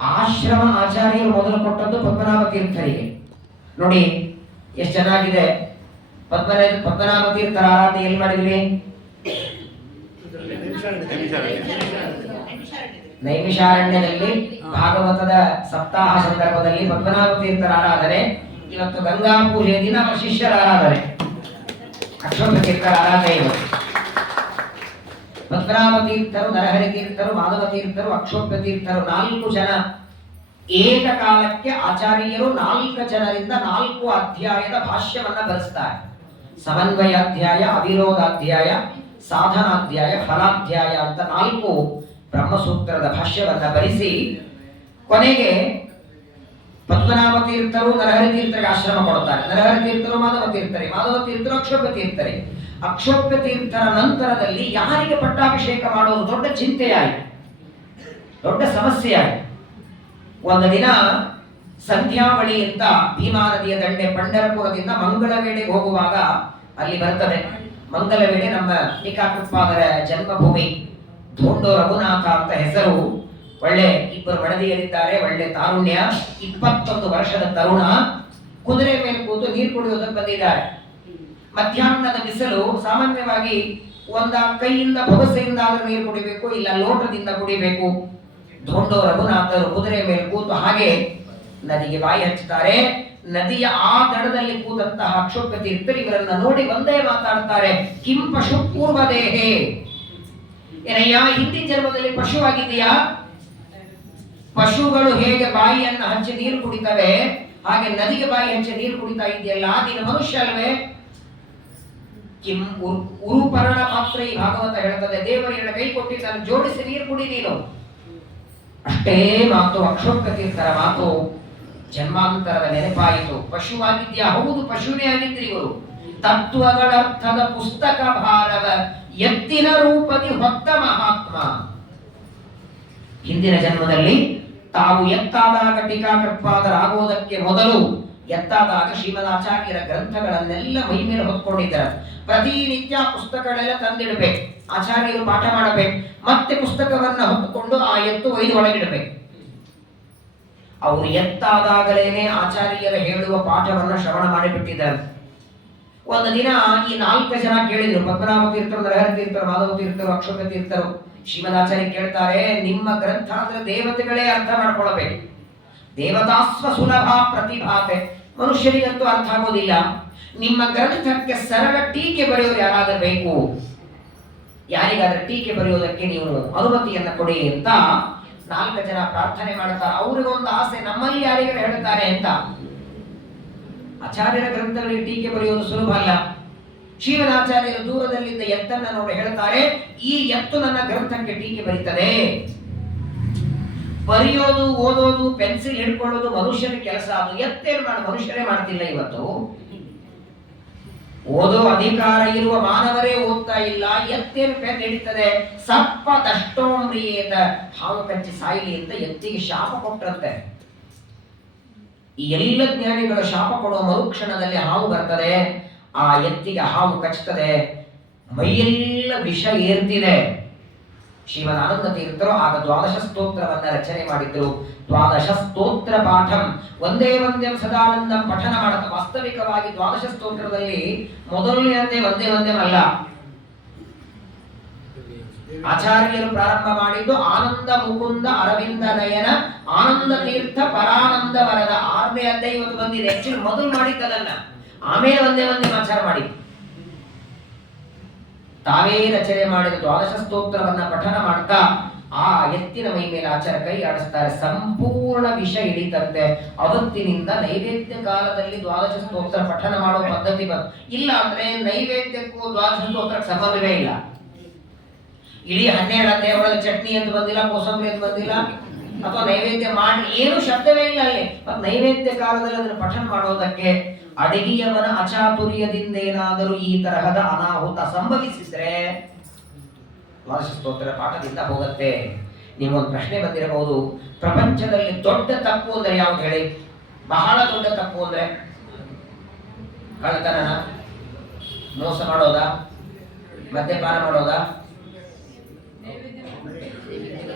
ಆಶ್ರಮ ಆಚಾರ್ಯರು ಮೊದಲು ಕೊಟ್ಟದ್ದು ಪದ್ಮನಾಭ ತೀರ್ಥರಿಗೆ. ನೋಡಿ ಎಷ್ಟು ಚೆನ್ನಾಗಿದೆ. ಪದ್ಮನಾಭ ತೀರ್ಥರ ಆರಾಧನೆ ಎಲ್ಲಿ ಮಾಡಿದ್ವಿ? ನೈಮಿಷಾರಣ್ಯದಲ್ಲಿ ಭಾಗವತದ ಸಪ್ತಾಹ ಸಂದರ್ಭದಲ್ಲಿ ಪದ್ಮನಾಭ ತೀರ್ಥರ ಆರಾಧನೆ. ಇವತ್ತು ಗಂಗಾ ಪೂಜೆ ದಿನ ಶಿಷ್ಯರ ಆರಾಧನೆ, ಅಕ್ಷೋಭ್ಯ ತೀರ್ಥರ ಆರಾಧನೆ ಇವತ್ತು. ಪದ್ಮನಾಭ ತೀರ್ಥರು, ನರಹರಿ ತೀರ್ಥರು, ಮಾಧವ ತೀರ್ಥರು, ಅಕ್ಷೋಭ್ಯ ತೀರ್ಥರು 4 ಜನ ಏಕಕಾಲಕ್ಕೆ ಆಚಾರ್ಯರು 4 ಜನರಿಂದ 4 ಅಧ್ಯಾಯದ ಭಾಷ್ಯವನ್ನ ಬರೆಸ್ತಾರೆ. ಸಮನ್ವಯಾಧ್ಯಾಯ, ಅವಿರೋಧಾಧ್ಯಾಯ, ಸಾಧನಾಧ್ಯಾಯ, ಫಲಾಧ್ಯಾಯ ಅಂತ 4 ಬ್ರಹ್ಮಸೂತ್ರದ ಭಾಷ್ಯವನ್ನ ಬರೆಸಿ ಕೊನೆಗೆ ಪದ್ಮನಾಭ ತೀರ್ಥರು ನರಹರಿ ತೀರ್ಥರಿಗೆ ಆಶ್ರಮ ಕೊಡುತ್ತಾರೆ. ನರಹರಿ ತೀರ್ಥರು ಮಾಧವ ತೀರ್ಥರೇ, ಮಾಧವ ತೀರ್ಥರು ಅಕ್ಷೋಭ್ಯ ತೀರ್ಥರೇ. ಅಕ್ಷೋಭ್ಯ ತೀರ್ಥರ ನಂತರದಲ್ಲಿ ಯಾರಿಗೆ ಪಟ್ಟಾಭಿಷೇಕ ಮಾಡೋದು ದೊಡ್ಡ ಚಿಂತೆಯಾಯಿತು, ದೊಡ್ಡ ಸಮಸ್ಯೆಯಾಯಿತು. ಒಂದು ದಿನ ಸಂಧ್ಯಾವಳಿ ಅಂತ ಭೀಮಾ ನದಿಯ ದಂಡೆ ಪಂಢರಪುರದಿಂದ ಮಂಗಳವೇಡೆಗೆ ಹೋಗುವಾಗ ಅಲ್ಲಿ ಬರ್ತದೆ. ಮಂಗಲವೇಡೆ ನಮ್ಮ ಟೀಕಾಕೃತ್ಪಾದರ ಜನ್ಮಭೂಮಿ. ಧೋಂಡೋ ರಘುನಾಥ ಅಂತ ಹೆಸರು. ಒಳ್ಳೆ 2 ಮಡದಿಯರಿದ್ದಾರೆ, ಒಳ್ಳೆ ತಾರುಣ್ಯ. 21 ವರ್ಷದ ತರುಣ. ಕುದುರೆ ಮೇಲೆ ಕೂತು ನೀರು ಕುಡಿಯೋದಕ್ಕೆ ಬಂದಿದ್ದಾರೆ. ಮಧ್ಯಾಹ್ನದ ಬಿಸಿಲು. ಸಾಮಾನ್ಯವಾಗಿ ಒಂದ ಕೈಯಿಂದ ಬೊಗಸೆಯಿಂದ ಆದ್ರೂ ನೀರು ಕುಡಿಬೇಕು, ಇಲ್ಲ ಲೋಟದಿಂದ ಕುಡಿಬೇಕು. ಧೋಂಡೋ ರಘುನಾಥರು ಕುದುರೆ ಮೇಲೆ ಕೂತು ಹಾಗೆ ನದಿಗೆ ಬಾಯಿ ಹಚ್ಚುತ್ತಾರೆ. ನದಿಯ ಆ ದಡದಲ್ಲಿ ಕೂತಂತಹ ಅಕ್ಷೋಭ್ಯ ತೀರ್ಥರು ಇವರನ್ನ ನೋಡಿ ಒಂದೇ ಮಾತಾಡ್ತಾರೆ, ಕಿಂ ಪಶು ಪೂರ್ವದೇಹೇ. ಏನಯ್ಯ, ಹಿಂದಿನ ಜನ್ಮದಲ್ಲಿ ಪಶುವಾಗಿದೆಯಾ? ಪಶುಗಳು ಹೇಗೆ ಬಾಯಿಯನ್ನ ಹಚ್ಚಿ ನೀರು ಕುಡಿತವೆ ಹಾಗೆ ನದಿಗೆ ಬಾಯಿ ಹಚ್ಚಿ ನೀರು ಕುಡಿತಾ ಇದೆಯಲ್ಲ, ನೀನು ಮನುಷ್ಯ ಅಲ್ವೇ? ಕಿಂ ಉರುಪರ್ಣ ಮಾತ್ರ ಈ ಭಾಗವತ ಹೇಳ್ತದೆ. ದೇವರ ಕೈ ಕೊಟ್ಟಿದ್ದಾನೆ, ಜೋಡಿಸಿ ನೀರು ಕುಡಿ ನೀನು. ಅಷ್ಟೇ ಮಾತು, ಅಕ್ಷೋಭ್ಯ ತೀರ್ಥರ ಮಾತು. ಜನ್ಮಾಂತರದ ನೆನಪಾಯಿತು. ಪಶುವಾಗಿದ್ಯಾ? ಹೌದು, ಪಶುವೇ ಆಗಿದ್ರಿ ಇವರು. ತತ್ವಗಳರ್ಥದ ಪುಸ್ತಕ ಭಾರವ ಎತ್ತಿನ ರೂಪದಿ ಹೊತ್ತ ಮಹಾತ್ಮ. ಹಿಂದಿನ ಜನ್ಮದಲ್ಲಿ ತಾವು ಎತ್ತಾದಾಗ ಟೀಕಾಕೃತ್ಪಾದರಾಗುವುದಕ್ಕೆ ಮೊದಲು ಎತ್ತಾದಾಗ ಶ್ರೀಮದಾಚಾರ್ಯರ ಗ್ರಂಥಗಳನ್ನೆಲ್ಲ ಮೈ ಮೇಲೆ ಹೊತ್ಕೊಂಡಿದ್ದಾರೆ. ಪ್ರತಿನಿತ್ಯ ಪುಸ್ತಕಗಳೆಲ್ಲ ತಂದಿಡಬೇಕು, ಆಚಾರ್ಯರು ಪಾಠ ಮಾಡಬೇಕು, ಮತ್ತೆ ಪುಸ್ತಕವನ್ನ ಹೊತ್ತುಕೊಂಡು ಆ ಎತ್ತು ಒಯ್ದು ಒಳಗಿಡಬೇಕು. ಅವರು ಎತ್ತಾದಾಗಲೇನೆ ಆಚಾರ್ಯರು ಹೇಳುವ ಪಾಠವನ್ನ ಶ್ರವಣ ಮಾಡಿಬಿಟ್ಟಿದ್ದಾರೆ. ಒಂದು ದಿನ ಈ 4 ಜನ ಕೇಳಿದ್ರು, ಪದ್ಮನಾಭ ತೀರ್ಥರು, ನರಹರಿ ತೀರ್ಥರು, ಮಾಧವ ತೀರ್ಥರು, ಅಕ್ಷೋಭ್ಯ ತೀರ್ಥರು. ಶ್ರೀಮದಾಚಾರ್ಯ ಕೇಳ್ತಾರೆ, ನಿಮ್ಮ ಗ್ರಂಥ ಅಂದ್ರೆ ದೇವತೆಗಳೇ ಅರ್ಥ ಮಾಡ್ಕೊಳ್ಬೇಕು. ದೇವತಾಸ್ವ ಸುಲಭ ಪ್ರತಿಭಾತೆ, ಮನುಷ್ಯರಿಗಂತೂ ಅರ್ಥ ಆಗೋದಿಲ್ಲ. ನಿಮ್ಮ ಗ್ರಂಥಕ್ಕೆ ಸರಳ ಟೀಕೆ ಬರೆಯೋರು ಯಾರಾದರೂ ಬೇಕು, ಯಾರಿಗಾದ್ರೆ ಟೀಕೆ ಬರೆಯೋದಕ್ಕೆ ನೀವು ಅನುಮತಿಯನ್ನ ಕೊಡಿ ಅಂತ 4 ಜನ ಪ್ರಾರ್ಥನೆ ಮಾಡ್ತಾರೆ. ಅವ್ರಿಗೊಂದು ಆಸೆ, ನಮ್ಮಲ್ಲಿ ಯಾರಿಗಾರು ಹೇಳ್ತಾರೆ ಅಂತ. ಆಚಾರ್ಯರ ಗ್ರಂಥಗಳಿಗೆ ಟೀಕೆ ಬರೆಯೋದು ಸುಲಭ ಅಲ್ಲ. ಶ್ರೀಮದಾಚಾರ್ಯರು ದೂರದಲ್ಲಿದ್ದ ಎತ್ತನ್ನ ನೋಡಿ ಹೇಳ್ತಾರೆ, ಈ ಎತ್ತು ನನ್ನ ಗ್ರಂಥಕ್ಕೆ ಟೀಕೆ ಬರೀತದೆ. ಬರೆಯೋದು, ಓದೋದು, ಪೆನ್ಸಿಲ್ ಹಿಡ್ಕೊಳ್ಳೋದು ಮನುಷ್ಯನ ಕೆಲಸ. ಅದು ಎತ್ತೇನು ಮಾಡಿ ಮನುಷ್ಯರೇ ಮಾಡ್ತಿಲ್ಲ ಇವತ್ತು. ಓದೋ ಅಧಿಕಾರ ಇರುವ ಮಾನವರೇ ಓದ್ತಾ ಇಲ್ಲ, ಎತ್ತೇನು ಪೆನ್ ಹಿಡಿತದೆ. ಸರ್ಪದಷ್ಟೋಮ್ರಿಯೇತ, ಹಾವು ಕಚ್ಚಿ ಸಾಯಿಲಿ ಅಂತ ಎತ್ತಿಗೆ ಶಾಪ ಕೊಟ್ಟರಂತೆ. ಈ ಎಲ್ಲ ಜ್ಞಾನಿಗಳ ಶಾಪ ಕೊಡುವ ಮರುಕ್ಷಣದಲ್ಲಿ ಹಾವು ಬರ್ತದೆ. ಆ ಎತ್ತಿಗೆ ಹಾವು ಕಚ್ಚುತ್ತದೆ, ಮೈಯೆಲ್ಲ ವಿಷ ಏರ್ತಿದೆ. ಶ್ರೀಮದ್ ಆನಂದ ತೀರ್ಥರು ಆಗ 12 ಸ್ತೋತ್ರವನ್ನ ರಚನೆ ಮಾಡಿದ್ರು. 12 ಸ್ತೋತ್ರ ಪಾಠಂ ಒಂದೇ ಸದಾನಂದಂ ಪಠನ ಮಾಡುತ್ತ. ವಾಸ್ತವಿಕವಾಗಿ 12 ಸ್ತೋತ್ರದಲ್ಲಿ ಮೊದಲನೆಯದೇ ಒಂದೇ ಅಲ್ಲ. ಆಚಾರ್ಯರು ಪ್ರಾರಂಭ ಮಾಡಿದ್ದು ಆನಂದ ಮುಕುಂದ ಅರವಿಂದ ನಯನ ಆನಂದ ತೀರ್ಥ ಪರಾನಂದ ವರದ 6ನೇ ಅಧ್ಯಾಯ ಇವತ್ತು ಬಂದಿದೆ. ಆಕ್ಚುಲಿ ಮೊದಲು ಮಾಡಿದ್ದದನ್ನ, ಆಮೇಲೆ ಒಂದೇ ಆಚಾರ ಮಾಡಿ ತಾವೇ ರಚನೆ ಮಾಡಿದ 12 ಸ್ತೋತ್ರವನ್ನ ಪಠನ ಮಾಡ್ತಾ ಆ ಎತ್ತಿನ ಮೈ ಮೇಲೆ ಆಚಾರ ಕೈ ಆಡಿಸ್ತಾರೆ. ಸಂಪೂರ್ಣ ವಿಷ ಹಿಡಿತಂತೆ. ಅವತ್ತಿನಿಂದ ನೈವೇದ್ಯ ಕಾಲದಲ್ಲಿ 12 ಸ್ತೋತ್ರ ಪಠನ ಮಾಡೋ ಪದ್ಧತಿ ಇಲ್ಲ. ಅಂದ್ರೆ ನೈವೇದ್ಯಕ್ಕೂ 12 ಸ್ತೋತ್ರಕ್ಕೆ ಸಂಬಂಧವೇ ಇಲ್ಲ. ಇಡೀ 12 ಅಧ್ಯಾಯಗಳಲ್ಲಿ ಚಟ್ನಿ ಅಂತ ಬಂದಿಲ್ಲ, ಕೋಸಂಬರಿ ಅಂತ ಬಂದಿಲ್ಲ, ಅಥವಾ ನೈವೇದ್ಯ ಮಾಡಿ ಏನು ಶಬ್ದವೇ ಇಲ್ಲ ಅಲ್ಲಿ. ಮತ್ತೆ ನೈವೇದ್ಯ ಕಾಲದಲ್ಲಿ ಅದನ್ನು ಪಠನ ಮಾಡೋದಕ್ಕೆ ಅಡಿಗೆಯವನ ಅಚಾತುರ್ಯದಿಂದ ಏನಾದರೂ ಈ ತರಹದ ಅನಾಹುತ ಸಂಭವಿಸಿದ್ರೆ 12 ಸ್ತೋತ್ರ ಪಾಠದಿಂದ ಹೋಗುತ್ತೆ. ನಿಮಗೊಂದು ಪ್ರಶ್ನೆ ಬಂದಿರಬಹುದು, ಪ್ರಪಂಚದಲ್ಲಿ ದೊಡ್ಡ ತಪ್ಪು ಅಂದ್ರೆ ಯಾವ್ದು ಹೇಳಿ? ಬಹಳ ದೊಡ್ಡ ತಪ್ಪು ಅಂದ್ರೆ ಕಳ್ಳತನ, ಮೋಸ ಮಾಡೋದಾ, ಮದ್ಯಪಾನ ಮಾಡೋದಾ?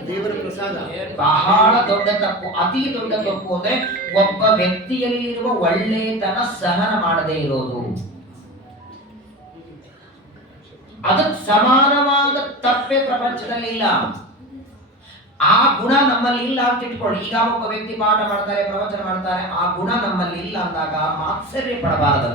ದೇವರ ಪ್ರಸಾದ. ಬಹಳ ದೊಡ್ಡ ತಪ್ಪು, ಅತಿ ದೊಡ್ಡ ತಪ್ಪು ಅಂದ್ರೆ ಒಬ್ಬ ವ್ಯಕ್ತಿಯಲ್ಲಿರುವ ಒಳ್ಳೆತನ ಸಹನ ಮಾಡದೇ ಇರೋದು. ಅದಕ್ಕೆ ಸಮಾನವಾದ ತಪ್ಪೆ ಪ್ರಪಂಚದಲ್ಲಿ ಇಲ್ಲ. ಆ ಗುಣ ನಮ್ಮಲ್ಲಿ ಇಲ್ಲ ಅಂತ ಇಟ್ಕೊಳ್ಳಿ. ಈಗ ಒಬ್ಬ ವ್ಯಕ್ತಿ ಪಾಠ ಮಾಡ್ತಾರೆ, ಪ್ರವಚನ ಮಾಡ್ತಾರೆ, ಆ ಗುಣ ನಮ್ಮಲ್ಲಿ ಇಲ್ಲ ಅಂದಾಗ ಮಾತ್ಸರ್ಯ ಪಡಬಾರದು.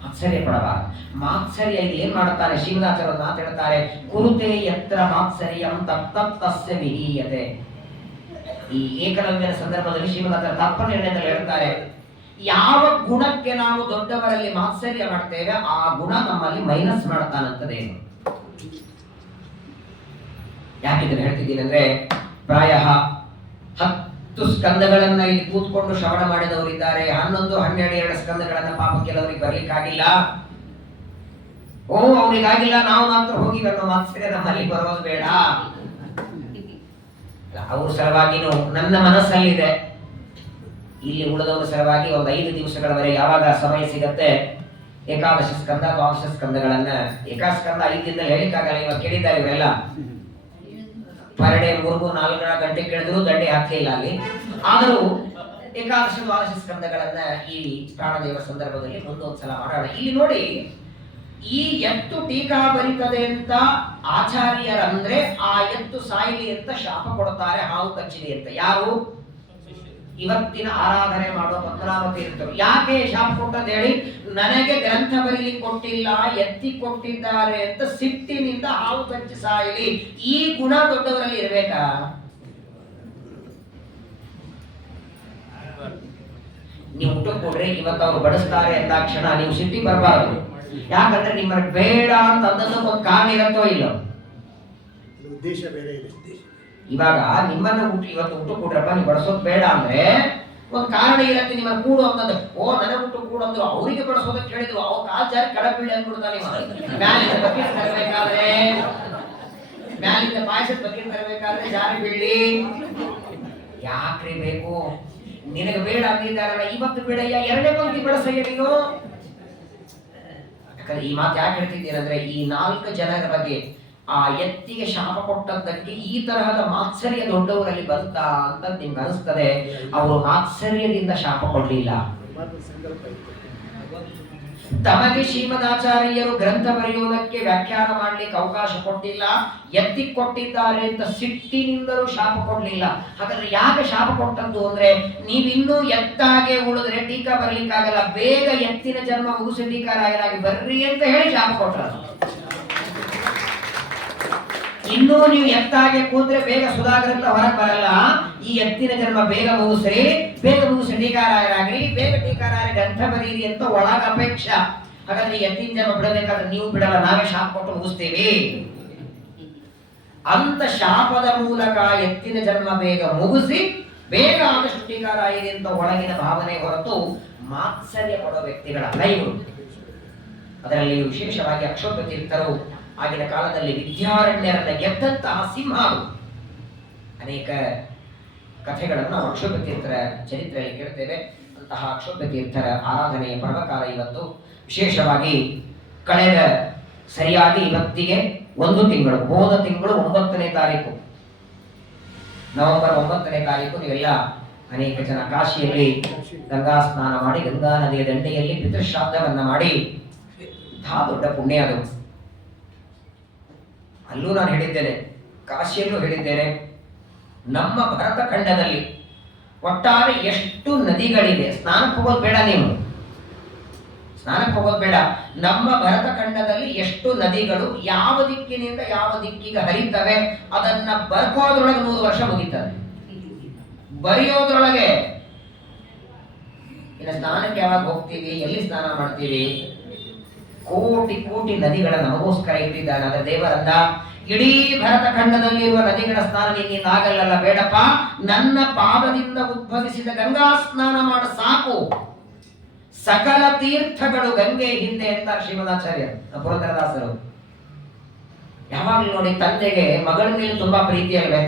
ಮಾತ್ಸರ್ಯ ಪಡಬಾರದು. ಮಾತ್ಸರ್ಯ ಇಲ್ಲಿ ಏನ್ ಮಾಡ್ತಾರೆ, ಶ್ರೀಮದಾಚಾರ್ಯರು ಮಾತು ಹೇಳ್ತಾರೆ, ಕುರುತೆ ಯತ್ರ ಮಾತ್ಸರ್ಯಂ ತತ್ತಸ್ಯ ವಿಹೀಯತೆ. ಈ ಏಕಲವ್ಯನ ಸಂದರ್ಭದಲ್ಲಿ ಶ್ರೀಮದಾಚಾರ್ಯ ತಪ್ಪು ನಿರ್ಣಯದಲ್ಲಿ ಹೇಳ್ತಾರೆ, ಯಾವ ಗುಣಕ್ಕೆ ನಾವು ದೊಡ್ಡವರಲ್ಲಿ ಮಾತ್ಸರ್ಯ ಮಾಡ್ತೇವೆ ಆ ಗುಣ ನಮ್ಮಲ್ಲಿ ಮೈನಸ್ ಮಾಡ್ತಾನಂತದೇನು. ಯಾಕಿದ್ರೆ ಹೇಳ್ತಿದ್ದೀನಿ ಅಂದ್ರೆ, ಪ್ರಾಯ 10 ಸ್ಕಂದಗಳನ್ನ ಇಲ್ಲಿ ಕೂತ್ಕೊಂಡು ಶ್ರವಣ ಮಾಡಿದವರಿದ್ದಾರೆ. 11, 12 ಸ್ಕಂದಗಳನ್ನ ಪಾಪ ಕೆಲವರಿಗೆ ಬರ್ಲಿಕ್ಕಾಗಿಲ್ಲ. ಅವರಿಗಾಗಿಲ್ಲ, ನಾವು ಮಾತ್ರ ಹೋಗಿ ಅನ್ನೋ ಮಾತ್ಸರ್ಯ ನಮ್ಮಲ್ಲಿ ಬರೋದು ಬೇಡ. ಅವ್ರ ಸಲುವಾಗಿನೂ ನನ್ನ ಮನಸ್ಸಲ್ಲಿದೆ, ಇಲ್ಲಿ ಉಳಿದವರ ಸಲುವಾಗಿ ಒಂದು 5 ದಿವಸಗಳವರೆಗೆ ಯಾವಾಗ ಸಮಯ ಸಿಗತ್ತೆ ಏಕಾದಶ ಸ್ಕಂದ, ದ್ವಾದಶ ಸ್ಕಂದಗಳನ್ನ, ಏಕಾಸ್ಕಂದ 5 ದಿನದಲ್ಲಿ ಹೇಳಿಕ್ಕಾಗಲ್ಲ. ಇವಾಗ ಕೇಳಿದ್ದಾರೆ ಇವೆಲ್ಲ ಪರಡೆ 3-4 ಗಂಟೆ ಕೇಳಿದ್ರು ದಂಡೆ ಹಾಕಿಲ್ಲ ಅಲ್ಲಿ. ಆದರೂ ಏಕಾದಶ ದ್ವಾದಶ ಸ್ಕಂದಗಳನ್ನ ಈ ಪ್ರಾಣದೇವ ಸಂದರ್ಭದಲ್ಲಿ ಮುಂದೊಂದ್ಸಲ ಮಾಡೋಣ. ಇಲ್ಲಿ ನೋಡಿ, ಈ ಎತ್ತು ಟೀಕಾ ಬರೀತದೆ ಅಂತ ಆಚಾರ್ಯರಂದ್ರೆ ಆ ಎತ್ತು ಸಾಯಿಲಿ ಅಂತ ಶಾಪ ಕೊಡ್ತಾರೆ, ಹಾವು ಕಚ್ಚಿದೆ ಅಂತ. ಯಾರು? ಇವತ್ತಿನ ಆರಾಧನೆ ಮಾಡೋ ಪದ್ಮನಾಭ ಇರ್ತರು. ಯಾಕೆ ಶಾಪ ಕೊಟ್ಟದ್ದು ಹೇಳಿ? ನನಗೆ ಗ್ರಂಥ ಬರೀಲಿಕ್ಕೆ ಕೊಟ್ಟಿಲ್ಲ, ಎತ್ತಿ ಕೊಟ್ಟಿದ್ದಾರೆ ಅಂತ ಸಿಟ್ಟಿನಿಂದ ಹಾವು ಕಚ್ಚಿ ಸಾಯಲಿ. ಈ ಗುಣ ದೊಡ್ಡವರಲ್ಲಿ ಇರ್ಬೇಕಾ? ನೀವು ಊಟ ಕೊಡ್ರಿ, ಇವತ್ತು ಅವ್ರು ಬಡಿಸ್ತಾರೆ ಎಂದಾಕ್ಷಣ ನೀವು ಸಿಟ್ಟಿ ಬರಬಾರದು. ಯಾಕಂದ್ರೆ ನಿಮ್ಮನ್ನ ಬೇಡ ಅಂತ ಅಂದದ್ದು ಒಂದು ಕಾರಣ ಇರತ್ತೋ ಇಲ್ಲೋ, ಉದ್ದೇಶ ಬೇರೆ ಇದೆ. ಇವಾಗ ನಿಮ್ಮನ್ನ ಇವತ್ತು ಊಟ ಕೊಡ್ರಪ್ಪ, ನೀವು ಬಡಿಸೋದು ಬೇಡ ಅಂದ್ರೆ ಒಂದು ಕಾರಣ ಇರತ್ತೆ. ನಿಮ್ಮನ್ನ ಕೂಡು ಅಂತಂದ್ರೆ, ನನಗೆ ಊಟ ಕೂಡು ಅಂದ್ರು, ಅವರಿಗೆ ಬಡಿಸೋದಕ್ಕೆ ಹೇಳಿದ್ರು, ಅವ್ರ ಕಾಲ್ ಜಾರಿ ಕಡಬಿಳ್ಳಿ ಅಂದ್ಬಿಡ್ತಾನೆ. ಮ್ಯಾಲಿಂದ ಬಕೆಟ್ ತರಬೇಕಾದ್ರೆ, ಮ್ಯಾಲಿಂದ ಪಾಯಸದ ಬಕೆಟ್ ತರಬೇಕಾದ್ರೆ ಜಾರಿ ಬೀಳಿ. ಯಾಕ್ರಿ ಬೇಕು? ನಿನಗೆ ಬೇಡ ಅಂದಿದ್ದಾರಲ್ಲ, ಇವತ್ತು ಬೇಡಯ್ಯ, 2ನೇ ಪಂಕ್ತಿ ಬಡಿಸಯ್ಯ ನೀನು. ಯಾಕಂದ್ರೆ ಈ ಮಾತು ಯಾಕೆ ಹೇಳ್ತಿದ್ದೀನಿ ಅಂದ್ರೆ, ಈ 4 ಜನರ ಬಗ್ಗೆ ಆ ಎತ್ತಿಗೆ ಶಾಪ ಕೊಟ್ಟದ್ದಕ್ಕೆ ಈ ತರಹದ ಮಾತ್ಸರ್ಯ ದೊಡ್ಡವರಲ್ಲಿ ಬಂತ ಅಂತ ನಿಮ್ಗೆ ಅನಿಸ್ತದೆ. ಅವರು ಮಾತ್ಸರ್ಯದಿಂದ ಶಾಪ ಕೊಡಲಿಲ್ಲ. ತಮಗೆ ಶ್ರೀಮದಾಚಾರ್ಯರು ಗ್ರಂಥ ಬರೆಯುವುದಕ್ಕೆ ವ್ಯಾಖ್ಯಾನ ಮಾಡ್ಲಿಕ್ಕೆ ಅವಕಾಶ ಕೊಟ್ಟಿಲ್ಲ, ಎತ್ತಿ ಕೊಟ್ಟಿದ್ದಾರೆ ಅಂತ ಸಿಟ್ಟಿನಿಂದಲೂ ಶಾಪ ಕೊಡ್ಲಿಲ್ಲ. ಹಾಗಾದ್ರೆ ಯಾಕೆ ಶಾಪ ಕೊಟ್ಟದ್ದು ಅಂದ್ರೆ, ನೀವಿನ್ನೂ ಎತ್ತಾಗೆ ಉಳಿದ್ರೆ ಟೀಕಾ ಬರ್ಲಿಕ್ಕಾಗಲ್ಲ, ಬೇಗ ಎತ್ತಿನ ಜನ್ಮ ಮುಗಿಸಿ ಟೀಕಾರಾಯರಾಗಿ ಬರ್ರಿ ಅಂತ ಹೇಳಿ ಶಾಪ ಕೊಟ್ಟರು. ಇನ್ನೂ ನೀವು ಎತ್ತಾಗೆ ಕೂತ್ರೆ ಬೇಗ ಸುಧಾಗ್ರಂಥ ಹೊರಗೆ ಬರಲ್ಲ. ಈ ಎತ್ತಿನ ಜನ್ಮ ಬೇಗ ಮುಗಿಸ್ರಿ, ಬೇಗ ಮುಗಿಸಿ ಟೀಕಾರಾಯರಾಗ್ರಿ, ಬೇಗ ಟೀಕಾರಾಯ ಗ್ರಂಥ ಬರೀರಿ ಅಂತ ಒಳಗ ಅಪೇಕ್ಷೆ. ಹಾಗಾದ್ರೆ ಎತ್ತಿನ ಜನ್ಮ ಬಿಡಬೇಕಾದ್ರೆ ನೀವು ಬಿಡಲ್ಲ, ನಾವೇ ಶಾಪ ಕೊಟ್ಟು ಮುಗಿಸ್ತೀವಿ ಅಂತ ಶಾಪದ ಮೂಲಕ ಎತ್ತಿನ ಜನ್ಮ ಬೇಗ ಮುಗಿಸಿ ಬೇಗ ಆದಷ್ಟು ಟೀಕಾರಾಯಿರಿ ಅಂತ ಒಳಗಿನ ಭಾವನೆ ಹೊರತು ಮಾತ್ಸರ್ಯ ಪಡೋ ವ್ಯಕ್ತಿಗಳಲ್ಲ ಇವರು. ಅದರಲ್ಲಿ ವಿಶೇಷವಾಗಿ ಅಕ್ಷೋಭ್ಯ ತೀರ್ಥರು ಆಗಿನ ಕಾಲದಲ್ಲಿ ವಿದ್ಯಾರಣ್ಯರನ್ನ ಗೆದ್ದಂತಹ ಸಿಂಹ. ಅನೇಕ ಕಥೆಗಳನ್ನು ನಾವು ಅಕ್ಷೋಭ್ಯ ತೀರ್ಥರ ಚರಿತ್ರೆಯಲ್ಲಿ ಕೇಳ್ತೇವೆ. ಅಂತಹ ಅಕ್ಷೋಭ್ಯ ತೀರ್ಥರ ಆರಾಧನೆಯ ಪರ್ವಕಾಲ ಇವತ್ತು. ವಿಶೇಷವಾಗಿ ಕಳೆದ ಸರಿಯಾಗಿ ಇವತ್ತಿಗೆ 1 ತಿಂಗಳು, ಹೋದ ತಿಂಗಳು 9ನೇ ತಾರೀಕು, ನವೆಂಬರ್ 9ನೇ ತಾರೀಕು ನೀವೆಲ್ಲ ಅನೇಕ ಜನ ಕಾಶಿಯಲ್ಲಿ ಗಂಗಾ ಸ್ನಾನ ಮಾಡಿ, ಗಂಗಾ ನದಿಯ ದಂಡೆಯಲ್ಲಿ ಪಿತೃಶ್ರಾದ್ದವನ್ನ ಮಾಡಿ, ದೊಡ್ಡ ಪುಣ್ಯ ಅದು. ಅಲ್ಲೂ ನಾನು ಹೇಳಿದ್ದೇನೆ, ಕಾಶಿಯಲ್ಲೂ ಹೇಳಿದ್ದೇನೆ, ನಮ್ಮ ಭರತ ಖಂಡದಲ್ಲಿ ಒಟ್ಟಾರೆ ಎಷ್ಟು ನದಿಗಳಿವೆ. ಸ್ನಾನಕ್ಕೆ ಹೋಗೋದು ಬೇಡ, ನೀವು ಸ್ನಾನಕ್ಕೆ ಹೋಗೋದು ಬೇಡ. ನಮ್ಮ ಭರತ ಖಂಡದಲ್ಲಿ ಎಷ್ಟು ನದಿಗಳು ಯಾವ ದಿಕ್ಕಿನಿಂದ ಯಾವ ದಿಕ್ಕಿಗೆ ಹರಿತವೆ ಅದನ್ನ ಬರ್ಕೋದ್ರೊಳಗೆ 100 ವರ್ಷ ಮುಗಿತದೆ. ಬರೆಯೋದ್ರೊಳಗೆ ಇನ್ನು ಸ್ನಾನಕ್ಕೆ ಯಾವಾಗ ಹೋಗ್ತೀವಿ, ಎಲ್ಲಿ ಸ್ನಾನ ಮಾಡ್ತೀವಿ, ಕೋಟಿ ಕೋಟಿ ನದಿಗಳ ನಮಗೋಸ್ಕರ ಇಟ್ಟಿದ್ದಾನೆ. ಅದರ ದೇವರನ್ನ ಇಡೀ ಭರತ ಖಂಡದಲ್ಲಿರುವ ನದಿಗಳ ಸ್ನಾನ ನಿನ್ನಿಂದ ಆಗಲ್ಲ, ಬೇಡಪ್ಪ, ನನ್ನ ಪಾದದಿಂದ ಉದ್ಭವಿಸಿದ ಗಂಗಾ ಸ್ನಾನ ಮಾಡ ಸಾಕು, ಸಕಲ ತೀರ್ಥಗಳು ಗಂಗೆ ಹಿಂದೆ ಅಂತ ಶ್ರೀಮದಾಚಾರ್ಯ ಪುರಂದರದಾಸರು. ಯಾವಾಗಲೂ ನೋಡಿ, ತಂದೆಗೆ ಮಗಳ ಮೇಲೆ ತುಂಬಾ ಪ್ರೀತಿ ಅಲ್ವೇ?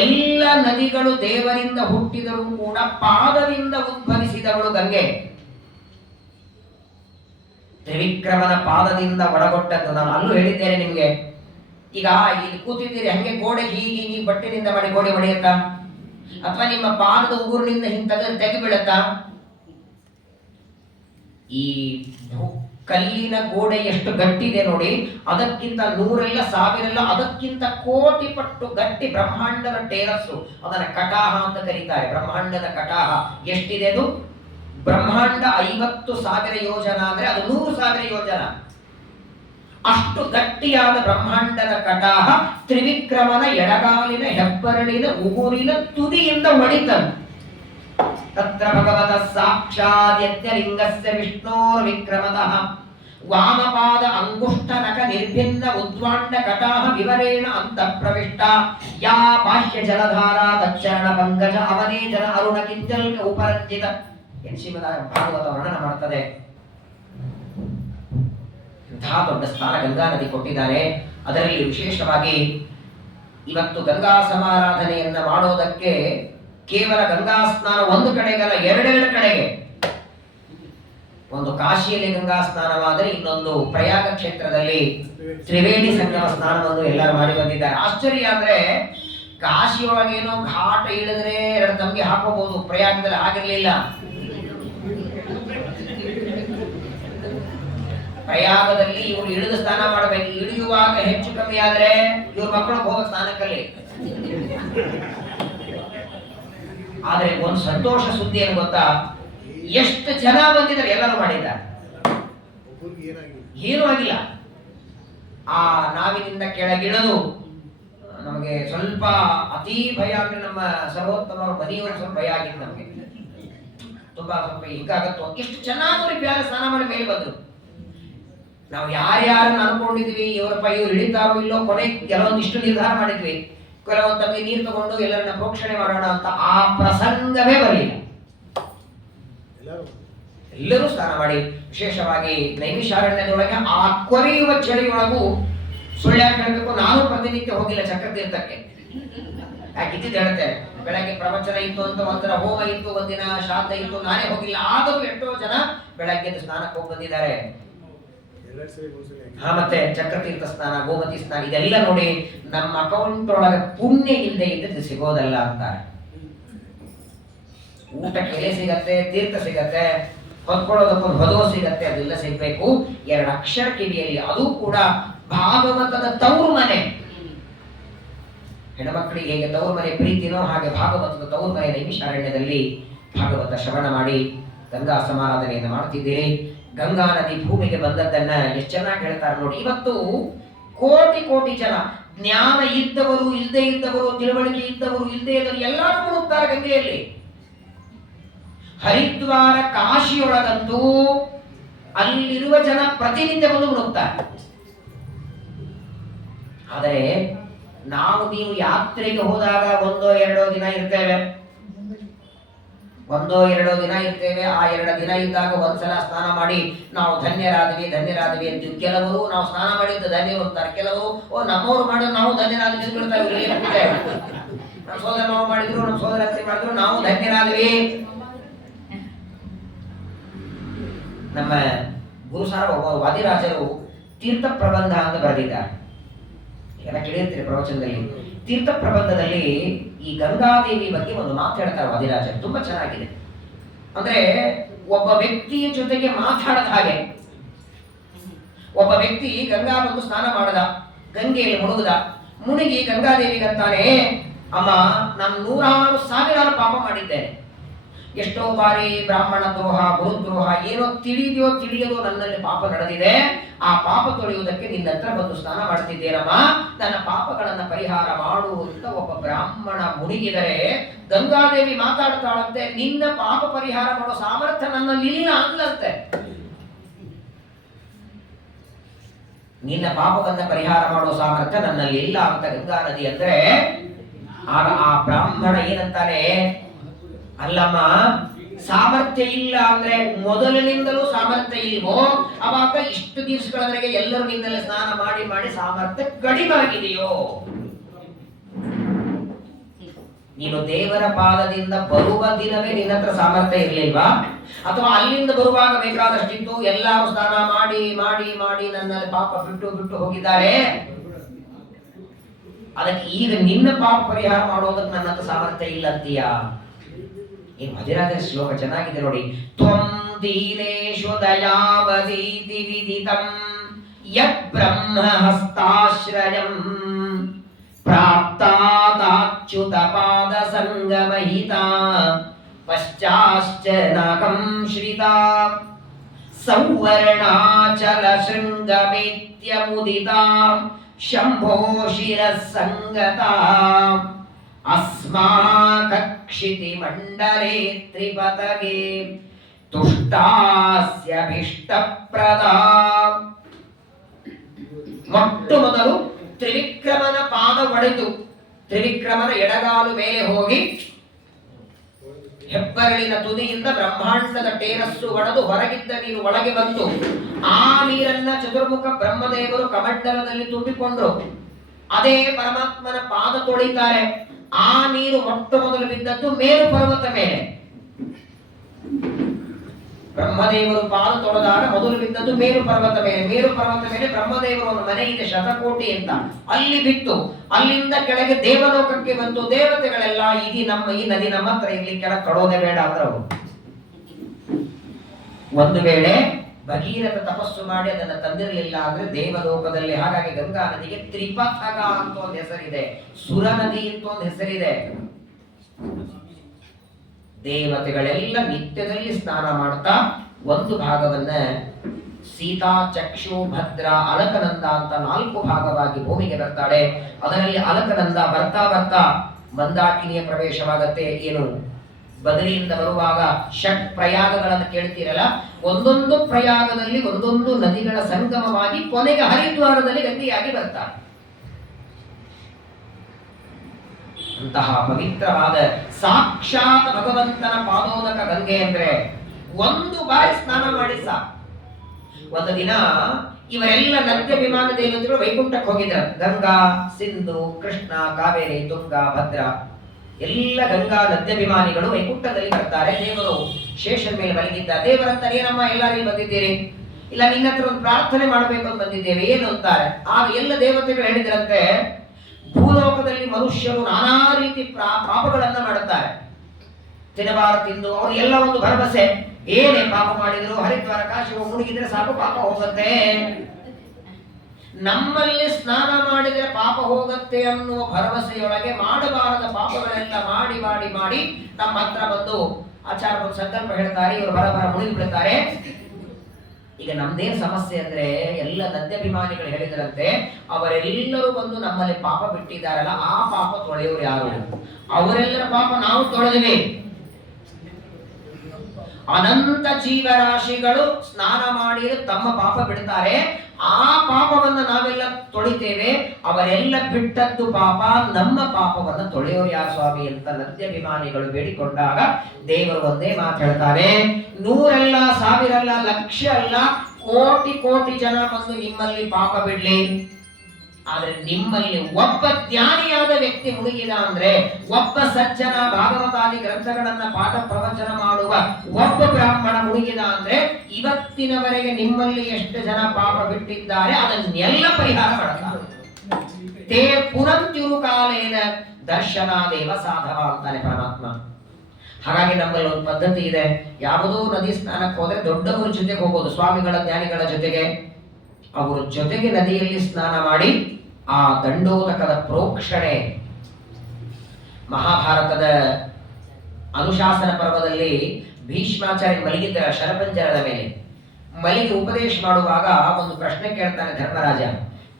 ಎಲ್ಲ ನದಿಗಳು ದೇವರಿಂದ ಹುಟ್ಟಿದರೂ ಕೂಡ ಪಾದದಿಂದ ಉದ್ಭವಿಸಿದವಳು ಗಂಗೆ. ತ್ರಿವಿಕ್ರಮನ ಪಾದದಿಂದ ಒಳಗೊಟ್ಟದ್ದು ನಾನು ಅಲ್ಲೂ ಹೇಳಿದ್ದೇನೆ ನಿಮಗೆ. ಈಗ ಇಲ್ಲಿ ಕೂತಿದ್ದೀರಿ, ಹಂಗೆ ಗೋಡೆಗೆ ಹೀಗೆ ನೀವು ಬಟ್ಟೆನಿಂದ ಮಾಡಿ ಗೋಡೆ ಹೊಡೆಯತ್ತಾ? ಅಥವಾ ನಿಮ್ಮ ಪಾದದ ಉಗುರಿನಿಂದ ಹಿಂಗೆ ತೆಗಿಬೀಳತ್ತಾ? ಈ ಕಲ್ಲಿನ ಗೋಡೆ ಎಷ್ಟು ಗಟ್ಟಿದೆ ನೋಡಿ, ಅದಕ್ಕಿಂತ 100 ಇಲ್ಲ 1000 ಇಲ್ಲ, ಅದಕ್ಕಿಂತ ಕೋಟಿ ಪಟ್ಟು ಗಟ್ಟಿ ಬ್ರಹ್ಮಾಂಡದ ಟೇರಸ್ಸು. ಅದನ್ನ ಕಟಾಹ ಅಂತ ಕರೀತಾರೆ. ಬ್ರಹ್ಮಾಂಡದ ಕಟಾಹ ಎಷ್ಟಿದೆ ಅದು? ಬ್ರಹ್ಮಾಂಡ 50,000 ಯೋಜನ ಅಂದ್ರೆ ಅದು 100,000 ಯೋಜನ. ಅಷ್ಟು ಗಟ್ಟಿಯಾದ ಬ್ರಹ್ಮಾಂಡದ ಕಟಾಹ ತ್ರಿವಿಕ್ರಮನ ಎಡಗಾಲಿನ ಹೆಬ್ಬರಳಿನ ಉಗುರಿನ ತುದಿಯಿಂದ ಹೊಡಿತನು. ತತ್ರ ಭಗವತಃ ಸಾಕ್ಷಾತ್ ಯಜ್ಞಲಿಂಗಸ್ಯ ವಿಷ್ಣೋರ್ ವಿಕ್ರಮತಃ ವಾಮಪಾದ ಅಂಗುಷ್ಟ ನಖ ನಿರ್ಭಿನ್ನ ಉದ್ವಾಂಡ ಕಟಾಹ ವಿವರೇಣ ಅಂತ ಪ್ರವಿಷ್ಟ ಯಾ ಬಾಹ್ಯ ಜಲಧಾರಾ ತಚ್ಚರಣ ಪಂಕಜ ಅವನೇ ಜನ ಅರುಣ ಕಿಂಜಲ್ಕ ಉಪರಂಜಿತ. ಶ್ರೀಮದ್ ಭಾಗವತ ವರ್ಣನ ಮಾಡ್ತದೆ. ಇಂತಹ ದೊಡ್ಡ ಸ್ಥಾನ ಗಂಗಾ ನದಿ ಕೊಟ್ಟಿದ್ದಾರೆ. ಅದರಲ್ಲಿ ವಿಶೇಷವಾಗಿ ಇವತ್ತು ಗಂಗಾ ಸಮಾರಾಧನೆಯನ್ನ ಮಾಡೋದಕ್ಕೆ ಕೇವಲ ಗಂಗಾ ಸ್ನಾನ ಒಂದು ಕಡೆಗಲ್ಲ, 2 ಕಡೆಗೆ. ಒಂದು ಕಾಶಿಯಲ್ಲಿ ಗಂಗಾ ಸ್ನಾನವಾದರೆ ಇನ್ನೊಂದು ಪ್ರಯಾಗ ಕ್ಷೇತ್ರದಲ್ಲಿ ತ್ರಿವೇಣಿ ಸಂಗಮ ಸ್ನಾನವನ್ನು ಎಲ್ಲರೂ ಮಾಡಿ ಬಂದಿದ್ದಾರೆ. ಆಶ್ಚರ್ಯ ಅಂದ್ರೆ ಕಾಶಿಯೊಳಗೇನೋ ಘಾಟ ಇಳಿದ್ರೆ 2 ತಂಗಿ ಹಾಕೋಬಹುದು, ಪ್ರಯಾಗದಲ್ಲಿ ಆಗಿರ್ಲಿಲ್ಲ. ಪ್ರಯಾಗದಲ್ಲಿ ಇವರು ಇಳಿದು ಸ್ನಾನ ಮಾಡಬೇಕು. ಇಳಿಯುವಾಗ ಹೆಚ್ಚು ಕಮ್ಮಿ ಆದ್ರೆ ಇವ್ರ ಮಕ್ಕಳು ಹೋಗ ಸ್ನಾನಕ್ಕಲ್ಲಿ. ಆದ್ರೆ ಒಂದು ಸಂತೋಷ ಸುದ್ದಿ ಏನು ಗೊತ್ತಾ? ಎಷ್ಟು ಜನ ಬಂದಿದ್ದಾರೆ, ಎಲ್ಲರೂ ಮಾಡಿದ್ದಾರೆ, ಏನೂ ಆಗಿಲ್ಲ. ಆ ನಾವಿನಿಂದ ಕೆಳಗಿಳಿದು ನಮಗೆ ಸ್ವಲ್ಪ ಅತಿ ಭಯ ಅಂದ್ರೆ ನಮ್ಮ ಸರ್ವೋತ್ತಮರ ಮನೆಯವರು ಸ್ವಲ್ಪ ಭಯ ಆಗಿತ್ತು ನಮಗೆ, ತುಂಬಾ ಸ್ವಲ್ಪ ಹೀಗಾಗತ್ತೋ. ಎಷ್ಟು ಚೆನ್ನಾಗಿ ಬ್ಯಾಗ ಸ್ನಾನ ಮಾಡಿ ಮೇಲೆ ಬಂದ್ರು. ನಾವು ಯಾರ್ಯಾರನ್ನ ಅನ್ಕೊಂಡಿದ್ವಿ ಇವರಪ್ಪ ಇವ್ರು ಹಿಡಿತಾರೋ ಇಲ್ಲೋ, ಕೊನೆ ಕೆಲವೊಂದಿಷ್ಟು ನಿರ್ಧಾರ ಮಾಡಿದ್ವಿ. ಕೆಲವೊಂದು ತಮಗೆ ನೀರು ತಗೊಂಡು ಎಲ್ಲರನ್ನ ಪ್ರೋಕ್ಷಣೆ ಮಾಡೋಣ ಅಂತ ಆ ಪ್ರಸಂಗವೇ ಬರಲಿಲ್ಲ. ಎಲ್ಲರೂ ಸ್ನಾನ ಮಾಡಿ ವಿಶೇಷವಾಗಿ ನೈಮಿಷಾರಣ್ಯದೊಳಗೆ ಆ ಕೊರೆಯುವ ಚಳಿಯೊಳಗೂ ಸುಳ್ಳ್ಯಾಕೆ ಹೇಳಬೇಕು, ನಾನು ಪ್ರತಿನಿತ್ಯ ಹೋಗಿಲ್ಲ ಚಕ್ರತೀರ್ಥಕ್ಕೆ. ಯಾಕೆ ಇದ್ದಿದ್ದು ಹೇಳ್ತೇನೆ, ಬೆಳಗ್ಗೆ ಪ್ರವಚನ ಇತ್ತು ಅಂತ ಒಂದಿನ ಹೋಮ ಇತ್ತು, ಒಂದಿನ ಶ್ರಾದ್ದ ಇತ್ತು, ನಾನೇ ಹೋಗಿಲ್ಲ. ಆದರೂ ಎಷ್ಟೋ ಜನ ಬೆಳಗ್ಗೆ ಸ್ನಾನಕ್ಕೆ ಹೋಗಿ ಬಂದಿದ್ದಾರೆ. ಮತ್ತೆ ಚಕ್ರತೀರ್ಥ ಸ್ನಾನ, ಗೋಮತಿ ಸ್ನಾನ ಇದೆಲ್ಲ ನೋಡಿ ನಮ್ಮ ಅಕೌಂಟ್ ಒಳಗೆ ಪುಣ್ಯ ಇಲ್ಲದೆ ಇದ್ದದ್ದು ಸಿಗೋದಲ್ಲ ಅಂತಾರೆ. ಊಟಕ್ಕೆ ಎಲೆ ಸಿಗತ್ತೆ, ತೀರ್ಥ ಸಿಗತ್ತೆ, ಹೊತ್ಕೊಳ್ಳೋದಕ್ಕೊಂದು ಹೊದೋ ಸಿಗತ್ತೆ, ಅದೆಲ್ಲ ಸಿಗ್ಬೇಕು. 2 ಅಕ್ಷರ ಕಿವಿಯಲ್ಲಿ, ಅದು ಕೂಡ ಭಾಗವತದ ತವರು ಮನೆ. ಹೆಣ್ಮಕ್ಳಿಗೆ ಹೇಗೆ ತವರು ಮನೆ ಪ್ರೀತಿನೋ ಹಾಗೆ ಭಾಗವತದ ತವರು ಮನೆ ನೈಮಿಷಾರಣ್ಯದಲ್ಲಿ ಭಾಗವತ ಶ್ರವಣ ಮಾಡಿ ಗಂಗಾ ಸಮಾರಾಧನೆಯನ್ನು ಮಾಡ್ತಿದ್ದೀರಿ. ಗಂಗಾ ನದಿ ಭೂಮಿಗೆ ಬಂದದ್ದನ್ನ ಎಷ್ಟು ಚೆನ್ನಾಗಿ ಹೇಳ್ತಾರೆ ನೋಡಿ. ಇವತ್ತು ಕೋಟಿ ಕೋಟಿ ಜನ, ಜ್ಞಾನ ಇದ್ದವರು ಇಲ್ಲದೆ ಇದ್ದವರು, ತಿಳುವಳಿಕೆ ಇದ್ದವರು ಇಲ್ಲದೆ ಇದ್ದವರು ಎಲ್ಲರೂ ಮುಳುಗ್ತಾರೆ ಗಂಗೆಯಲ್ಲಿ. ಹರಿದ್ವಾರ ಕಾಶಿಯೊಳಗಂತೂ ಅಲ್ಲಿರುವ ಜನ ಪ್ರತಿನಿತ್ಯ ಬಂದು ಮುಳುಗ್ತಾರೆ. ಆದರೆ ನಾವು ನೀವು ಯಾತ್ರೆಗೆ ಹೋದಾಗ 1-2 ದಿನ ಇರ್ತೇವೆ, 1-2 ದಿನ ಇರ್ತೇವೆ. ಆ 2 ದಿನ ಇದ್ದಾಗ ಒಂದ್ಸಲ ಸ್ನಾನ ಮಾಡಿ ನಾವು ಧನ್ಯರಾದ್ವಿ ಅಂತೀವಿ. ಕೆಲವರು ನಾವು ಸ್ನಾನ ಮಾಡಿದ್ದು ಧನ್ಯರು ಅಂತಾರೆ, ಕೆಲವರು ನಮ್ಮವರು ಮಾಡೋದು ನಾವು ಧನ್ಯರಾದ್ವಿ ಅಂತ ಹೇಳ್ತಾರೆ. ನಮ್ಮ ಸೋದರ ಮಾವ ಮಾಡಿದ್ರು, ನಮ್ಮ ಸೋದರ ಅತ್ತೆ ಮಾಡಿದ್ರು, ನಾವು ಧನ್ಯರಾದ್ವಿ. ನಮ್ಮ ಗುರುಸಾರ ಒಬ್ಬ ವಾದಿರಾಜರು ತೀರ್ಥ ಪ್ರಬಂಧ ಅಂತ ಬರೆದಿದ್ದಾರೆ. ಎಲ್ಲ ಕೇಳಿರ್ತೀರಿ ಪ್ರವಚನದಲ್ಲಿ. ತೀರ್ಥ ಪ್ರಬಂಧದಲ್ಲಿ ಈ ಗಂಗಾದೇವಿ ಬಗ್ಗೆ ಒಂದು ಮಾತು ಹೇಳ್ತಾರೆ ವಾದಿರಾಜರು, ತುಂಬಾ ಚೆನ್ನಾಗಿದೆ. ಅಂದ್ರೆ ಒಬ್ಬ ವ್ಯಕ್ತಿಯ ಜೊತೆಗೆ ಮಾತಾಡದ ಹಾಗೆ. ಒಬ್ಬ ವ್ಯಕ್ತಿ ಗಂಗಾ ಬಂದು ಸ್ನಾನ ಮಾಡದ, ಗಂಗೆಯಲ್ಲಿ ಮುಳುಗಿ ಗಂಗಾದೇವಿಗಂತಾನೆ, ಅಮ್ಮ ನಾನು 100,000 ಪಾಪ ಮಾಡಿದ್ದೇನೆ, ಎಷ್ಟೋ ಬಾರಿ ಬ್ರಾಹ್ಮಣ ದ್ರೋಹ, ಗುರುದ್ರೋಹ, ಏನೋ ತಿಳಿಯದೋ ನನ್ನಲ್ಲಿ ಪಾಪ ನಡೆದಿದೆ. ಆ ಪಾಪ ತೊಳೆಯುವುದಕ್ಕೆ ನಿನ್ನ ಹತ್ರ ಬಂದು ಸ್ನಾನ ಮಾಡ್ತಿದ್ದೇನಮ್ಮ, ನನ್ನ ಪಾಪಗಳನ್ನ ಪರಿಹಾರ ಮಾಡು ಅಂತ ಒಬ್ಬ ಬ್ರಾಹ್ಮಣ ಮುಳುಗಿದರೆ ಗಂಗಾದೇವಿ ಮಾತಾಡ್ತಾಳಂತೆ, ನಿನ್ನ ಪಾಪ ಪರಿಹಾರ ಮಾಡೋ ಸಾಮರ್ಥ್ಯ ನನ್ನಲ್ಲಿ ಇಲ್ಲ ಅಂದ್ಲಂತೆ. ನಿನ್ನ ಪಾಪವನ್ನ ಪರಿಹಾರ ಮಾಡೋ ಸಾಮರ್ಥ್ಯ ನನ್ನಲ್ಲಿ ಇಲ್ಲ ಅಂತ ಗಂಗಾ ನದಿ ಅಂದ್ರೆ, ಆಗ ಆ ಬ್ರಾಹ್ಮಣ ಏನಂತಾನೆ, ಅಲ್ಲಮ್ಮ ಸಾಮರ್ಥ್ಯ ಇಲ್ಲ ಅಂದ್ರೆ ಮೊದಲಿನಿಂದಲೂ ಸಾಮರ್ಥ್ಯ ಇಲ್ವೋ, ಅವಾಗ ಇಷ್ಟು ದಿವಸಗಳವರೆಗೆ ಎಲ್ಲರೂ ನಿನ್ನಲ್ಲಿ ಸ್ನಾನ ಮಾಡಿ ಸಾಮರ್ಥ್ಯ ಕಡಿಮೆಯಾಗಿದೆಯೋ? ನೀನು ದೇವರ ಪಾದದಿಂದ ಬರುವ ದಿನವೇ ನಿನ್ನ ಹತ್ರ ಸಾಮರ್ಥ್ಯ ಇರ್ಲಿಲ್ವಾ? ಅಥವಾ ಅಲ್ಲಿಂದ ಬರುವಾಗ ಬೇಕಾದಷ್ಟಿತ್ತು, ಎಲ್ಲರೂ ಸ್ನಾನ ಮಾಡಿ ನನ್ನಲ್ಲಿ ಪಾಪ ಬಿಟ್ಟು ಹೋಗಿದ್ದಾರೆ. ಅದಕ್ಕೆ ಈಗ ನಿನ್ನ ಪಾಪ ಪರಿಹಾರ ಮಾಡೋದಕ್ಕೆ ನನ್ನ ಹತ್ರ ಸಾಮರ್ಥ್ಯ ಇಲ್ಲ ಅಂತೀಯಾ? ಈ ಮಧಿರಾಜ ಶ್ಲೋಕ ಚೆನ್ನಾಗಿದೆ ನೋಡಿ. ತ್ವಂ ದೀನೇಶು ದಯಾವದೀತಿ ವಿದಿತಂ ಯತ್ ಬ್ರಹ್ಮ ಹಸ್ತಾಶ್ರಯಂ ಪ್ರಾಪ್ತಾದಾಚ್ಯುತ ಪಾದ ಸಂಗಮಹಿತ ಪಶ್ಚಾಶ್ಚ ನಾಗಂ ಶ್ರಿತಾ ಸೌವರ್ಣಾಚಲ ಶೃಂಗಮೇತ್ಯ ಮುದಿತಾ ಶಂಭೋ ಶಿರಃ ಸಂಗತಾ ಅಸ್ಮಾಕಕ್ಷಿತಿ ಮಂಡಲೇ ತ್ರಿಪತಗೆ ತುಷ್ಟಾಸ್ಯಭಿಷ್ಟಪ್ರದಾ. ಮೊಟ್ಟ ಮೊದಲು ತ್ರಿವಿಕ್ರಮನ ಪಾದ ಒಡೆದು ತ್ರಿವಿಕ್ರಮನ ಎಡಗಾಲು ಮೇಲೆ ಹೋಗಿ ಹೆಬ್ಬರಳಿನ ತುದಿಯಿಂದ ಬ್ರಹ್ಮಾಂಡದ ಟೇರಸ್ಸು ಒಡೆದು ಹೊರಗಿದ್ದ ನೀರು ಒಳಗೆ ಬಂತು. ಆ ನೀರನ್ನ ಚತುರ್ಮುಖ ಬ್ರಹ್ಮದೇವರು ಕಮಂಡಲದಲ್ಲಿ ತುಂಬಿಕೊಂಡ್ರು. ಅದೇ ಪರಮಾತ್ಮನ ಪಾದ ತೊಳಿತಾರೆ. ಆ ನೀರು ಮೊಟ್ಟ ಮೊದಲು ಬಿದ್ದದ್ದು ಮೇರು ಪರ್ವತ ಮೇಲೆ. ಬ್ರಹ್ಮದೇವರು ಪಾದ ತೊಳೆದಾಗ ಮೊದಲು ಬಿದ್ದದ್ದು ಮೇರು ಪರ್ವತ ಮೇಲೆ. ಮೇರು ಪರ್ವತ ಮೇಲೆ ಬ್ರಹ್ಮದೇವರು ಒಂದು ಮನೆ ಇದೆ, ಶತಕೋಟಿ ಅಂತ, ಅಲ್ಲಿ ಬಿತ್ತು. ಅಲ್ಲಿಂದ ಕೆಳಗೆ ದೇವಲೋಕಕ್ಕೆ ಬಂತು. ದೇವತೆಗಳೆಲ್ಲ ಈ ನದಿ ನಮ್ಮ ಹತ್ರ ಇಲ್ಲಿ ಕೆಳಗೆ ಕಡೋದೆ ಬೇಡ ಅಂದ್ರೆ ಅವರು. ಒಂದು ವೇಳೆ ಭಗೀರಥ ತಪಸ್ಸು ಮಾಡಿ ಅದನ್ನ ತಂದಿರಲಿಲ್ಲ ಅಂದ್ರೆ ದೇವಲೋಕದಲ್ಲಿ. ಹಾಗಾಗಿ ಗಂಗಾ ನದಿಗೆ ತ್ರಿಪಥಗ ಅಂತ ಒಂದು ಹೆಸರಿದೆ, ಸುರ ನದಿ ಅಂತ ಒಂದು ಹೆಸರಿದೆ. ದೇವತೆಗಳೆಲ್ಲ ನಿತ್ಯದಲ್ಲಿ ಸ್ನಾನ ಮಾಡ್ತಾ ಒಂದು ಭಾಗವನ್ನ ಸೀತಾ, ಚಕ್ಷು, ಭದ್ರ, ಅಲಕನಂದ ಅಂತ 4 ಭಾಗವಾಗಿ ಭೂಮಿಗೆ ಬರ್ತಾಳೆ. ಅದರಲ್ಲಿ ಅಲಕನಂದ ಬರ್ತಾ ಬರ್ತಾ ಮಂದಾಕಿನಿಯ ಪ್ರವೇಶವಾಗತ್ತೆ. ಏನು ಬದರಿಯಿಂದ ಬರುವಾಗ ಷಟ್ ಪ್ರಯಾಗಗಳನ್ನು ಕೇಳ್ತೀರಲ್ಲ, ಒಂದೊಂದು ಪ್ರಯಾಗದಲ್ಲಿ ಒಂದೊಂದು ನದಿಗಳ ಸಂಗಮವಾಗಿ ಕೊನೆಗೆ ಹರಿದ್ವಾರದಲ್ಲಿ ಗಂಗೆಯಾಗಿ ಬರ್ತಾರೆ. ಅಂತಹ ಪವಿತ್ರವಾದ ಸಾಕ್ಷಾತ್ ಭಗವಂತನ ಪಾದೋದಕ ಗಂಗೆ ಅಂದ್ರೆ ಒಂದು ಬಾರಿ ಸ್ನಾನ ಮಾಡಿ ಸಾಕು. ಒಂದು ದಿನ ಇವರೆಲ್ಲ ನದ್ಯ ವಿಮಾನ ದೇವತೆಗಳು ವೈಕುಂಠಕ್ಕೆ ಹೋಗಿದ್ರು. ಗಂಗಾ, ಸಿಂಧು, ಕೃಷ್ಣ, ಕಾವೇರಿ, ತುಂಗಾ, ಭದ್ರಾ ಎಲ್ಲ ಗಂಗಾ ನದ್ಯಾಭಿಮಾನಿಗಳು ವೈಕುಂಠದಲ್ಲಿ ಬರ್ತಾರೆ. ದೇವರು ಶೇಷನ ಮೇಲೆ ಮಲಗಿದ್ದ. ದೇವರಂತಾರೆ, ಏನಮ್ಮ ಎಲ್ಲರೂ ಬಂದಿದ್ದೀರಿ? ಇಲ್ಲ, ನಿನ್ನ ಹತ್ರ ಒಂದು ಪ್ರಾರ್ಥನೆ ಮಾಡಬೇಕು ಅಂತ ಬಂದಿದ್ದೇವೆ. ಏನು ಅಂತಾರೆ? ಆಗ ಎಲ್ಲ ದೇವತೆಗಳು ಹೇಳಿದ್ರಂತೆ, ಭೂಲೋಕದಲ್ಲಿ ಮನುಷ್ಯರು ನಾನಾ ರೀತಿ ಪಾಪಗಳನ್ನ ಮಾಡುತ್ತಾರೆ. ತಿನ್ನಬಾರ ತಿಂದು ಅವರು ಎಲ್ಲ ಒಂದು ಭರವಸೆ, ಏನೇ ಪಾಪ ಮಾಡಿದ್ರು ಹರಿದ್ವಾರ ಕಾಶಿಗೆ ಮುಳುಗಿದ್ರೆ ಸಾಕು ಪಾಪ ಹೋಗುತ್ತೆ. ನಮ್ಮಲ್ಲಿ ಸ್ನಾನ ಮಾಡಿದರೆ ಪಾಪ ಹೋಗುತ್ತೆ ಅನ್ನುವ ಭರವಸೆಯೊಳಗೆ ಮಾಡಬಾರದ ಪಾಪಗಳೆಲ್ಲ ಮಾಡಿ ಮಾಡಿ ಮಾಡಿ ನಮ್ಮ ಹತ್ರ ಬಂದು ಆಚಾರ ಒಂದು ಸಂಕಲ್ಪ ಹೇಳ್ತಾರೆ. ಇವರು ಬರಬರ ಮುಳುಗಿ ಬಿಡ್ತಾರೆ. ಈಗ ನಮ್ದೇನ್ ಸಮಸ್ಯೆ ಅಂದ್ರೆ, ಎಲ್ಲ ನದ್ಯಾಭಿಮಾನಿಗಳು ಹೇಳಿದ್ರಂತೆ, ಅವರೆಲ್ಲರೂ ಬಂದು ನಮ್ಮಲ್ಲಿ ಪಾಪ ಬಿಟ್ಟಿದ್ದಾರಲ್ಲ, ಆ ಪಾಪ ತೊಳೆಯೋರು ಯಾರು? ಅವರೆಲ್ಲರ ಪಾಪ ನಾವು ತೊಳೆದಿವೆ. ಅನಂತ ಜೀವರಾಶಿಗಳು ಸ್ನಾನ ಮಾಡಿ ತಮ್ಮ ಪಾಪ ಬಿಡ್ತಾರೆ. ಆ ಪಾಪವನ್ನು ನಾವೆಲ್ಲ ತೊಳಿತೇವೆ. ಅವರೆಲ್ಲ ಬಿಟ್ಟದ್ದು ಪಾಪ, ನಮ್ಮ ಪಾಪವನ್ನು ತೊಳೆಯೋರು ಯಾರು ಸ್ವಾಮಿ ಅಂತ ನದ್ಯಾಭಿಮಾನಿಗಳು ಬೇಡಿಕೊಂಡಾಗ ದೇವರು ಒಂದೇ ಮಾತು ಹೇಳ್ತಾರೆ, 100 ಅಲ್ಲ, 1000 ಅಲ್ಲ, 1,00,000 ಅಲ್ಲ, ಕೋಟಿ ಕೋಟಿ ಜನ ಬಂದು ನಿಮ್ಮಲ್ಲಿ ಪಾಪ ಬಿಡ್ಲಿ, ಆದ್ರೆ ನಿಮ್ಮಲ್ಲಿ ಒಬ್ಬ ಜ್ಞಾನಿಯಾದ ವ್ಯಕ್ತಿ ಮುಳುಗಿದ ಅಂದ್ರೆ, ಒಬ್ಬ ಸಜ್ಜನ ಭಾಗವತಾದಿ ಗ್ರಂಥಗಳನ್ನ ಪಾಠ ಪ್ರವಚನ ಮಾಡುವ ಒಬ್ಬ ಬ್ರಾಹ್ಮಣ ಮುಳುಗಿದ ಅಂದ್ರೆ, ಇವತ್ತಿನವರೆಗೆ ನಿಮ್ಮಲ್ಲಿ ಎಷ್ಟು ಜನ ಪಾಪ ಬಿಟ್ಟಿದ್ದಾರೆ ಅದನ್ನೆಲ್ಲ ಪರಿಹಾರ ಮಾಡ್ತಾರೆ. ತೇ ಪುರಂತಿರು ಕಾಲೇನ ದರ್ಶನಾದೇವ ಸಾಧವ ಅಂತಾನೆ ಪರಮಾತ್ಮ. ಹಾಗಾಗಿ ನಮ್ಮಲ್ಲಿ ಒಂದು ಪದ್ಧತಿ ಇದೆ, ಯಾವುದೋ ನದಿ ಸ್ನಾನಕ್ಕೆ ಹೋದ್ರೆ ದೊಡ್ಡವರ ಜೊತೆಗೆ ಹೋಗೋದು, ಸ್ವಾಮಿಗಳ ಜ್ಞಾನಿಗಳ ಜೊತೆಗೆ. ಅವರ ಜೊತೆಗೆ ನದಿಯಲ್ಲಿ ಸ್ನಾನ ಮಾಡಿ ಆ ದಂಡೋದಕದ ಪ್ರೋಕ್ಷಣೆ. ಮಹಾಭಾರತದ ಅನುಶಾಸನ ಪರ್ವದಲ್ಲಿ ಭೀಷ್ಮಾಚಾರ್ಯ ಮಲಗಿದ್ದ ಶರಪಂಜರದ ಮೇಲೆ ಮಲಗಿ ಉಪದೇಶ ಮಾಡುವಾಗ ಒಂದು ಪ್ರಶ್ನೆ ಕೇಳ್ತಾನೆ ಧರ್ಮರಾಜ,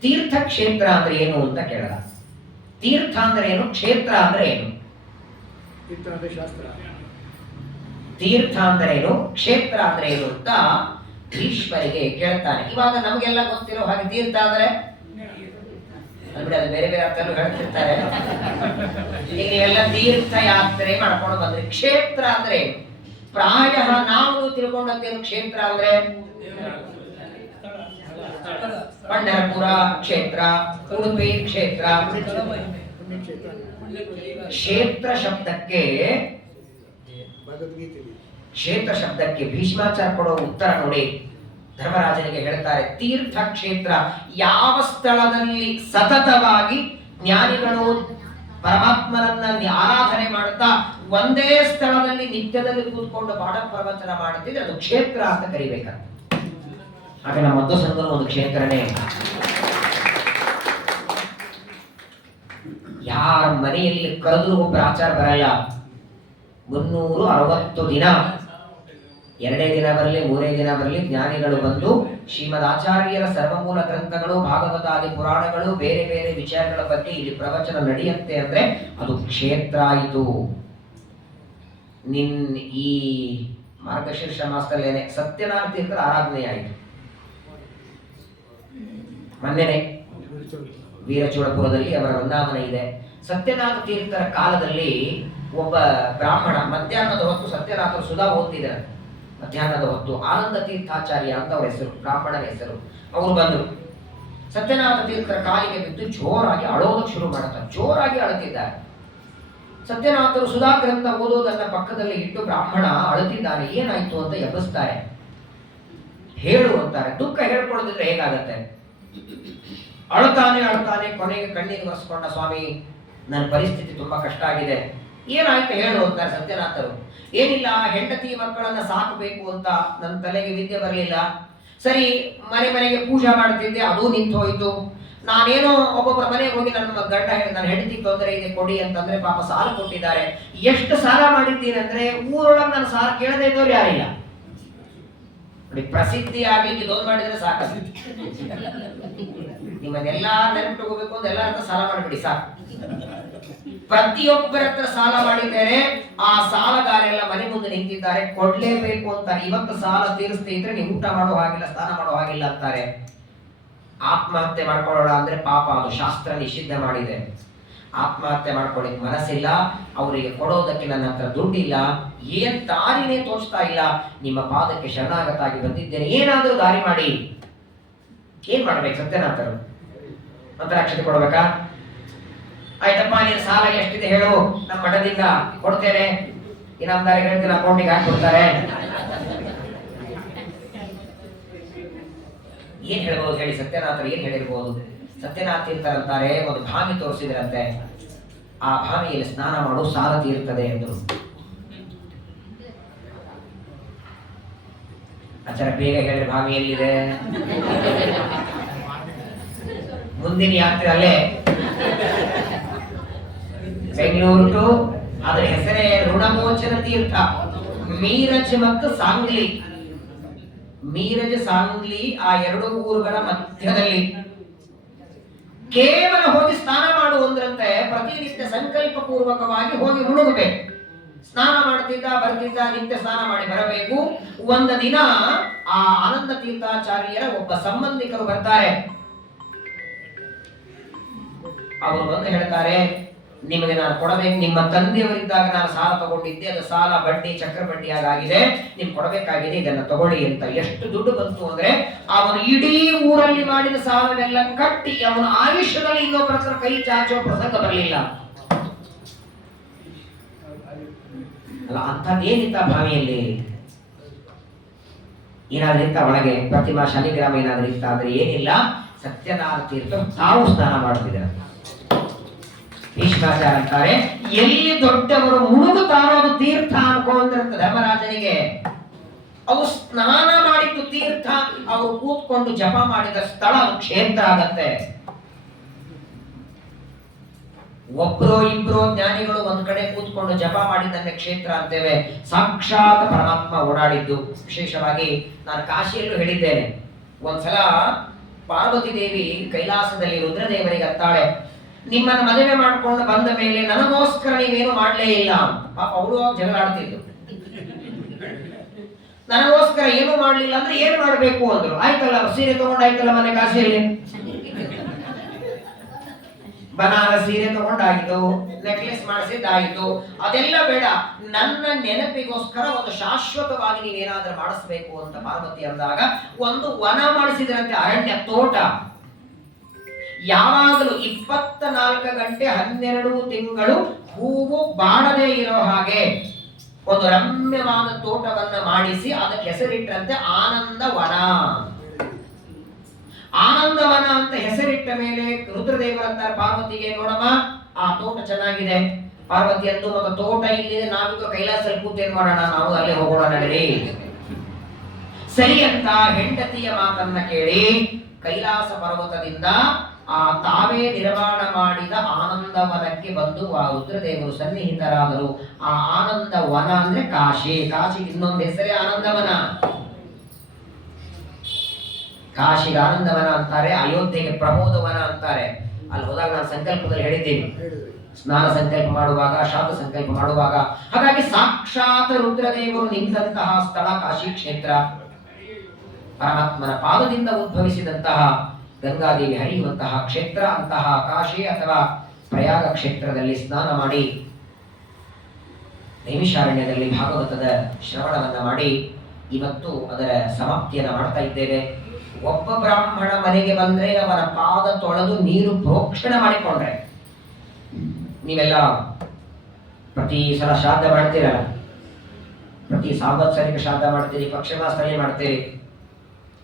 ತೀರ್ಥಕ್ಷೇತ್ರ ಅಂದ್ರೆ ಏನು ಅಂತ ಕೇಳಿದ. ತೀರ್ಥ ಅಂದ್ರೆ ಏನು, ಕ್ಷೇತ್ರ ಅಂದ್ರೆ ಏನು? ತೀರ್ಥ ಅಂದ್ರೆ ಏನು, ಕ್ಷೇತ್ರ ಅಂದ್ರೆ ಏನು ಅಂತ ಭೀಷ್ಮರಿಗೆ ಕೇಳ್ತಾನೆ. ಇವಾಗ ನಮಗೆಲ್ಲ ಗೊತ್ತಿರೋ ಹಾಗೆ ತೀರ್ಥ ಅಂದ್ರೆ ಅದು ಬೇರೆ ಬೇರೆ ಅರ್ಥಲ್ಲೂ ಹೇಳ್ತಿರ್ತಾರೆ. ಈಗ ನೀವೆಲ್ಲ ತೀರ್ಥ ಯಾತ್ರೆ ಮಾಡ್ಕೊಂಡು ಬಂದ್ರಿ. ಕ್ಷೇತ್ರ ಅಂದ್ರೆ ಪ್ರಾಯ ನಾವು ತಿಳ್ಕೊಂಡಂತೇನು ಕ್ಷೇತ್ರ ಅಂದ್ರೆ, ಪಂಢರಪುರ ಕ್ಷೇತ್ರ, ಉಡುಪಿ ಕ್ಷೇತ್ರ. ಕ್ಷೇತ್ರ ಶಬ್ದಕ್ಕೆ ಕ್ಷೇತ್ರ ಶಬ್ದಕ್ಕೆ ಭೀಷ್ಮಾಚಾರ್ಯ ಕೊಡೋ ಉತ್ತರ ನೋಡಿ. ಧರ್ಮರಾಜನಿಗೆ ಹೇಳ್ತಾರೆ, ತೀರ್ಥ ಕ್ಷೇತ್ರ ಯಾವ ಸ್ಥಳದಲ್ಲಿ ಸತತವಾಗಿ ಜ್ಞಾನಿಗಳು ಪರಮಾತ್ಮನನ್ನ ಆರಾಧನೆ ಮಾಡುತ್ತಾ ಒಂದೇ ಸ್ಥಳದಲ್ಲಿ ನಿತ್ಯದಲ್ಲಿ ಕೂತ್ಕೊಂಡು ಪಾಠ ಪ್ರವಚನ ಮಾಡುತ್ತಿದ್ರೆ ಅದು ಕ್ಷೇತ್ರ ಅಂತ ಕರಿಬೇಕಂತ. ಹಾಗೆ ನಮ್ಮ ಮದ್ದು ಸಂಘದ ಒಂದು ಕ್ಷೇತ್ರನೇ. ಯಾರ ಮನೆಯಲ್ಲಿ ಕರೆದ್ರು ಒಬ್ಬರ ಆಚಾರ ಬರಲ್ಲ. 360 ದಿನ, 2 ದಿನ ಬರಲಿ 3 ದಿನ ಬರಲಿ, ಜ್ಞಾನಿಗಳು ಬಂದು ಶ್ರೀಮದ್ ಆಚಾರ್ಯರ ಸರ್ವಮೂಲ ಗ್ರಂಥಗಳು, ಭಾಗವತಾದಿ ಪುರಾಣಗಳು, ಬೇರೆ ಬೇರೆ ವಿಚಾರಗಳ ಬಗ್ಗೆ ಇಲ್ಲಿ ಪ್ರವಚನ ನಡೆಯುತ್ತೆ ಅಂದ್ರೆ ಅದು ಕ್ಷೇತ್ರ ಆಯಿತು. ಈ ಮಾರ್ಗಶೀರ್ಷ ಮಾಸದಲ್ಲೇನೆ ಸತ್ಯನಾರಾಯಣ ತೀರ್ಥರ ಆರಾಧನೆ ಆಯಿತು. ಮೊನ್ನೆನೆ ವೀರಚೋಳಪುರದಲ್ಲಿ ಅವರ ವೃಂದಾವನ ಇದೆ. ಸತ್ಯನಾಥ ತೀರ್ಥರ ಕಾಲದಲ್ಲಿ ಒಬ್ಬ ಬ್ರಾಹ್ಮಣ ಮಧ್ಯಾಹ್ನದ ಹೊತ್ತು ಸತ್ಯನಾಥರು ಸುಧಾ ಓದ್ತಿದ್ದಾರೆ. ಮಧ್ಯಾಹ್ನದ ಹೊತ್ತು ಆನಂದ ತೀರ್ಥಾಚಾರ್ಯ ಅಂತ ಅವರ ಹೆಸರು, ಬ್ರಾಹ್ಮಣನ ಹೆಸರು. ಅವರು ಬಂದರು. ಸತ್ಯನಾಥ ತೀರ್ಥರ ಕಾಲಿಗೆ ಬಿದ್ದು ಜೋರಾಗಿ ಅಳೋದಕ್ಕೆ ಶುರು ಮಾಡುತ್ತಾರೆ. ಜೋರಾಗಿ ಅಳುತ್ತಿದ್ದಾರೆ. ಸತ್ಯನಾಥರು ಸುಧಾ ಗ್ರಂಥ ಓದೋದನ್ನ ಪಕ್ಕದಲ್ಲಿ ಇಟ್ಟು ಬ್ರಾಹ್ಮಣ ಅಳುತ್ತಿದ್ದಾನೆ. ಏನಾಯ್ತು ಅಂತ ಎಬ್ಬಿಸ್ತಾರೆ. ಹೇಳು ಅಂತಾರೆ. ದುಃಖ ಹೇಳ್ಕೊಳ್ಳೋದಿದ್ರೆ ಹೇಗಾಗತ್ತೆ? ಅಳುತ್ತಾನೆ ಕೊನೆಗೆ ಕಣ್ಣೀರು ಒರೆಸ್ಕೊಂಡ, ಸ್ವಾಮಿ ನನ್ನ ಪರಿಸ್ಥಿತಿ ತುಂಬಾ ಕಷ್ಟ ಆಗಿದೆ. ಏನಾಯ್ತು ಹೇಳು ಅಂತಾರೆ ಸತ್ಯನಾಥರು. ಏನಿಲ್ಲ, ಹೆಂಡತಿ ಮಕ್ಕಳನ್ನ ಸಾಕಬೇಕು ಅಂತ ನನ್ನ ತಲೆಗೆ ವಿದ್ಯೆ ಬರಲಿಲ್ಲ. ಸರಿ, ಮನೆಗೆ ಪೂಜೆ ಮಾಡ್ತಿದ್ದೆ, ಅದು ನಿಂತು ಹೋಯ್ತು. ನಾನೇನೋ ಒಬ್ಬೊಬ್ಬರ ಮನೆಗೆ ಹೋಗಿ ನನ್ನ ಗಂಡ ನನ್ನ ಹೆಂಡತಿಗೆ ತೊಂದರೆ ಇದೆ ಕೊಡಿ ಅಂತಂದ್ರೆ ಪಾಪ ಸಾಲ ಕೊಟ್ಟಿದ್ದಾರೆ. ಎಷ್ಟು ಸಾಲ ಮಾಡಿದ್ದೀನಿ ಅಂದ್ರೆ ಊರೊಳಗೆ ನನ್ನ ಸಾಲ ಕೇಳದೇ ಇದ್ದವ್ರು ಯಾರಿಲ್ಲ. ನೋಡಿ, ಪ್ರಸಿದ್ಧಿ ಆಗ್ಲಿಕ್ಕೆ ಇದೊಂದು ಮಾಡಿದ್ರೆ ಸಾಕು. ನಿಮ್ಮನ್ನೆಲ್ಲ ನೆನಪಿಟ್ಕೋಬೇಕು ಅಂತ ಎಲ್ಲರ ಸಾಲ ಮಾಡಿಬಿಡಿ ಸಾಕು. ಪ್ರತಿಯೊಬ್ಬರ ಹತ್ರ ಸಾಲ ಮಾಡಿದ್ದೇನೆ. ಆ ಸಾಲಗಾರೆಲ್ಲ ಮನೆ ಮುಂದೆ ನಿಂತಿದ್ದಾರೆ, ಕೊಡ್ಲೇಬೇಕು ಅಂತಾರೆ. ಇವತ್ತು ಸಾಲ ತೀರಿಸ್ತಾ ಇದ್ರೆ ನೀವು ಊಟ ಮಾಡೋ ಹಾಗಿಲ್ಲ, ಸ್ನಾನ ಮಾಡೋ ಹಾಗಿಲ್ಲ ಅಂತಾರೆ. ಆತ್ಮಹತ್ಯೆ ಮಾಡ್ಕೊಳ್ಳೋಣ ಅಂದ್ರೆ ಪಾಪ, ಅದು ಶಾಸ್ತ್ರ ನಿಷಿದ್ಧ ಮಾಡಿದೆ. ಆತ್ಮಹತ್ಯೆ ಮಾಡ್ಕೊಳ್ಳಿಕ್ ಮನಸ್ಸಿಲ್ಲ, ಅವರಿಗೆ ಕೊಡೋದಕ್ಕೆ ನನ್ನ ಹತ್ರ ದುಡ್ಡಿಲ್ಲ, ಏನ್ ದಾರಿನೇ ತೋರಿಸ್ತಾ ಇಲ್ಲ. ನಿಮ್ಮ ಪಾದಕ್ಕೆ ಶರಣಾಗತಾಗಿ ಬಂದಿದ್ದೇನೆ, ಏನಾದ್ರೂ ದಾರಿ ಮಾಡಿ. ಏನ್ ಮಾಡ್ಬೇಕು ಸತ್ಯನಾಥರು? ಮಂತ್ರಾಕ್ಷತೆ ಕೊಡ್ಬೇಕಾ? ಆಯ್ತಪ್ಪ, ನೀನು ಸಾಲ ಎಷ್ಟಿದೆ ಹೇಳು, ನಮ್ಮ ಮಠದಿಂದ ಕೊಡ್ತೇನೆ, ಇನ್ನೊಂದಾರಿ ಹೇಳ್ತೀನಿ, ಅಕೌಂಟಿಗೆ ಹಾಕ್ಕೊಡ್ತಾರೆ. ಏನ್ ಹೇಳ್ಬೋದು ಹೇಳಿ? ಸತ್ಯನಾಥರು ಏನ್ ಹೇಳಿರ್ಬೋದು? ಸತ್ಯನಾಥ ತೀರ್ಥರಂತಾರೆ, ಒಂದು ಭಾಮಿ ತೋರಿಸಿದ್ರಂತೆ. ಆ ಭಾಮಿಯಲ್ಲಿ ಸ್ನಾನ ಮಾಡು, ಸಾಲ ತೀರ್ತದೆ ಎಂದರು. ಆಚಾರ ಬೇಗ ಹೇಳಿ, ಭಾಮಿ ಎಲ್ಲಿದೆ? ಮುಂದಿನ ಯಾತ್ರೆ ಅಲ್ಲೇ ಬೆಂಗಳೂರು ಟು, ಅದರ ಹೆಸರೇ ಋಣಮೋಚನ ತೀರ್ಥ. ಮೀರಜ್ ಮತ್ತು ಸಾಂಗ್ಲಿ, ಮೀರಜ್ ಸಾಂಗ್ಲಿ ಆ 2 ಊರುಗಳ ಮಧ್ಯದಲ್ಲಿ ಕೇವಲ ಹೋಗಿ ಸ್ನಾನ ಮಾಡುವಂದ್ರಂತೆ. ಪ್ರತಿನಿತ್ಯ ಸಂಕಲ್ಪ ಪೂರ್ವಕವಾಗಿ ಹೋಗಿ ಮುಳುಗಬೇಕು. ಸ್ನಾನ ಮಾಡ್ತಿದ್ದ ಬರ್ತಿದ್ದ, ನಿತ್ಯ ಸ್ನಾನ ಮಾಡಿ ಬರಬೇಕು. ಒಂದು ದಿನ ಆ ಆನಂದ ತೀರ್ಥಾಚಾರ್ಯರ ಒಬ್ಬ ಸಂಬಂಧಿಕರು ಬರ್ತಾರೆ. ಅವರು ಬಂದು ಹೇಳ್ತಾರೆ, ನಿಮಗೆ ನಾನು ಕೊಡಬೇಕು, ನಿಮ್ಮ ತಂದೆಯವರಿದ್ದಾಗ ನಾನು ಸಾಲ ತಗೊಂಡಿದ್ದೆ, ಅದು ಸಾಲ ಬಡ್ಡಿ ಚಕ್ರ ಬಡ್ಡಿಯಾಗಿದೆ, ನಿಮ್ಗೆ ಕೊಡಬೇಕಾಗಿದೆ, ಇದನ್ನ ತಗೊಳ್ಳಿ ಅಂತ. ಎಷ್ಟು ದುಡ್ಡು ಬಂತು ಅಂದ್ರೆ ಅವನು ಇಡೀ ಊರಲ್ಲಿ ಮಾಡಿದ ಸಾಲನೆಲ್ಲ ಕಟ್ಟಿ ಅವನ ಆಯುಷ್ಯದಲ್ಲಿ ಇನ್ನೊಬ್ಬರ ಹತ್ರ ಕೈ ಚಾಚುವ ಪ್ರಸಂಗ ಬರಲಿಲ್ಲ. ಅಲ್ಲ, ಅಂಥದ್ದೇನಿತ್ತ ಭಾವಿಯಲ್ಲಿ? ಏನಾದ್ರೂ ಇತ್ತ ಒಳಗೆ ಪ್ರತಿಮಾ ಶನಿಗ್ರಾಮ ಏನಾದ್ರೂ ಇತ್ತ ಅಂದ್ರೆ ಏನಿಲ್ಲ. ಸತ್ಯನಾರಾಯಣ ತೀರ್ಥ ತಾವು ಸ್ನಾನ ಮಾಡ್ತಿದ್ದಾರೆ. ಭೀಷ್ಮಾಚಾರ್ಯ ಅಂತಾರೆ, ಎಲ್ಲಿ ದೊಡ್ಡವರು ಮುಳುಗುತ್ತಾರೋ ಅದು ತೀರ್ಥ ಅನ್ಕೊಂಡ್ರಂತ ಧರ್ಮರಾಜನಿಗೆ. ಅವು ಸ್ನಾನ ಮಾಡಿದ್ದು ತೀರ್ಥ, ಅವರು ಕೂತ್ಕೊಂಡು ಜಪ ಮಾಡಿದ ಸ್ಥಳ ಅದು ಕ್ಷೇತ್ರ ಆಗತ್ತೆ. ಒಬ್ರು ಇಬ್ರು ಜ್ಞಾನಿಗಳು ಒಂದ್ ಕಡೆ ಕೂತ್ಕೊಂಡು ಜಪ ಮಾಡಿದ್ದನ್ನೇ ಕ್ಷೇತ್ರ ಅಂತೇವೆ. ಸಾಕ್ಷಾತ್ ಪರಮಾತ್ಮ ಓಡಾಡಿದ್ದು. ವಿಶೇಷವಾಗಿ ನಾನು ಕಾಶಿಯಲ್ಲೂ ಹೇಳಿದ್ದೇನೆ. ಒಂದ್ಸಲ ಪಾರ್ವತಿ ದೇವಿ ಕೈಲಾಸದಲ್ಲಿ ರುದ್ರದೇವರಿಗೆ ಅಂತಾಳೆ, ನಿಮ್ಮನ್ನ ಮದುವೆ ಮಾಡ್ಕೊಂಡು ಬಂದ ಮೇಲೆ ನನಗೋಸ್ಕರ ನೀವೇನು ಮಾಡ್ಲೇ ಇಲ್ಲ. ಪಾಪ ಅವಳು ಜಗಳ ಆಡ್ತಿದ್ದು, ನನಗೋಸ್ಕರ ಏನು ಮಾಡ್ಲಿಲ್ಲ ಅಂದ್ರೆ ಏನ್ ಮಾಡ್ಬೇಕು ಅಂದ್ರು. ಆಯ್ತಲ್ಲ, ಸೀರೆ ತಗೊಂಡಾಯ್ತಲ್ಲ ಮನೆ ಕಾಶಿಯಲ್ಲಿ, ಬನಾರಸ್ ಸೀರೆ ತಗೊಂಡಾಯ್ತು, ನೆಕ್ಲೆಸ್ ಮಾಡಿಸಿದ್ದಾಯ್ತು, ಅದೆಲ್ಲ ಬೇಡ, ನನ್ನ ನೆನಪಿಗೋಸ್ಕರ ಒಂದು ಶಾಶ್ವತವಾಗಿ ನೀವೇನಾದ್ರೂ ಮಾಡಿಸ್ಬೇಕು ಅಂತ ಪಾರ್ವತಿ ಅಂದಾಗ ಒಂದು ವನ ಮಾಡಿಸಿದ್ರಂತೆ, ಅರಣ್ಯ ತೋಟ. ಯಾವಾಗಲೂ 24 ಗಂಟೆ 12 ತಿಂಗಳು ಹೂವು ಬಾಡದೇ ಇರೋ ಹಾಗೆ ಒಂದು ರಮ್ಯವಾದ ತೋಟವನ್ನ ಮಾಡಿಸಿ ಅದಕ್ಕೆ ಹೆಸರಿಟ್ಟಂತೆ ಆನಂದ ವನ. ಆನಂದವನ ಅಂತ ಹೆಸರಿಟ್ಟ ಮೇಲೆ ರುದ್ರದೇವರಂತಾರೆ ಪಾರ್ವತಿಗೆ, ನೋಡಮ್ಮ ಆ ತೋಟ ಚೆನ್ನಾಗಿದೆ. ಪಾರ್ವತಿ ಅಂದು ಮತ್ತು ತೋಟ ಇಲ್ಲಿದೆ, ನಾವಿಗೂ ಕೈಲಾಸದಲ್ಲಿ ಕೂತೇನ್ ಮಾಡೋಣ, ನಾವು ಅಲ್ಲೇ ಹೋಗೋಣ ನಡೀರಿ. ಸರಿ ಅಂತ ಹೆಂಡತಿಯ ಮಾತನ್ನ ಕೇಳಿ ಕೈಲಾಸ ಪರ್ವತದಿಂದ ಆ ತಾವೇ ನಿರ್ಮಾಣ ಮಾಡಿದ ಆನಂದವನಕ್ಕೆ ಬಂದು ಆ ರುದ್ರದೇವರು ಸನ್ನಿಹಿತರಾದರು. ಆ ಆನಂದ ವನ ಅಂದ್ರೆ ಕಾಶಿ. ಕಾಶಿಗೆ ಇನ್ನೊಂದು ಹೆಸರೇ ಆನಂದವನ. ಕಾಶಿಗೆ ಆನಂದವನ ಅಂತಾರೆ, ಅಯೋಧ್ಯೆಗೆ ಪ್ರಮೋದವನ ಅಂತಾರೆ. ಅಲ್ಲಿ ಹೋದಾಗ ನಾನು ಸಂಕಲ್ಪದಲ್ಲಿ ಹೇಳಿದ್ದೀನಿ, ಸ್ನಾನ ಸಂಕಲ್ಪ ಮಾಡುವಾಗ, ಶ್ರಾದ್ದ ಸಂಕಲ್ಪ ಮಾಡುವಾಗ. ಹಾಗಾಗಿ ಸಾಕ್ಷಾತ್ ರುದ್ರದೇವರು ನಿಂತಹ ಸ್ಥಳ ಕಾಶಿ ಕ್ಷೇತ್ರ. ಪರಮಾತ್ಮನ ಪಾದದಿಂದ ಉದ್ಭವಿಸಿದಂತಹ ಗಂಗಾದೇವಿ ಹರಿಯುವಂತಹ ಕ್ಷೇತ್ರ ಅಂತಹ ಕಾಶಿ ಅಥವಾ ಪ್ರಯಾಗ ಕ್ಷೇತ್ರದಲ್ಲಿ ಸ್ನಾನ ಮಾಡಿ ನೈಮಿಷಾರಣ್ಯದಲ್ಲಿ ಭಾಗವತದ ಶ್ರವಣವನ್ನ ಮಾಡಿ ಇವತ್ತು ಅದರ ಸಮಾಪ್ತಿಯನ್ನು ಮಾಡ್ತಾ ಇದ್ದೇವೆ. ಒಬ್ಬ ಬ್ರಾಹ್ಮಣ ಮನೆಗೆ ಬಂದ್ರೆ ಅವನ ಪಾದ ತೊಳೆದು ನೀರು ಪ್ರೋಕ್ಷಣೆ ಮಾಡಿಕೊಂಡ್ರೆ, ನೀವೆಲ್ಲ ಪ್ರತಿ ಸಲ ಶ್ರಾದ್ದ ಮಾಡ್ತೀರಲ್ಲ, ಪ್ರತಿ ಸಾಂವತ್ಸರಿಕ ಶ್ರಾದ್ದ ಮಾಡ್ತೀರಿ, ಪಕ್ಷಮಾಸದಲ್ಲಿ ಮಾಡ್ತೀರಿ.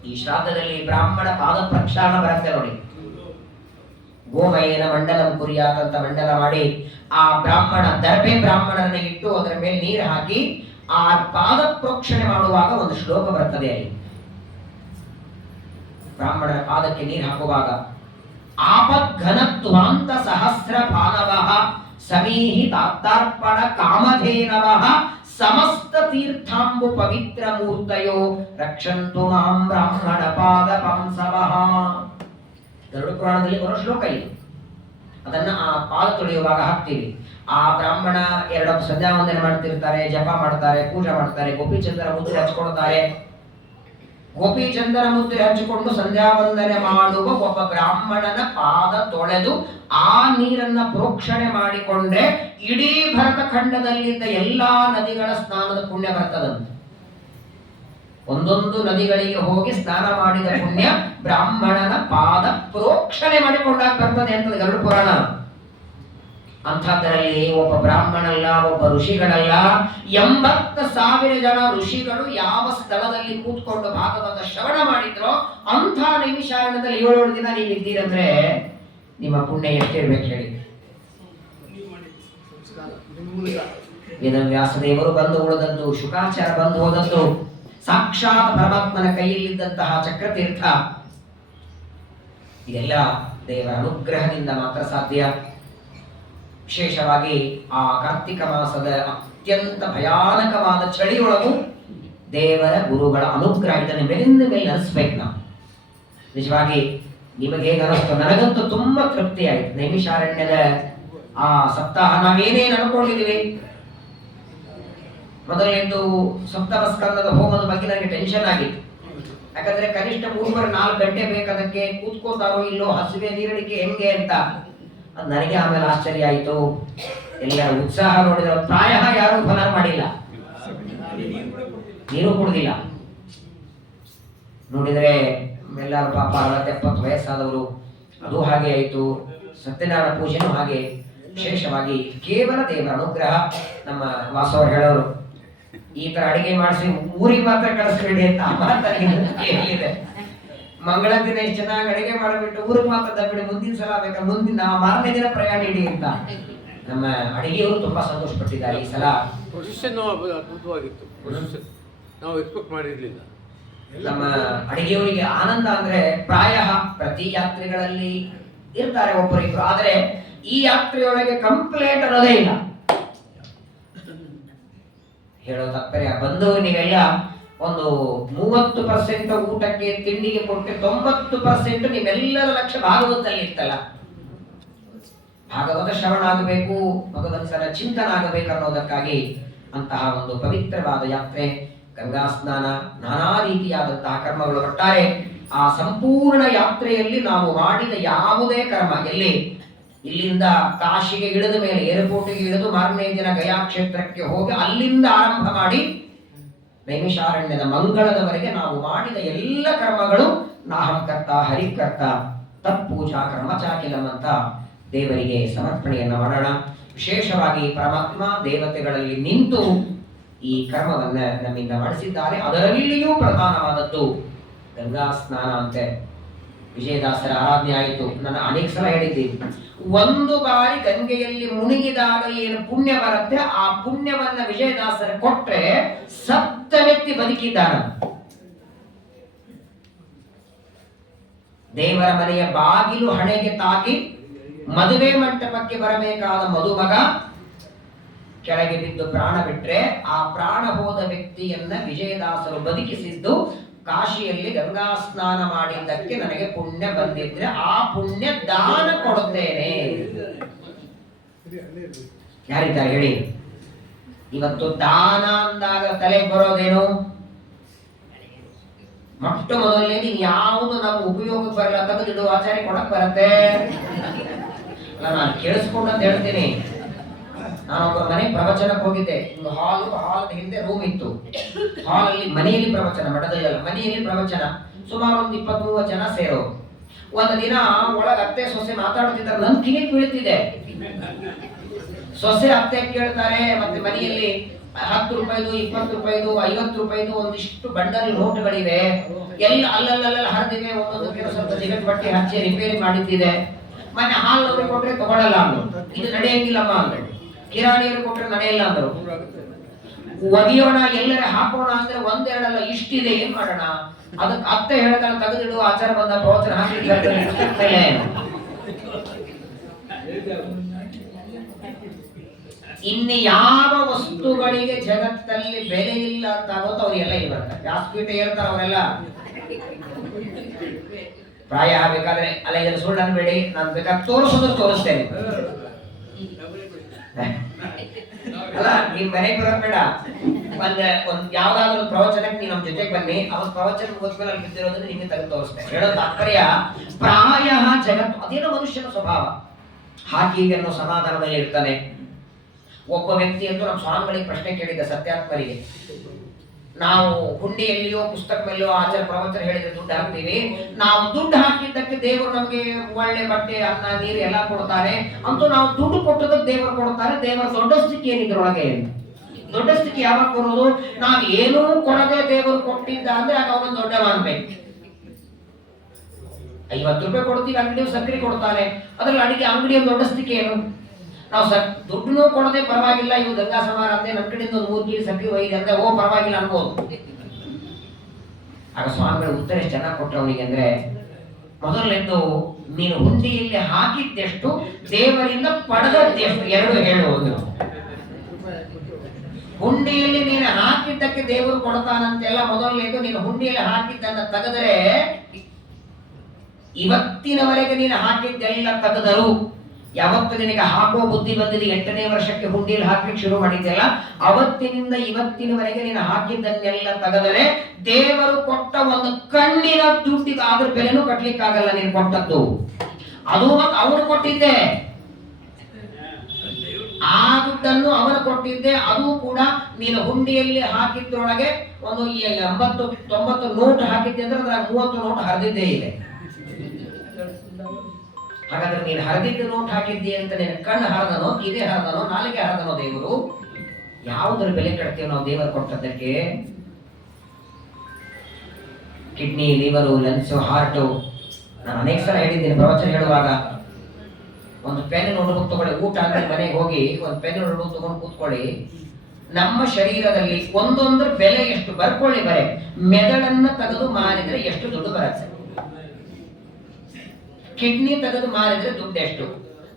ಈ ಶ್ರಾದ್ದದಲ್ಲಿ ಬ್ರಾಹ್ಮಣ ಪಾದ ಪ್ರಕ್ಷಾಳನ ಬರುತ್ತೆ ನೋಡಿ. ಗೋಮಯನ ಮಂಡಲಂ ಕುರಿಯಾತ್ ಅಂತ ಮಂಡಲ ಮಾಡಿ ಆ ಬ್ರಾಹ್ಮಣ ದರ್ಭೆ ಬ್ರಾಹ್ಮಣರನ್ನ ಇಟ್ಟು ಅದರ ಮೇಲೆ ನೀರು ಹಾಕಿ ಆ ಪಾದ ಪ್ರೋಕ್ಷಣೆ ಮಾಡುವಾಗ ಒಂದು ಶ್ಲೋಕ ಬರ್ತದೆ ಅಲ್ಲಿ. ಬ್ರಾಹ್ಮಣರ ಪಾದಕ್ಕೆ ನೀರು ಹಾಕುವಾಗ ಆಪದ್ಘನತ್ವಾಂತ ಸಹಸ್ರ ಪಾನವಃ ಸಮೀಹಿ ತಾತ್ತಾರ್ಪಣ ಕಾಮಧೇನವಃ ಸಮಸ್ತ ತೀರ್ಥಾಂಬು ಪವಿತ್ರ ಮೂರ್ತಯೋ ರಕ್ಷಂತು ಮಾಂ ಬ್ರಾಹ್ಮಣ ಪಾದ ಪಾಂಸವಃ. ಗರುಡ ಪುರಾಣದಲ್ಲಿ ಬರೋ ಶ್ಲೋಕ ಇದು. ಅದನ್ನ ಆ ಪಾದ ತೊಳೆಯುವಾಗ ಹಾಕ್ತೀವಿ. ಆ ಬ್ರಾಹ್ಮಣ ಎರಡು ಸಂಧ್ಯಾ ವಂದನೆ ಮಾಡ್ತಿರ್ತಾರೆ, ಜಪ ಮಾಡ್ತಾರೆ, ಪೂಜೆ ಮಾಡ್ತಾರೆ, ಗೋಪಿಚಂದ್ರ ಮುದ್ರೆ ಹಚ್ಕೊಳ್ತಾರೆ. ಗೋಪಿಚಂದನ ಮುದ್ರೆ ಹಚ್ಚಿಕೊಂಡು ಸಂಧ್ಯಾ ವಂದನೆ ಮಾಡುವ ಒಬ್ಬ ಬ್ರಾಹ್ಮಣನ ಪಾದ ತೊಳೆದು ಆ ನೀರನ್ನ ಪ್ರೋಕ್ಷಣೆ ಮಾಡಿಕೊಂಡ್ರೆ ಇಡೀ ಭರತ ಖಂಡದಲ್ಲಿದ್ದ ಎಲ್ಲಾ ನದಿಗಳ ಸ್ನಾನದ ಪುಣ್ಯ ಬರ್ತದಂತೆ. ಒಂದೊಂದು ನದಿಗಳಿಗೆ ಹೋಗಿ ಸ್ನಾನ ಮಾಡಿದ ಪುಣ್ಯ ಬ್ರಾಹ್ಮಣನ ಪಾದ ಪ್ರೋಕ್ಷಣೆ ಮಾಡಿಕೊಂಡಾಗ ಬರ್ತದೆ ಅಂತ ಗರುಡ ಪುರಾಣ. ಅಂಥದ್ದರಲ್ಲಿ ಒಬ್ಬ ಬ್ರಾಹ್ಮಣಲ್ಲ, ಒಬ್ಬ ಋಷಿಗಳಲ್ಲ, 80,000 ಜನ ಋಷಿಗಳು ಯಾವ ಸ್ಥಳದಲ್ಲಿ ಕೂತ್ಕೊಂಡು ಭಾಗವತ ಶ್ರವಣ ಮಾಡಿದ್ರೋ ಅಂಥ ನೈಮಿಷಾರಣ್ಯದಲ್ಲಿ 7 ದಿನ ನೀವು ಇದ್ದೀರಂದ್ರೆ ನಿಮ್ಮ ಪುಣ್ಯ ಎಷ್ಟಿರ್ಬೇಕು ಹೇಳಿ. ವೇದವ್ಯಾಸದೇವರು ಬಂದು ಉಳಿದದ್ದು, ಶುಕಾಚಾರ ಬಂದು ಹೋದದ್ದು, ಸಾಕ್ಷಾತ್ ಪರಮಾತ್ಮನ ಕೈಯಲ್ಲಿದ್ದಂತಹ ಚಕ್ರತೀರ್ಥ, ಇದೆಲ್ಲ ದೇವರ ಅನುಗ್ರಹದಿಂದ ಮಾತ್ರ ಸಾಧ್ಯ. ವಿಶೇಷವಾಗಿ ಆ ಕಾರ್ತಿಕ ಮಾಸದ ಅತ್ಯಂತ ಭಯಾನಕವಾದ ಚಳಿಯೊಳಗೂ ದೇವರ ಗುರುಗಳ ಅನುಗ್ರಹ ಇದನ್ನು ಮೇಲಿಂದ ಮೇಲೆ ಅನಿಸ್ಬೇಕು ನಾವು. ನಿಜವಾಗಿ ನಿಮಗೆ ಹೇಗೆ ಅನಿಸ್ತು? ನನಗಂತೂ ತುಂಬಾ ತೃಪ್ತಿ ಆಯ್ತು. ನೈಮಿಷಾರಣ್ಯದ ಆ ಸಪ್ತಾಹ ನಾವೇನೇನು ಅನ್ಕೊಂಡಿದೀವಿ, ಮೊದಲನೇದು ಸಪ್ತಮಸ್ಕಂದದ ಹೋಮದ ಬಗ್ಗೆ ನನಗೆ ಟೆನ್ಷನ್ ಆಗಿತ್ತು. ಯಾಕಂದ್ರೆ ಕನಿಷ್ಠ 3-4 ಗಂಟೆ ಬೇಕದಕ್ಕೆ, ಕೂತ್ಕೋತಾರೋ ಇಲ್ಲೋ, ಹಸಿವೆ ನೀರಡಿಕೆ ಹೆಂಗೆ ಅಂತ ಅದು ನನಗೆ ಆಮೇಲೆ ಆಶ್ಚರ್ಯ ಆಯಿತು. ಎಲ್ಲರ ಉತ್ಸಾಹ ನೋಡಿದ್ರೆ ಪ್ರಾಯ ಯಾರು ಫಲ ಮಾಡಿಲ್ಲ, ನೀರು ಕುಡ್ದಿಲ್ಲ. ನೋಡಿದರೆ ಎಲ್ಲರೂ ಪಾಪ 60-70 ವಯಸ್ಸಾದವರು, ಅದು ಹಾಗೆ ಆಯಿತು. ಸತ್ಯನಾರಾಯಣ ಪೂಜೆನೂ ಹಾಗೆ. ವಿಶೇಷವಾಗಿ ಕೇವಲ ದೇವರ ಅನುಗ್ರಹ. ನಮ್ಮ ವಾಸವರು ಹೇಳೋರು, ಈ ತರ ಅಡಿಗೆ ಮಾಡಿಸಿ ಊರಿಗೆ ಮಾತ್ರ ಕಳಿಸ್ಬೇಡಿ ಅಂತ ಹೇಳಿದೆ. ಮಂಗಳ ದಿನ ಇಷ್ಟು ಚೆನ್ನಾಗಿ ಅಡಿಗೆ ಮಾಡಿಬಿಟ್ಟು ಊರಿಗೆ ಮಾತ್ರ ದಬ್ಬಿಡಿ, ಮುಂದಿನ ಸಲ ಬೇಕಾದ್ರೆ ಮುಂದಿನ ಮಾರನೇ ದಿನ ಪ್ರಯಾಣ ಇಡಿ ಅಂತ ನಮ್ಮ ಅಡಿಗೆಯವರು ತುಂಬಾ ಸಂತೋಷ ಪಟ್ಟಿದ್ದಾರೆ. ಈ ಸಲ ಪೊಸಿಷನ್ ಅದ್ಭುತವಾಗಿತ್ತು. ನಾವು ಎಕ್ಸ್ಪೆಕ್ಟ್ ಮಾಡಿರ್ಲಿಲ್ಲ. ನಮ್ಮ ಅಡಿಗೆಯವರಿಗೆ ಆನಂದ ಅಂದ್ರೆ ಪ್ರಾಯ ಪ್ರತಿ ಯಾತ್ರೆಗಳಲ್ಲಿ ಇರ್ತಾರೆ ಒಬ್ಬರಿಬ್ರು, ಆದ್ರೆ ಈ ಯಾತ್ರೆಯೊಳಗೆ ಕಂಪ್ಲೇಂಟ್ ಅನ್ನೋದೇ ಇಲ್ಲ. ಹೇಳೋ ತಾತ್ಪರ್ಯ, ಬಂದು ನೀವೆಲ್ಲ ಒಂದು 30% ಊಟಕ್ಕೆ ತಿಂಡಿಗೆ ಕೊಟ್ಟರೆ 90% ನೀವೆಲ್ಲರ ಲಕ್ಷ್ಯ ಭಾಗವತದಲ್ಲಿ ಇರ್ತಲ್ಲ. ಭಾಗವತ ಶ್ರವಣ ಆಗಬೇಕು, ಭಗವಂತನ ಚಿಂತನ ಆಗಬೇಕು ಅನ್ನೋದಕ್ಕಾಗಿ ಅಂತಹ ಒಂದು ಪವಿತ್ರವಾದ ಯಾತ್ರೆ. ಗಂಗಾ ಸ್ನಾನ, ನಾನಾ ರೀತಿಯಾದಂತಹ ಕರ್ಮಗಳು. ಒಟ್ಟಾರೆ ಆ ಸಂಪೂರ್ಣ ಯಾತ್ರೆಯಲ್ಲಿ ನಾವು ಮಾಡಿದ ಯಾವುದೇ ಕರ್ಮ, ಎಲ್ಲಿ ಇಲ್ಲಿಂದ ಕಾಶಿಗೆ ಇಳಿದ ಮೇಲೆ ಏರ್ಪೋರ್ಟ್ಗೆ ಇಳಿದು ಮಾರನೇ ದಿನ ಗಯಾ ಕ್ಷೇತ್ರಕ್ಕೆ ಹೋಗಿ ಅಲ್ಲಿಂದ ಆರಂಭ ಮಾಡಿ ನೈಮಿಷಾರಣ್ಯದ ಮಂಗಳದವರೆಗೆ ನಾವು ಮಾಡಿದ ಎಲ್ಲ ಕರ್ಮಗಳು ನಾಹಂಕರ್ತ ಹರಿಕರ್ತ ತತ್ಪೂಜಾ ಕರ್ಮಚಾಕಿಲಂ ಅಂತ ದೇವರಿಗೆ ಸಮರ್ಪಣೆಯನ್ನ ಮಾಡೋಣ. ವಿಶೇಷವಾಗಿ ಪರಮಾತ್ಮ ದೇವತೆಗಳಲ್ಲಿ ನಿಂತು ಈ ಕರ್ಮವನ್ನ ನಮ್ಮಿಂದ ಮಾಡಿಸಿದ್ದಾರೆ. ಅದರಲ್ಲಿಯೂ ಪ್ರಧಾನವಾದದ್ದು ಗಂಗಾ ಸ್ನಾನ ಅಂತೆ. ವಿಜಯದಾಸರ ಆರಾಧನೆ ಆಯಿತು. ನಾನು ಅನೇಕ ಸಲ ಹೇಳಿದ್ದೀನಿ, ಒಂದು ಬಾರಿ ಗಂಗೆಯಲ್ಲಿ ಮುಳುಗಿದಾಗ ಏನು ಪುಣ್ಯ ಬರುತ್ತೆ, ಆ ಪುಣ್ಯವನ್ನ ವಿಜಯದಾಸರ ಕೊಟ್ರೆ ಸತ್ತ ವ್ಯಕ್ತಿ ಬದುಕಿದ್ದಾನ. ದೇವರ ಮನೆಯ ಬಾಗಿಲು ಹಣೆಗೆ ತಾಗಿ ಮದುವೆ ಮಂಟಪಕ್ಕೆ ಬರಬೇಕಾದ ಮದುಮಗ ಕೆಳಗೆ ಬಿದ್ದು ಪ್ರಾಣ ಬಿಟ್ರೆ, ಆ ಪ್ರಾಣ ಹೋದ ವ್ಯಕ್ತಿಯನ್ನ ವಿಜಯದಾಸರು ಬದುಕಿಸಿದ್ದು ಕಾಶಿಯಲ್ಲಿ ಗಂಗಾ ಸ್ನಾನ ಮಾಡಿದ್ದಕ್ಕೆ ನನಗೆ ಪುಣ್ಯ ಬಂದಿದ್ರೆ ಆ ಪುಣ್ಯ ದಾನ ಕೊಡುತ್ತೇನೆ. ಯಾರಿದ್ದಾರೆ ಹೇಳಿ? ಇವತ್ತು ದಾನ ಅಂದಾಗ ತಲೆಗೆ ಬರೋದೇನು? ಮೊಟ್ಟ ಮೊದಲನೇ ನೀನ್ ಯಾವುದು ನಮ್ಮ ಉಪಯೋಗಕ್ಕೆ ಬರಲ್ಲ ತೆಗೆದಿಡು ಆಚಾರ್ಯ ಕೊಡಕ್ ಬರತ್ತೆ. ನಾನು ಕೇಳಿಸ್ಕೊಂಡಂತ ಹೇಳ್ತೀನಿ. ನಾನೊಬ್ಬರ ಮನೆ ಪ್ರವಚನಕ್ಕೆ ಹೋಗಿದ್ದೆ. ಒಂದು ಹಾಲ್ ಹಿಂದೆ ರೂಮ್ ಇತ್ತು. ಹಾಲಲ್ಲಿ ಮನೆಯಲ್ಲಿ ಪ್ರವಚನ, ಮಠದಲ್ಲ ಮನೆಯಲ್ಲಿ ಪ್ರವಚನ. ಸುಮಾರು ಒಂದು 20-30 ಜನ ಸೇರೋ. ಒಂದು ದಿನ ಒಳಗೆ ಅತ್ತೆ ಸೊಸೆ ಮಾತಾಡ್ತಿದ್ದಾರೆ, ನನ್ ಕಿವಿಗೆ ಬೀಳ್ತಿದೆ. ಸೊಸೆ ಅತ್ತೆ ಕೇಳ್ತಾರೆ, ಮತ್ತೆ ಮನೆಯಲ್ಲಿ 10 ರೂಪಾಯಿದು, 20 ರೂಪಾಯಿದು, 50 ರೂಪಾಯಿದು ಒಂದಿಷ್ಟು ಬಂಡಲ್ ನೋಟುಗಳಿವೆ, ಎಲ್ಲ ಅಲ್ಲಲ್ಲ ಹರಿದಿವೆ. ಒಂದೊಂದು ಸ್ವಲ್ಪ ಸಿಗಟ್ ಬಟ್ಟೆ ಹಚ್ಚಿ ರಿಪೇರಿ ಮಾಡಿದ್ದಿದೆ. ಮೊನ್ನೆ ಹಾಲವ್ರಿಗೆ ಕೊಟ್ರೆ ತಗೊಳಲ್ಲ ಅಂದ್ರು, ಇದು ನಡೆಯಂಗಿಲ್ಲಮ್ಮ ಅಂದ್ರು. ಕಿರಾಣಿಯರು ಕೊಟ್ರೆ ನಡೆಯಲ್ಲ ಅಂದ್ರು. ಒಗೆಯೋಣ ಎಲ್ಲರ ಹಾಕೋಣ ಅಂದ್ರೆ ಒಂದೆರಡಲ್ಲ ಇಷ್ಟಿದೆ, ಏನ್ ಮಾಡೋಣ? ಅದಕ್ಕೆ ಅತ್ತೆ ಹೇಳ್ತಾನೆ, ತೆಗೆದಿಡು ಆಚಾರ ಬಂದ ಪ್ರವಚನ ಹಾಕಿ. ಇನ್ನು ಯಾವ ವಸ್ತುಗಳಿಗೆ ಜಗತ್ತಲ್ಲಿ ಬೆಲೆ ಇಲ್ಲ ಅಂತ ಆಗೋದು ಅವ್ರಿಗೆಲ್ಲ ಇಲ್ಲಿ ಬರ್ತಾರೆ. ವ್ಯಾಸಪೀಠ ಹೇಳ್ತಾರೆ ಅವರೆಲ್ಲ. ಪ್ರಾಯ ಬೇಕಾದ್ರೆ ಅಲ್ಲ, ಇದನ್ನು ಸುಳ್ಳು ಅನ್ಬೇಡಿ, ನಾನು ಬೇಕಾದ್ರೆ ತೋರಿಸ್ತೇನೆ. ಅಲ್ಲ, ನಿಮ್ ಮನೆಗೆ ಬರೋದ್ ಬೇಡ. ಒಂದ್ ಯಾವ್ದಾದ್ರು ಪ್ರವಚನಕ್ಕೆ ನೀವು ನಮ್ ಜೊತೆಗೆ ಬನ್ನಿ. ಅವ್ರ ಪ್ರವಚನ ಮುಗಿದ್ಮೇಲೆ ಅಲ್ಲಿ ಬಿದ್ದಿರೋದನ್ನ ನಿಮಗೆ ತೆಗೆದು ತೋರಿಸ್ತೇನೆ. ಹೇಳೋ ತಾತ್ಪರ್ಯ, ಪ್ರಾಯ ಜಗತ್ತು ಅದೇನೋ ಮನುಷ್ಯನ ಸ್ವಭಾವ. ಹಾಗೆ ಅನ್ನೋ ಸಮಾಧಾನದಲ್ಲಿ ಇರ್ತಾನೆ. ಒಬ್ಬ ವ್ಯಕ್ತಿ ಅಂತೂ ನಮ್ಮ ಸ್ವಾಮಿಗಳಿಗೆ ಪ್ರಶ್ನೆ ಕೇಳಿದ್ದ, ಸತ್ಯಾತ್ಮರಿಗೆ. ನಾವು ಹುಂಡಿಯಲ್ಲಿಯೋ ಪುಸ್ತಕ ಮೇಲೆಯೋ ಆಚಾರ ಪ್ರವಚನ ಹೇಳಿದ್ರೆ ದುಡ್ಡು ಹಾಕ್ತೀವಿ. ನಾವು ದುಡ್ಡು ಹಾಕಿದ್ದಕ್ಕೆ ದೇವರು ನಮ್ಗೆ ಒಳ್ಳೆ ಬಟ್ಟೆ, ಅನ್ನ, ನೀರು ಎಲ್ಲ ಕೊಡ್ತಾರೆ. ಅಂತೂ ನಾವು ದುಡ್ಡು ಕೊಟ್ಟದಕ್ಕೆ ದೇವರು ಕೊಡ್ತಾರೆ. ದೇವರ ದೊಡ್ಡ ಸ್ಥಿತಿ ಏನಿದ್ರೊಳಗೆ? ದೊಡ್ಡ ಸ್ಥಿತಿ ಯಾವಾಗ ಕೊಡೋದು? ನಾವು ಏನೂ ಕೊಡದೆ ದೇವರು ಕೊಟ್ಟಿದ್ದ ಅಂದ್ರೆ ಆಗ ಅವನೊಂದು ದೊಡ್ಡ ಮಾಡ್ಬೇಕು. 50 ರೂಪಾಯಿ ಕೊಡ್ತೀವಿ, ಅಂಗಡಿಯು ಸಕ್ಕರೆ ಕೊಡ್ತಾನೆ, ಅದ್ರಲ್ಲಿ ಅಡಿಗೆ ಅಂಗಡಿಯ ದೊಡ್ಡ ಸ್ಥಿತಿ ಏನು? ನಾವು ದುಡ್ಡು ಕೊಡದೆ ಪರವಾಗಿಲ್ಲ, ಇವು ಗಂಗಾ ಸಮಾರ ಅಂತೆ, ನಮ್ಮ ಕಡೆಯಿಂದ ಒಂದು 3 ಕೆಜಿ ಸಕ್ಕರೆ ಒಯ್ದೆ ಅಂದ್ರೆ ಓ ಪರವಾಗಿಲ್ಲ ಅನ್ಬೋದು. ಆಗ ಸ್ವಾಮಿಗಳು ಉತ್ತರ ಎಷ್ಟು ಚೆನ್ನಾಗಿ ಕೊಟ್ಟರು ಅವನಿಗೆ ಅಂದ್ರೆ, ಮೊದಲನೇದ್ದು ನೀನು ಹುಂಡಿಯಲ್ಲಿ ಹಾಕಿದ್ದೆಷ್ಟು, ದೇವರಿಂದ ಪಡೆದದ್ದೆಷ್ಟು, ಎರಡು ಹೇಳುವುದು. ಹುಂಡಿಯಲ್ಲಿ ನೀನು ಹಾಕಿದ್ದಕ್ಕೆ ದೇವರು ಕೊಡ್ತಾನಂತೆಲ್ಲ. ಮೊದಲನೇದು ನೀನು ಹುಂಡಿಯಲ್ಲಿ ಹಾಕಿದ್ದನ್ನ ತೆಗೆದರೆ, ಇವತ್ತಿನವರೆಗೆ ನೀನು ಹಾಕಿದ್ದೆಲ್ಲ ತೆಗೆದರು. ಯಾವತ್ತು ನಿನಗೆ ಹಾಕುವ ಬುದ್ಧಿ ಬಂದಿದೆ, 8ನೇ ವರ್ಷಕ್ಕೆ ಹುಂಡಿಯಲ್ಲಿ ಹಾಕ್ಲಿಕ್ಕೆ ಶುರು ಮಾಡಿದ್ದೆಲ್ಲ, ಅವತ್ತಿನಿಂದ ಇವತ್ತಿನವರೆಗೆ ನೀನು ಹಾಕಿದ್ದನ್ನೆಲ್ಲ ತೆಗೆದರೆ ದೇವರು ಕೊಟ್ಟ ಒಂದು ಕಣ್ಣಿನ ದುಡ್ಡಿಗೆ ಆದ್ರ ಬೆಲೆನೂ ಕಟ್ಲಿಕ್ಕಾಗಲ್ಲ. ನೀನು ಕೊಟ್ಟದ್ದು ಅದು ಅವನು ಕೊಟ್ಟಿದ್ದೆ, ಆ ದುಡ್ಡನ್ನು ಅವನು ಕೊಟ್ಟಿದ್ದೆ. ಅದು ಕೂಡ ನೀನು ಹುಂಡಿಯಲ್ಲಿ ಹಾಕಿದ್ರೊಳಗೆ ಒಂದು 80-90 ನೋಟ್ ಹಾಕಿದ್ದೆ ಅಂದ್ರೆ ಅದ್ರ 30 ನೋಟ್ ಹರಿದಿದ್ದೇ ಇದೆ. ಹಾಗಾದ್ರೆ ನೀನು ಹರಿದಿದ್ದ ನೋಟ್ ಹಾಕಿದ್ದಿ ಅಂತ ನೀನು ಕಣ್ಣು ಹರಿದನೋ, ಕಿವಿ ಹರಿದನೋ, ನಾಲಿಗೆ ಹರಿದನೋ ದೇವರು? ಯಾವುದರ ಬೆಲೆ ಕಟ್ತೀವಿ ನಾವು ದೇವರು ಕೊಟ್ಟದ್ದಕ್ಕೆ? Kidney, liver, lungs, heart. ನಾನು ಅನೇಕ ಸಲ ಹೇಳಿದ್ದೀನಿ ಪ್ರವಚನ ಹೇಳುವಾಗ, ಒಂದು ಪೆನ್ ನೋಟ್ಬುಕ್ ತಗೊಳ್ಳಿ. ಊಟ ಅಂದ್ರೆ ಮನೆಗೆ ಹೋಗಿ ಒಂದು ಪೆನ್ ನೋಟ್ಬುಕ್ ತಗೊಂಡು ಕೂತ್ಕೊಳ್ಳಿ. ನಮ್ಮ ಶರೀರದಲ್ಲಿ ಒಂದೊಂದರ ಬೆಲೆ ಎಷ್ಟು ಬರ್ಕೊಳ್ಳಿ. ಬರೆ ಮೆದಳನ್ನ ತೆಗೆದು ಮಾರಿದ್ರೆ ಎಷ್ಟು ದುಡ್ಡು ಬರುತ್ತೆ? ಕಿಡ್ನಿ ತೆಗೆದು ಮಾರಿದ್ರೆ ದುಡ್ಡು ಎಷ್ಟು?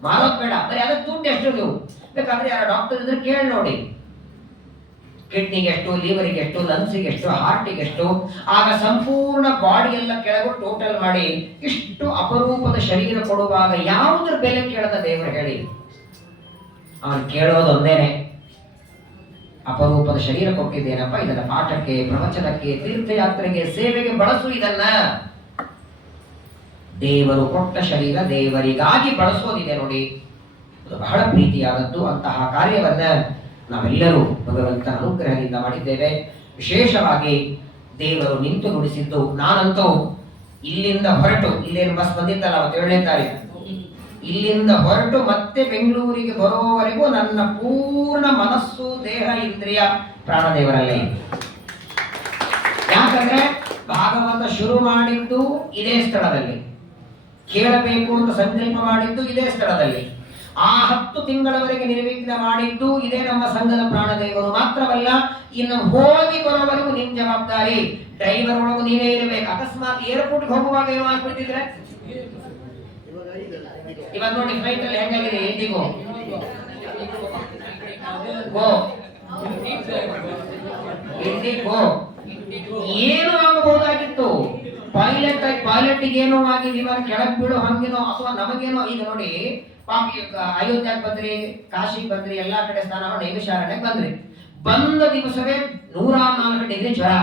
ಮಾರೋದ್ ಬೇಡ, ಬರೀ ಅದಕ್ಕೆ ದುಡ್ಡು ಎಷ್ಟು? ನೀವು ಬೇಕಾದ್ರೆ ಯಾರ ಡಾಕ್ಟರ್ ಇದ್ರೆ ಕೇಳಿ ನೋಡಿ. ಕಿಡ್ನಿಗೆ ಎಷ್ಟು, ಲಿವರಿಗೆ ಎಷ್ಟು, ಲಂಗ್ಸಿಗೆ ಎಷ್ಟು, ಹಾರ್ಟಿಗೆ ಎಷ್ಟು, ಆಗ ಸಂಪೂರ್ಣ ಬಾಡಿ ಎಲ್ಲ ಕೆಳಗೂ ಟೋಟಲ್ ಮಾಡಿ ಇಷ್ಟು ಅಪರೂಪದ ಶರೀರ ಕೊಡುವಾಗ ಯಾವುದ್ರ ಬೆಲೆ ಕೇಳದ ದೇವರು ಹೇಳಿ? ಅವನು ಕೇಳೋದು ಒಂದೇನೆ, ಅಪರೂಪದ ಶರೀರ ಕೊಟ್ಟಿದ್ದೇನಪ್ಪ, ಇದನ್ನ ಪಾಠಕ್ಕೆ, ಪ್ರವಚನಕ್ಕೆ, ತೀರ್ಥಯಾತ್ರೆಗೆ, ಸೇವೆಗೆ ಬಳಸು. ಇದನ್ನ ದೇವರು ಕೊಟ್ಟ ಶರೀರ ದೇವರಿಗಾಗಿ ಬಳಸೋದಿದೆ ನೋಡಿ, ಅದು ಬಹಳ ಪ್ರೀತಿಯಾದದ್ದು. ಅಂತಹ ಕಾರ್ಯವನ್ನ ನಾವೆಲ್ಲರೂ ಭಗವಂತನ ಅನುಗ್ರಹದಿಂದ ಮಾಡಿದ್ದೇವೆ. ವಿಶೇಷವಾಗಿ ದೇವರು ನಿಂತು ನುಡಿಸಿದ್ದು, ನಾನಂತೂ ಇಲ್ಲಿಂದ ಹೊರಟು, ಇಲ್ಲೇನು ಬಸ್ ಬಂದಿತ್ತಲ್ಲ ಅವತ್ತು 7ನೇ ತಾರೀಕು, ಇಲ್ಲಿಂದ ಹೊರಟು ಮತ್ತೆ ಬೆಂಗಳೂರಿಗೆ ಬರೋವರೆಗೂ ನನ್ನ ಪೂರ್ಣ ಮನಸ್ಸು, ದೇಹ, ಇಂದ್ರಿಯ, ಪ್ರಾಣದೇವರಲ್ಲೇ ಇದೆ. ಯಾಕಂದ್ರೆ ಭಾಗವತ ಶುರು ಮಾಡಿದ್ದು ಇದೇ ಸ್ಥಳದಲ್ಲಿ, ಕೇಳಬೇಕು ಅಂತ ಸಂಕಲ್ಪ ಮಾಡಿದ್ದು ಇದೇ ಸ್ಥಳದಲ್ಲಿ. ಆ 10 ತಿಂಗಳವರೆಗೆ ನಿರ್ವಿಘ್ನ ಮಾಡಿದ್ದು ಇದೇ ನಮ್ಮ ಸಂಘದ ಪ್ರಾಣದೇವರು. ಮಾತ್ರವಲ್ಲ, ಇನ್ನು ಹೋಗಿ ಬರೋವರೆಗೂ ನಿಮ್ ಜವಾಬ್ದಾರಿ. ಡ್ರೈವರ್ ಒಳಗೂ ನೀವೇ ಇರಬೇಕು. ಅಕಸ್ಮಾತ್ ಏರ್ಪೋರ್ಟ್ಗೆ ಹೋಗುವಾಗ ಏನೋ ಆಗ್ಬಿಟ್ಟಿದ್ರೆ ಇವಾಗ ನೋಡಿ ಫ್ಲೈಟ್ ಅಲ್ಲಿ ಹೆಂಗಾಗಿದೆ, ಇಂಡಿಗೋ ಏನು ಆಗಬಹುದಾಗಿತ್ತು. ಪೈಲಟ್ ಏನೋ ಆಗಿ ವಿಮಾನ ಕೆಳಗ್ ಬೀಳೋ ಹಂಗೇನೋ ಅಥವಾ ನಮಗೇನೋ. ಈಗ ನೋಡಿ ಅಯೋಧ್ಯೆಗೆ ಬಂದ್ರಿ, ಕಾಶಿಗೆ ಬಂದ್ರಿ, ಎಲ್ಲಾ ಕಡೆ ಸ್ನಾನ ಮಾಡಿ ನೈಮಿಷಾರಣ್ಯಕ್ಕೆ ಬಂದ್ರಿ. ಬಂದ ದಿವಸವೇ 104 ಡಿಗ್ರಿ ಜ್ವರ.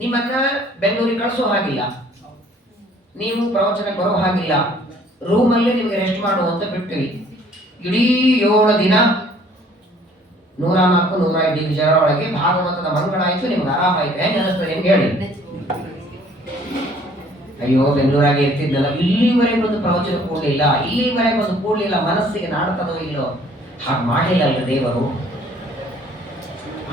ನಿಮ್ಮನ್ನ ಬೆಂಗಳೂರಿಗೆ ಕಳಿಸೋ ಹಾಗಿಲ್ಲ, ನೀವು ಪ್ರವಚನಕ್ಕೆ ಬರೋ ಹಾಗಿಲ್ಲ, ರೂಮಲ್ಲಿ ನಿಮ್ಗೆ ರೆಸ್ಟ್ ಮಾಡುವಂತ ಬಿಟ್ಟಿವಿ. ಇಡೀ 7 ದಿನ 104, 105 ಡಿಗ್ರಿ ಜ್ವರ ಒಳಗೆ ಭಾಗವತದ ಮಂಗಳ ಆಯ್ತು, ನಿಮ್ಗೆ ಆರಾಮ ಆಯ್ತು. ಹೆಂಗ್ ಅನಿಸ್ತದೆ ನಿಮ್ಗೆ ಹೇಳಿ? ಅಯ್ಯೋ ಬೆಂಗಳೂರಾಗೆ ಇರ್ತಿದ್ನಲ್ಲ, ಇಲ್ಲಿವರೆಗೆ ಒಂದು ಪ್ರವಚನ ಕೂಡಲಿಲ್ಲ, ಇಲ್ಲಿವರೆಗೆ ಒಂದು ಕೂಡಲಿಲ್ಲ, ಮನಸ್ಸಿಗೆ ನಾಡ್ತದೋ ಇಲ್ಲೋ. ಹಾಗೆ ಮಾಡಿಲ್ಲ ಅಲ್ಲ ದೇವರು.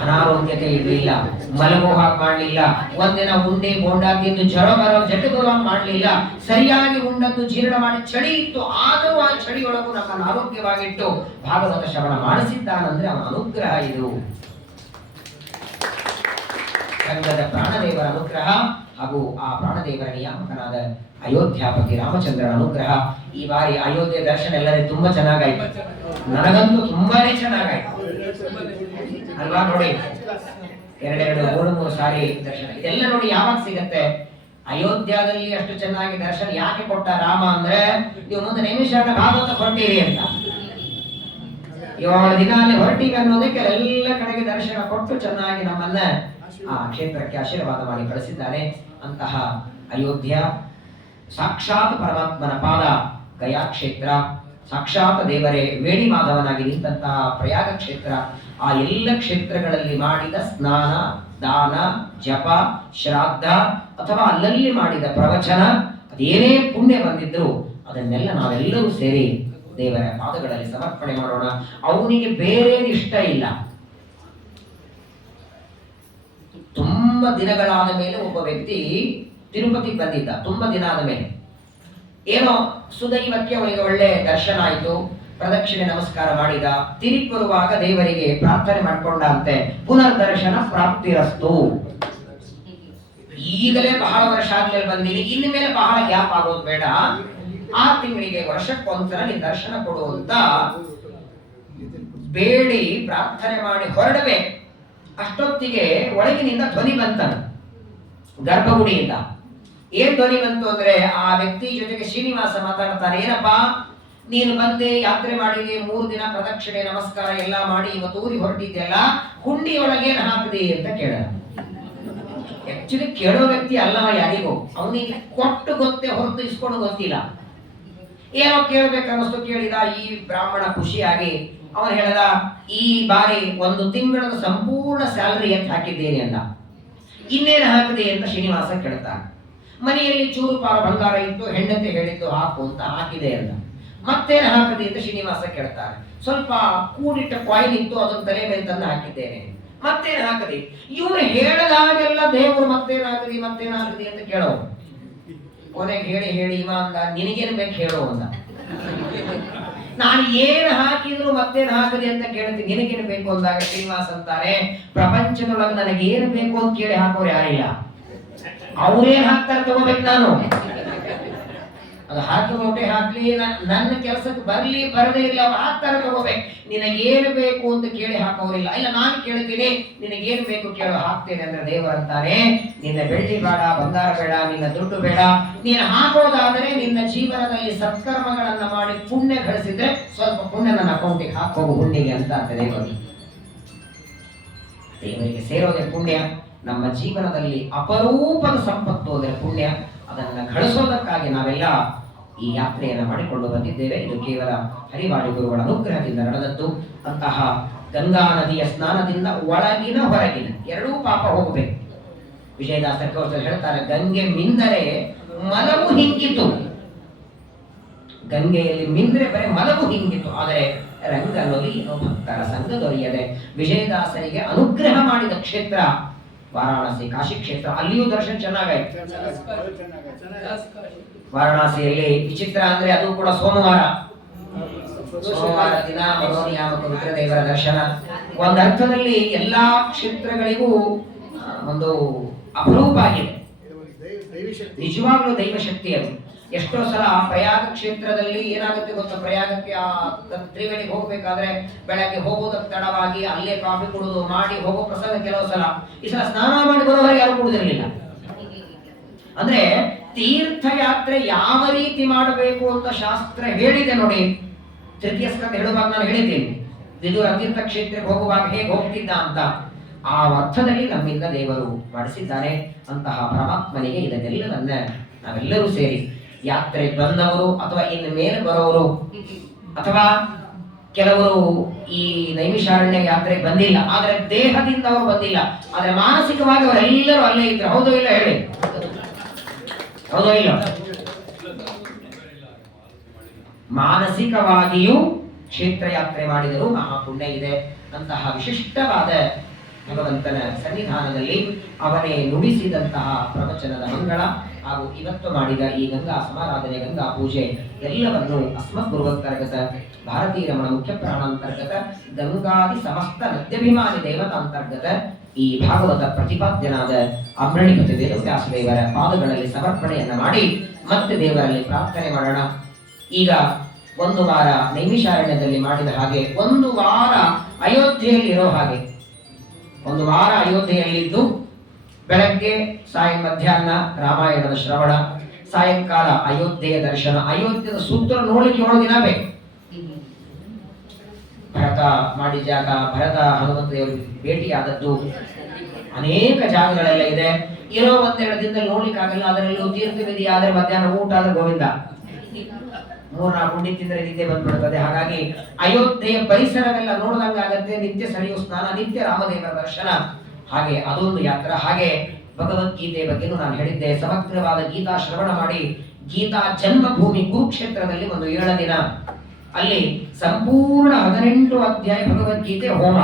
ಅನಾರೋಗ್ಯತೆ ಇರಲಿಲ್ಲ, ಮಲಗೋ ಹಾಗೆ ಮಾಡಲಿಲ್ಲ, ಒಂದಿನ ಉಂಡೆ ಬೋಂಡ ತಿಂದು ಜ್ವರ ಬರೋ ಜಟಗುರ ಮಾಡಲಿಲ್ಲ, ಸರಿಯಾಗಿ ಉಂಡದ್ದು ಜೀರ್ಣ ಮಾಡಿ. ಚಳಿ ಇತ್ತು, ಆದರೂ ಆ ಚಳಿಯೊಳಗೂ ನಮ್ಮನ್ನು ಆರೋಗ್ಯವಾಗಿಟ್ಟು ಭಾಗವತ ಶ್ರವಣ ಮಾಡಿಸಿದ್ದಾನಂದ್ರೆ ಅವನ ಅನುಗ್ರಹ ಇದು. ಸಂಘದ ಪ್ರಾಣದೇವರ ಅನುಗ್ರಹ ಹಾಗೂ ಆ ಪ್ರಾಣದೇವರ ನಿಯಾಮಕನಾದ ಅಯೋಧ್ಯಾಪತಿ ರಾಮಚಂದ್ರನ ಅನುಗ್ರಹ. ಈ ಬಾರಿ ಅಯೋಧ್ಯೆ ದರ್ಶನ ಎಲ್ಲರಿಗೂ ತುಂಬಾ ಚೆನ್ನಾಗಾಯ್ತು. ನನಗಂತೂ ತುಂಬಾನೇ ಚೆನ್ನಾಗಾಯ್ತು ಅಲ್ವಾ? ನೋಡಿ, 2 3 ಸಾರಿ ದರ್ಶನ. ಇದೆಲ್ಲ ನೋಡಿ ಯಾವಾಗ ಸಿಗತ್ತೆ? ಅಯೋಧ್ಯದಲ್ಲಿ ಅಷ್ಟು ಚೆನ್ನಾಗಿ ದರ್ಶನ ಯಾಕೆ ಕೊಟ್ಟ ರಾಮ ಅಂದ್ರೆ, ನೀವು ಮುಂದೆ ನೈಮಿಷಾರಣ್ಯ ಭಾಗವತ ಹೊರಟಿರಿ ಅಂತ. 7 ದಿನ ಅಲ್ಲಿ ಹೊರಟಿಗೆ ಅನ್ನೋದಕ್ಕೆ ಎಲ್ಲ ಕಡೆಗೆ ದರ್ಶನ ಕೊಟ್ಟು ಚೆನ್ನಾಗಿ ನಮ್ಮನ್ನ ಆ ಕ್ಷೇತ್ರಕ್ಕೆ ಆಶೀರ್ವಾದ ಮಾಡಿ ಕಳಿಸಿದ್ದಾನೆ. ಅಂತಹ ಅಯೋಧ್ಯ ಸಾಕ್ಷಾತ್ ಪರಮಾತ್ಮನ ಪಾದ, ಗಯಾ ಕ್ಷೇತ್ರ, ಸಾಕ್ಷಾತ್ ದೇವರೇ ವೇಣಿ ಮಾಧವನಾಗಿ ನಿಂತಹ ಪ್ರಯಾಗ ಕ್ಷೇತ್ರ. ಆ ಎಲ್ಲ ಕ್ಷೇತ್ರಗಳಲ್ಲಿ ಮಾಡಿದ ಸ್ನಾನ, ದಾನ, ಜಪ, ಶ್ರಾದ್ದ ಅಥವಾ ಅಲ್ಲಲ್ಲಿ ಮಾಡಿದ ಪ್ರವಚನ, ಅದೇನೇ ಪುಣ್ಯ ಬಂದಿದ್ರು ಅದನ್ನೆಲ್ಲ ನಾವೆಲ್ಲರೂ ಸೇರಿ ದೇವರ ಪಾದಗಳಲ್ಲಿ ಸಮರ್ಪಣೆ ಮಾಡೋಣ. ಅವನಿಗೆ ಬೇರೆ ಇಷ್ಟ ಇಲ್ಲ. ತುಂಬಾ ದಿನಗಳಾದ ಮೇಲೆ ಒಬ್ಬ ವ್ಯಕ್ತಿ ತಿರುಪತಿಗೆ ಬಂದಿದ್ದ. ತುಂಬಾ ದಿನ ಆದ ಮೇಲೆ ಏನೋ ಸುದೈವಕ್ಕೆ ಅವನಿಗೆ ಒಳ್ಳೆ ದರ್ಶನ ಆಯಿತು. ಪ್ರದಕ್ಷಿಣೆ ನಮಸ್ಕಾರ ಮಾಡಿದ. ತಿರುಗಿ ಬರುವಾಗ ದೇವರಿಗೆ ಪ್ರಾರ್ಥನೆ ಮಾಡ್ಕೊಂಡ ಅಂತೆ, ಪುನರ್ದರ್ಶನ ಪ್ರಾಪ್ತಿರಸ್ತು. ಈಗಲೇ ಬಹಳ ವರ್ಷ ಆದ್ಮೇಲೆ ಬಂದೀನಿ, ಇನ್ನು ಮೇಲೆ ಬಹಳ ಗ್ಯಾಪ್ ಆಗೋದು ಬೇಡ, 6 ತಿಂಗಳಿಗೆ ವರ್ಷಕ್ಕೊಂದ್ಸಲ ನೀನ್ ದರ್ಶನ ಕೊಡು ಅಂತ ಬೇಡಿ ಪ್ರಾರ್ಥನೆ ಮಾಡಿ ಹೊರಡಬೇಕು. ಅಷ್ಟೊತ್ತಿಗೆ ಒಳಗಿನಿಂದ ಧ್ವನಿ ಬಂತನು, ಗರ್ಭಗುಡಿಯಿಂದ. ಏನ್ ಧ್ವನಿ ಬಂತು ಅಂದ್ರೆ, ಆ ವ್ಯಕ್ತಿ ಜೊತೆಗೆ ಶ್ರೀನಿವಾಸ ಮಾತಾಡ್ತಾನೆ. ಏನಪ್ಪಾ, ನೀನು ಬಂದೆ, ಯಾತ್ರೆ ಮಾಡಿದೆ, 3 ದಿನ ಪ್ರದಕ್ಷಿಣೆ ನಮಸ್ಕಾರ ಎಲ್ಲ ಮಾಡಿ ಇವತ್ತು ಊರಿಗೆ ಹೊರಟಿದ್ದೆಲ್ಲ, ಹುಂಡಿಯೊಳಗೆ ಏನ್ ಹಾಕದೆ ಅಂತ ಕೇಳ. ಆಕ್ಚುಲಿ ಕೇಳೋ ವ್ಯಕ್ತಿ ಅಲ್ಲವ ಯಾರಿಗೂ, ಅವನಿಗೆ ಕೊಟ್ಟು ಗೊತ್ತೇ ಹೊರತು ಇಸ್ಕೊಂಡು ಗೊತ್ತಿಲ್ಲ. ಏನೋ ಕೇಳ್ಬೇಕನ್ನಿಸ್ತು, ಕೇಳಿದ. ಈ ಬ್ರಾಹ್ಮಣ ಖುಷಿಯಾಗಿ ಅವನು ಹೇಳ್ದ, ಈ ಬಾರಿ 1 ತಿಂಗಳ ಸಂಪೂರ್ಣ ಸ್ಯಾಲರಿ ಅಂತ ಹಾಕಿದ್ದೇನೆ ಅಂದ. ಇನ್ನೇನು ಹಾಕಿದೆ ಅಂತ ಶ್ರೀನಿವಾಸ ಕೇಳ್ತಾನೆ. ಮನೆಯಲ್ಲಿ ಚೂರು ಪಾರ ಬಂಗಾರ ಇತ್ತು, ಹೆಂಡತಿ ಹೇಳಿದ್ದು ಹಾಕು ಅಂತ ಹಾಕಿದೆ ಅಂದ. ಮತ್ತೇನು ಹಾಕಿದೆ ಅಂತ ಶ್ರೀನಿವಾಸ ಕೇಳ್ತಾನೆ. ಸ್ವಲ್ಪ ಕೂಡಿಟ್ಟ ಕಾಯಿನ್ ಇತ್ತು, ಅದನ್ನ ತಲೆ ಮೇಲೆ ತಂದು ಹಾಕಿದ್ದೇನೆ. ಮತ್ತೇನು ಹಾಕದಿ? ಇವನು ಹೇಳದಾಗೆಲ್ಲ ದೇವರು ಮತ್ತೇನು ಹಾಕದಿ ಅಂತ ಕೇಳೋರು. ಕೊನೆಗೆ ಹೇಳಿ ಹೇಳಿ ಇವ ಅಂದ, ನಿನಗೇನು ಬೇಕು ಹೇಳೋ ಅಂದ. ನಾನು ಏನು ಹಾಕಿದ್ರು ಮತ್ತೇನು ಹಾಕದಿ ಅಂತ ಕೇಳ್ತೀನಿ, ನಿನಗೇನು ಬೇಕು ಅಂದಾಗ ಶ್ರೀನಿವಾಸ ಅಂತಾರೆ, ಪ್ರಪಂಚದೊಳಗೆ ನನಗೇನು ಬೇಕು ಅಂತ ಕೇಳಿ ಹಾಕೋರು ಯಾರಿಲ್ಲ. ಅವ್ರೇನ್ ಹಾಕ್ತಾರೆ ತಗೋಬೇಕು ನಾನು. ಅದು ಹಾಕಿ ನೋಟೆ ಹಾಕ್ಲಿ, ನನ್ನ ಕೆಲಸಕ್ಕೆ ಬರ್ಲಿ ಬರದೇ ಇಲ್ಲ, ಅವ್ರು ಹಾಕ್ತಾರೆ ತಗೋಬೇಕು. ನಿನಗೇನು ಬೇಕು ಅಂತ ಕೇಳಿ ಹಾಕೋರಿಲ್ಲ. ಇಲ್ಲ, ನಾನು ಕೇಳ್ತೀನಿ, ನಿನಗೇನು ಬೇಕು ಕೇಳೋ ಹಾಕ್ತೇನೆ ಅಂದ್ರೆ ದೇವರಂತಾನೆ, ನಿನ್ನ ಬೆಳ್ಳಿ ಬೇಡ, ಬಂಗಾರ ಬೇಡ, ನಿನ್ನ ದುಡ್ಡು ಬೇಡ, ನೀನು ಹಾಕೋದಾದರೆ ನಿನ್ನ ಜೀವನದಲ್ಲಿ ಸತ್ಕರ್ಮಗಳನ್ನ ಮಾಡಿ ಪುಣ್ಯ ಗಳಿಸಿದ್ರೆ ಸ್ವಲ್ಪ ಪುಣ್ಯ ನನ್ನ ಅಕೌಂಟಿಗೆ ಹಾಕೋಗು ಹುಣ್ಣಿಗೆ ಅಂತ ದೇವರು. ದೇವರಿಗೆ ಸೇರೋದೇ ಪುಣ್ಯ. ನಮ್ಮ ಜೀವನದಲ್ಲಿ ಅಪರೂಪದ ಸಂಪತ್ತು ಅಂದರೆ ಪುಣ್ಯ. ಅದನ್ನು ಗಳಿಸೋದಕ್ಕಾಗಿ ನಾವೆಲ್ಲ ಈ ಯಾತ್ರೆಯನ್ನು ಮಾಡಿಕೊಂಡು ಬಂದಿದ್ದೇವೆ. ಇದು ಕೇವಲ ಹರಿವಾಡಿ ಗುರುಗಳ ಅನುಗ್ರಹದಿಂದ ನಡೆದದ್ದು. ಅಂತಹ ಗಂಗಾ ನದಿಯ ಸ್ನಾನದಿಂದ ಒಳಗಿನ ಹೊರಗಿನ ಎರಡೂ ಪಾಪ ಹೋಗಬೇಕು. ವಿಜಯದಾಸರು ಹೇಳ್ತಾರೆ, ಗಂಗೆ ಮಿಂದರೆ ಮಲವು ಹಿಂಗಿತು. ಗಂಗೆಯಲ್ಲಿ ಮಿಂದ್ರೆ ಬರೀ ಮಲವು ಹಿಂಗಿತು, ಆದರೆ ರಂಗನೊಲಿ ಭಕ್ತರ ಸಂಘ ದೊರೆಯದೆ. ವಿಜಯದಾಸರಿಗೆ ಅನುಗ್ರಹ ಮಾಡಿದ ಕ್ಷೇತ್ರ ವಾರಾಣಸಿ ಕಾಶಿ ಕ್ಷೇತ್ರ, ಅಲ್ಲಿಯೂ ದರ್ಶನ ಚೆನ್ನಾಗಾಯ್ತು. ಚೆನ್ನಾಗಿ ವಾರಾಣಸಿಯಲ್ಲಿ ವಿಚಿತ್ರ ಅಂದ್ರೆ ಅದು ಕೂಡ ಸೋಮವಾರ ದಿನ ಮನೋನಿಯಾಮಕ ರುದ್ರದೇವರ ದರ್ಶನ. ಒಂದರ್ಥದಲ್ಲಿ ಎಲ್ಲಾ ಕ್ಷೇತ್ರಗಳಿಗೂ ಒಂದು ಅಪರೂಪ ಆಗಿದೆ. ನಿಜವಾಗ್ಲೂ ದೈವ ಶಕ್ತಿ ಅದು. ಎಷ್ಟೋ ಸಲ ಪ್ರಯಾಗ ಕ್ಷೇತ್ರದಲ್ಲಿ ಏನಾಗುತ್ತೆ ಗೊತ್ತಾ, ಪ್ರಯಾಗಕ್ಕೆ ತ್ರಿವೇಣಿಗೆ ಹೋಗ್ಬೇಕಾದ್ರೆ ಬೆಳಗ್ಗೆ ಹೋಗೋದಕ್ಕೆ ತಡವಾಗಿ ಅಲ್ಲೇ ಕಾಫಿ ಕುಡಿದು ಮಾಡಿ ಹೋಗೋ ಪ್ರಸಂಗ ಕೆಲವು ಸಲ. ಈ ಸಲ ಸ್ನಾನ ಮಾಡಿ ಬರೋವರೆಗೆ ಯಾರು ಕುಡಿದಿರಲಿಲ್ಲ. ಅಂದ್ರೆ ತೀರ್ಥಯಾತ್ರೆ ಯಾವ ರೀತಿ ಮಾಡಬೇಕು ಅಂತ ಶಾಸ್ತ್ರ ಹೇಳಿದೆ ನೋಡಿ. ತೃತೀಯ ಸ್ಕಂದ ಹೇಳುವಾಗ ನಾನು ಹೇಳಿದ್ದೇನೆ, ವಿದುರ ತೀರ್ಥ ಕ್ಷೇತ್ರಕ್ಕೆ ಹೋಗುವಾಗ ಹೇಗೆ ಹೋಗ್ತಿದ್ದ ಅಂತ. ಆ ಅರ್ಥದಲ್ಲಿ ನಮ್ಮಿಂದ ದೇವರು ಮಾಡಿಸಿದ್ದಾನೆ. ಅಂತಹ ಪರಮಾತ್ಮನಿಗೆ ಇದನ್ನೆಲ್ಲವನ್ನ ನಾವೆಲ್ಲರೂ ಸೇರಿ ಯಾತ್ರೆ ಬಂದವರು ಅಥವಾ ಇನ್ನು ಮೇಲೆ ಬರೋರು ಅಥವಾ ಕೆಲವರು ಈ ನೈಮಿಷಾರಣ್ಯ ಯಾತ್ರೆಗೆ ಬಂದಿಲ್ಲ, ಆದ್ರೆ ದೇಹದಿಂದ ಅವರು ಬಂದಿಲ್ಲ, ಆದ್ರೆ ಮಾನಸಿಕವಾಗಿ ಅವರೆಲ್ಲರೂ ಅಲ್ಲೇ ಇದ್ರು. ಹೌದೋ ಇಲ್ಲ ಹೇಳಿ, ಹೌದೋ ಇಲ್ಲ? ಮಾನಸಿಕವಾಗಿಯೂ ಕ್ಷೇತ್ರ ಯಾತ್ರೆ ಮಾಡಿದರೂ ಮಹಾಪುಣ್ಯ ಇದೆ. ಅಂತಹ ವಿಶಿಷ್ಟವಾದ ಭಗವಂತನ ಸನ್ನಿಧಾನದಲ್ಲಿ ಅವನೇ ನುಡಿಸಿದಂತಹ ಪ್ರವಚನದ ಮಂಗಳ ಹಾಗೂ ಇವತ್ತು ಮಾಡಿದ ಈ ಗಂಗಾ ಸಮಾರಾಧನೆ, ಗಂಗಾ ಪೂಜೆ ಎಲ್ಲವನ್ನು ಅಸ್ಮತ್ ಗುರುವಂತರ್ಗತ ಭಾರತೀಯ ರಮಣ ಮುಖ್ಯ ಪ್ರಾಣಾಂತರ್ಗತ ಗಂಗಾದಿ ಸಮಸ್ತ ನದ್ಯಭಿಮಾನಿ ದೇವತಾಂತರ್ಗತ ಈ ಭಾಗವತ ಪ್ರತಿಪಾದ್ಯನಾದ ಅಮ್ರಣಿಪತಿ ವೇದವ್ಯಾಸದೇವರ ಪಾದಗಳಲ್ಲಿ ಸಮರ್ಪಣೆಯನ್ನ ಮಾಡಿ ಮತ್ತೆ ದೇವರಲ್ಲಿ ಪ್ರಾರ್ಥನೆ ಮಾಡೋಣ. ಈಗ ಒಂದು ವಾರ ನೈಮಿಷಾರಣ್ಯದಲ್ಲಿ ಮಾಡಿದ ಹಾಗೆ ಒಂದು ವಾರ ಅಯೋಧ್ಯೆಯಲ್ಲಿ ಇರೋ ಹಾಗೆ, ಒಂದು ವಾರ ಅಯೋಧ್ಯೆಯಲ್ಲಿದ್ದು ಬೆಳಗ್ಗೆ ಮಧ್ಯಾಹ್ನ ರಾಮಾಯಣದ ಶ್ರವಣ, ಸಾಯಂಕಾಲ ಅಯೋಧ್ಯೆಯ ದರ್ಶನ. ಅಯೋಧ್ಯೆಯ ಸೂತ್ರ ನೋಡ್ಲಿಕ್ಕೆ 7 ದಿನ ಬೇಕು. ಭರತ ಮಾಡಿದ ಜಾಗ, ಭರತ ಹನುಮಂತ ದೇವರು ಭೇಟಿಯಾದದ್ದು ಅನೇಕ ಜಾಗಗಳೆಲ್ಲ ಇದೆ. ಇರೋ 1-2 ದಿನದಲ್ಲಿ ನೋಡ್ಲಿಕ್ಕೆ ಆಗಲ್ಲ. ಅದರಲ್ಲೂ ತೀರ್ಥ ವಿಧಿ ಆದ್ರೆ ಮಧ್ಯಾಹ್ನ ಊಟ ಆದ್ರೆ ಗೋವಿಂದ, 3-4 ಉಂಡಿ ತಿಂದರೆ ನಿದ್ದೆ ಬಂದ್ಬಿಡ್ತದೆ. ಹಾಗಾಗಿ ಅಯೋಧ್ಯೆಯ ಪರಿಸರವೆಲ್ಲ ನೋಡಿದಂಗಾಗತ್ತೆ. ನಿತ್ಯ ಸರಿಯು ಸ್ನಾನ, ನಿತ್ಯ ರಾಮದೇವರ ದರ್ಶನ, ಹಾಗೆ ಅದೊಂದು ಯಾತ್ರಾ. ಹಾಗೆ ಭಗವದ್ಗೀತೆ ಬಗ್ಗೆನೂ ನಾನು ಹೇಳಿದ್ದೆ. ಸಮಗ್ರವಾದ ಗೀತಾ ಶ್ರವಣ ಮಾಡಿ, ಗೀತಾ ಜನ್ಮಭೂಮಿ ಕುರುಕ್ಷೇತ್ರದಲ್ಲಿ ಒಂದು 2 ದಿನ ಅಲ್ಲಿ ಸಂಪೂರ್ಣ 18 ಅಧ್ಯಾಯ ಭಗವದ್ಗೀತೆ ಹೋಮ,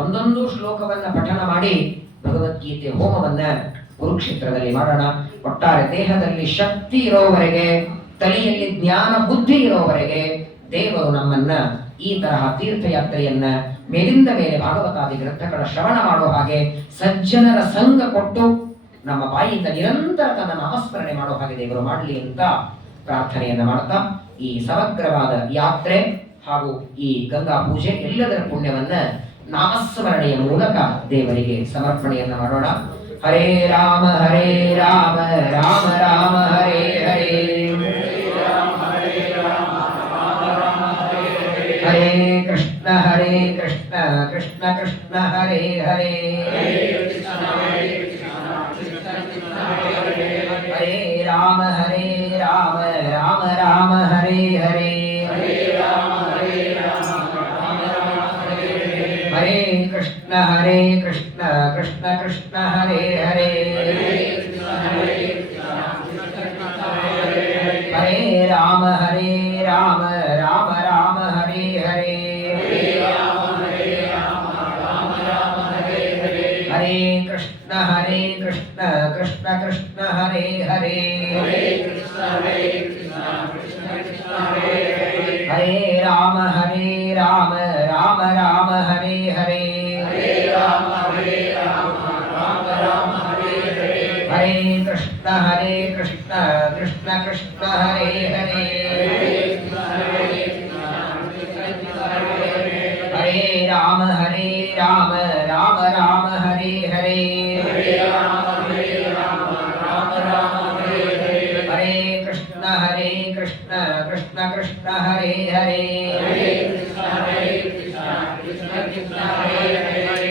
ಒಂದೊಂದು ಶ್ಲೋಕವನ್ನ ಪಠನ ಮಾಡಿ ಭಗವದ್ಗೀತೆ ಹೋಮವನ್ನ ಕುರುಕ್ಷೇತ್ರದಲ್ಲಿ ಮಾಡೋಣ. ಒಟ್ಟಾರೆ ದೇಹದಲ್ಲಿ ಶಕ್ತಿ ಇರೋವರೆಗೆ, ತಲೆಯಲ್ಲಿ ಜ್ಞಾನ ಬುದ್ಧಿ ಇರೋವರೆಗೆ ದೇವರು ನಮ್ಮನ್ನ ಈ ತರಹ ತೀರ್ಥಯಾತ್ರೆಯನ್ನ ಮೇಲಿಂದ ಮೇಲೆ ಭಾಗವತಾದಿ ಗ್ರಂಥಗಳ ಶ್ರವಣ ಮಾಡೋ ಹಾಗೆ ಸಜ್ಜನರ ಸಂಘ ಕೊಟ್ಟು ನಮ್ಮ ಬಾಯಿಯಿಂದ ನಿರಂತರ ತನ್ನ ನಾಮಸ್ಮರಣೆ ಮಾಡೋ ಹಾಗೆ ದೇವರು ಮಾಡಲಿ ಅಂತ ಪ್ರಾರ್ಥನೆಯನ್ನ ಮಾಡ್ತಾ ಈ ಸಮಗ್ರವಾದ ಯಾತ್ರೆ ಹಾಗೂ ಈ ಗಂಗಾ ಪೂಜೆ ಎಲ್ಲದರ ಪುಣ್ಯವನ್ನ ನಾಮಸ್ಮರಣೆಯ ಮೂಲಕ ದೇವರಿಗೆ ಸಮರ್ಪಣೆಯನ್ನ ಮಾಡೋಣ. ಹರೇ ರಾಮ ರಾಮ ರಾಮ ಹರೇ ಹರೇ, ಹರೇ ಕೃಷ್ಣ ಕೃಷ್ಣ ಕೃಷ್ಣ ಹರೇ ಹರೇ, ಹರೇ ರಾಮ ರಾಮ ರಾಮ ಹರೇ ಹರೇ, ಹರೇ ಕೃಷ್ಣ ಕೃಷ್ಣ ಕೃಷ್ಣ ಹರೇ ಹರೇ, ಹರೇ ರಾಮ ರಾಮ ರಾಮ ಹರೇ ಹರೇ, ಹರೇ ಕೃಷ್ಣ ಕೃಷ್ಣ ಕೃಷ್ಣ ಹರೇ ಹರೇ, ಹರೇ ರಾಮ ರಾಮ ರಾಮ ಹರೇ ಹರೇ, ಹರೇ ಕೃಷ್ಣ ಕೃಷ್ಣ ಕೃಷ್ಣ ಹರೇ ಹರೇ, ಹರೇ ರಾಮ ರಾಮ ರಾಮ ಹರೇ ಹರೇ, ಹರೇ ಕೃಷ್ಣ ಕೃಷ್ಣ ಕೃಷ್ಣ ಹರೇ ಹರೇ,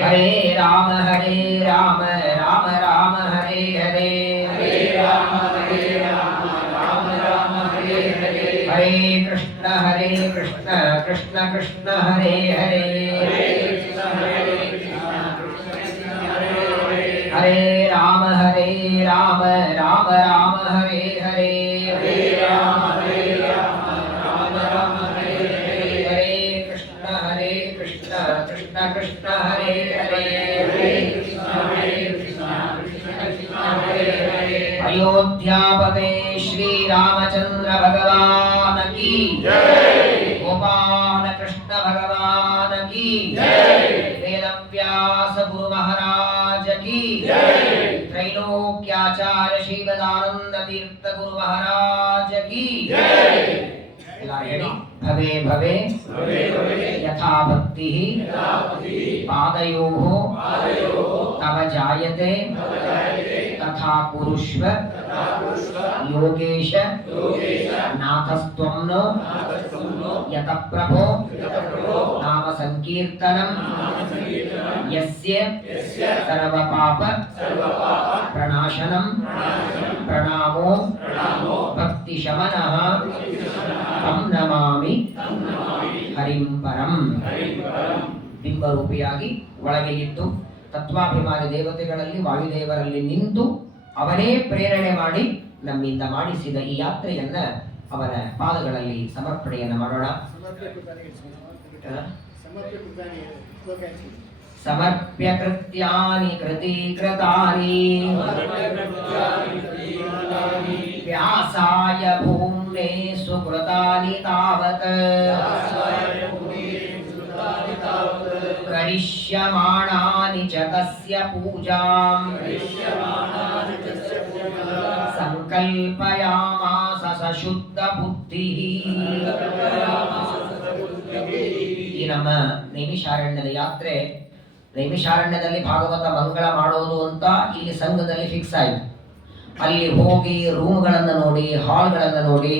ಹರೇ ರಾಮ ರಾಮ ಹರೇ ಹರೇ, ಹರೇ ಕೃಷ್ಣ ಕೃಷ್ಣ ಕೃಷ್ಣ ಹರೇ ಹರೇ, ಹರೇ ರಾಮ ರಾಮ ಹರೇ ಹರೇ, ಹರೇ ಕೃಷ್ಣ ಕೃಷ್ಣ ಕೃಷ್ಣ ಹರೇ ಹರೇ, अयोध्यापते श्री रामचंद्र भगवान की जय, गोपाल कृष्ण भगवान की जय, वेदव्यास गुरु महाराज की जय, त्रैलोक्याचार्य श्रीमदानंद तीर्थ गुरु महाराज की जय। भवे भवे यथा भक्ति पादयोः तव जायते तथा कुरुष्व योगेश नाथस्त्वं नो यतः प्रभो नाम संकीर्तनं यस्य सर्वपाप प्रणाशनं प्रणामो भक्तिशमनः तं नमामि ಹರಿಂ ಪರಂ. ಬಿಂಬರೂಪಿಯಾಗಿ ಒಳಗೆ ಇದ್ದು ತತ್ವಾಭಿಮಾನಿ ದೇವತೆಗಳಲ್ಲಿ ವಾಯುದೇವರಲ್ಲಿ ನಿಂತು ಅವನೇ ಪ್ರೇರಣೆ ಮಾಡಿ ನಮ್ಮಿಂದ ಮಾಡಿಸಿದ ಈ ಯಾತ್ರೆಯನ್ನ ಅವನ ಪಾದಗಳಲ್ಲಿ ಸಮರ್ಪಣೆಯನ್ನು ಮಾಡೋಣ. ಸಮರ್ಪ್ಯ ಕೃತ್ಯಾನಿ ಕೃತೀಕೃತಾನಿ ವ್ಯಾಸಾಯ ಭೂಮ್ನೇ ಸುಕೃತಾನಿ ತಾವತ್ ಕರಿಷ್ಯಮಾಣಾನಿ ಚ ತಸ್ಯ ಪೂಜಾಂ ಸಂಕಲ್ಪಯಾಮಾಸ ಸಶುದ್ಧ ಬುದ್ಧಿಃ. ಈ ನಮ್ಮ ನೈಮಿಷಾರಣ್ಯದ ಯಾತ್ರೆ, ನೈಮಿಷಾರಣ್ಯದಲ್ಲಿ ಭಾಗವತ ಮಂಗಳ ಮಾಡೋದು ಅಂತ ಇಲ್ಲಿ ಸಂಘದಲ್ಲಿ ಫಿಕ್ಸ್ ಆಯಿತು. ಅಲ್ಲಿ ಹೋಗಿ ರೂಮ್ಗಳನ್ನು ನೋಡಿ, ಹಾಲ್ಗಳನ್ನು ನೋಡಿ,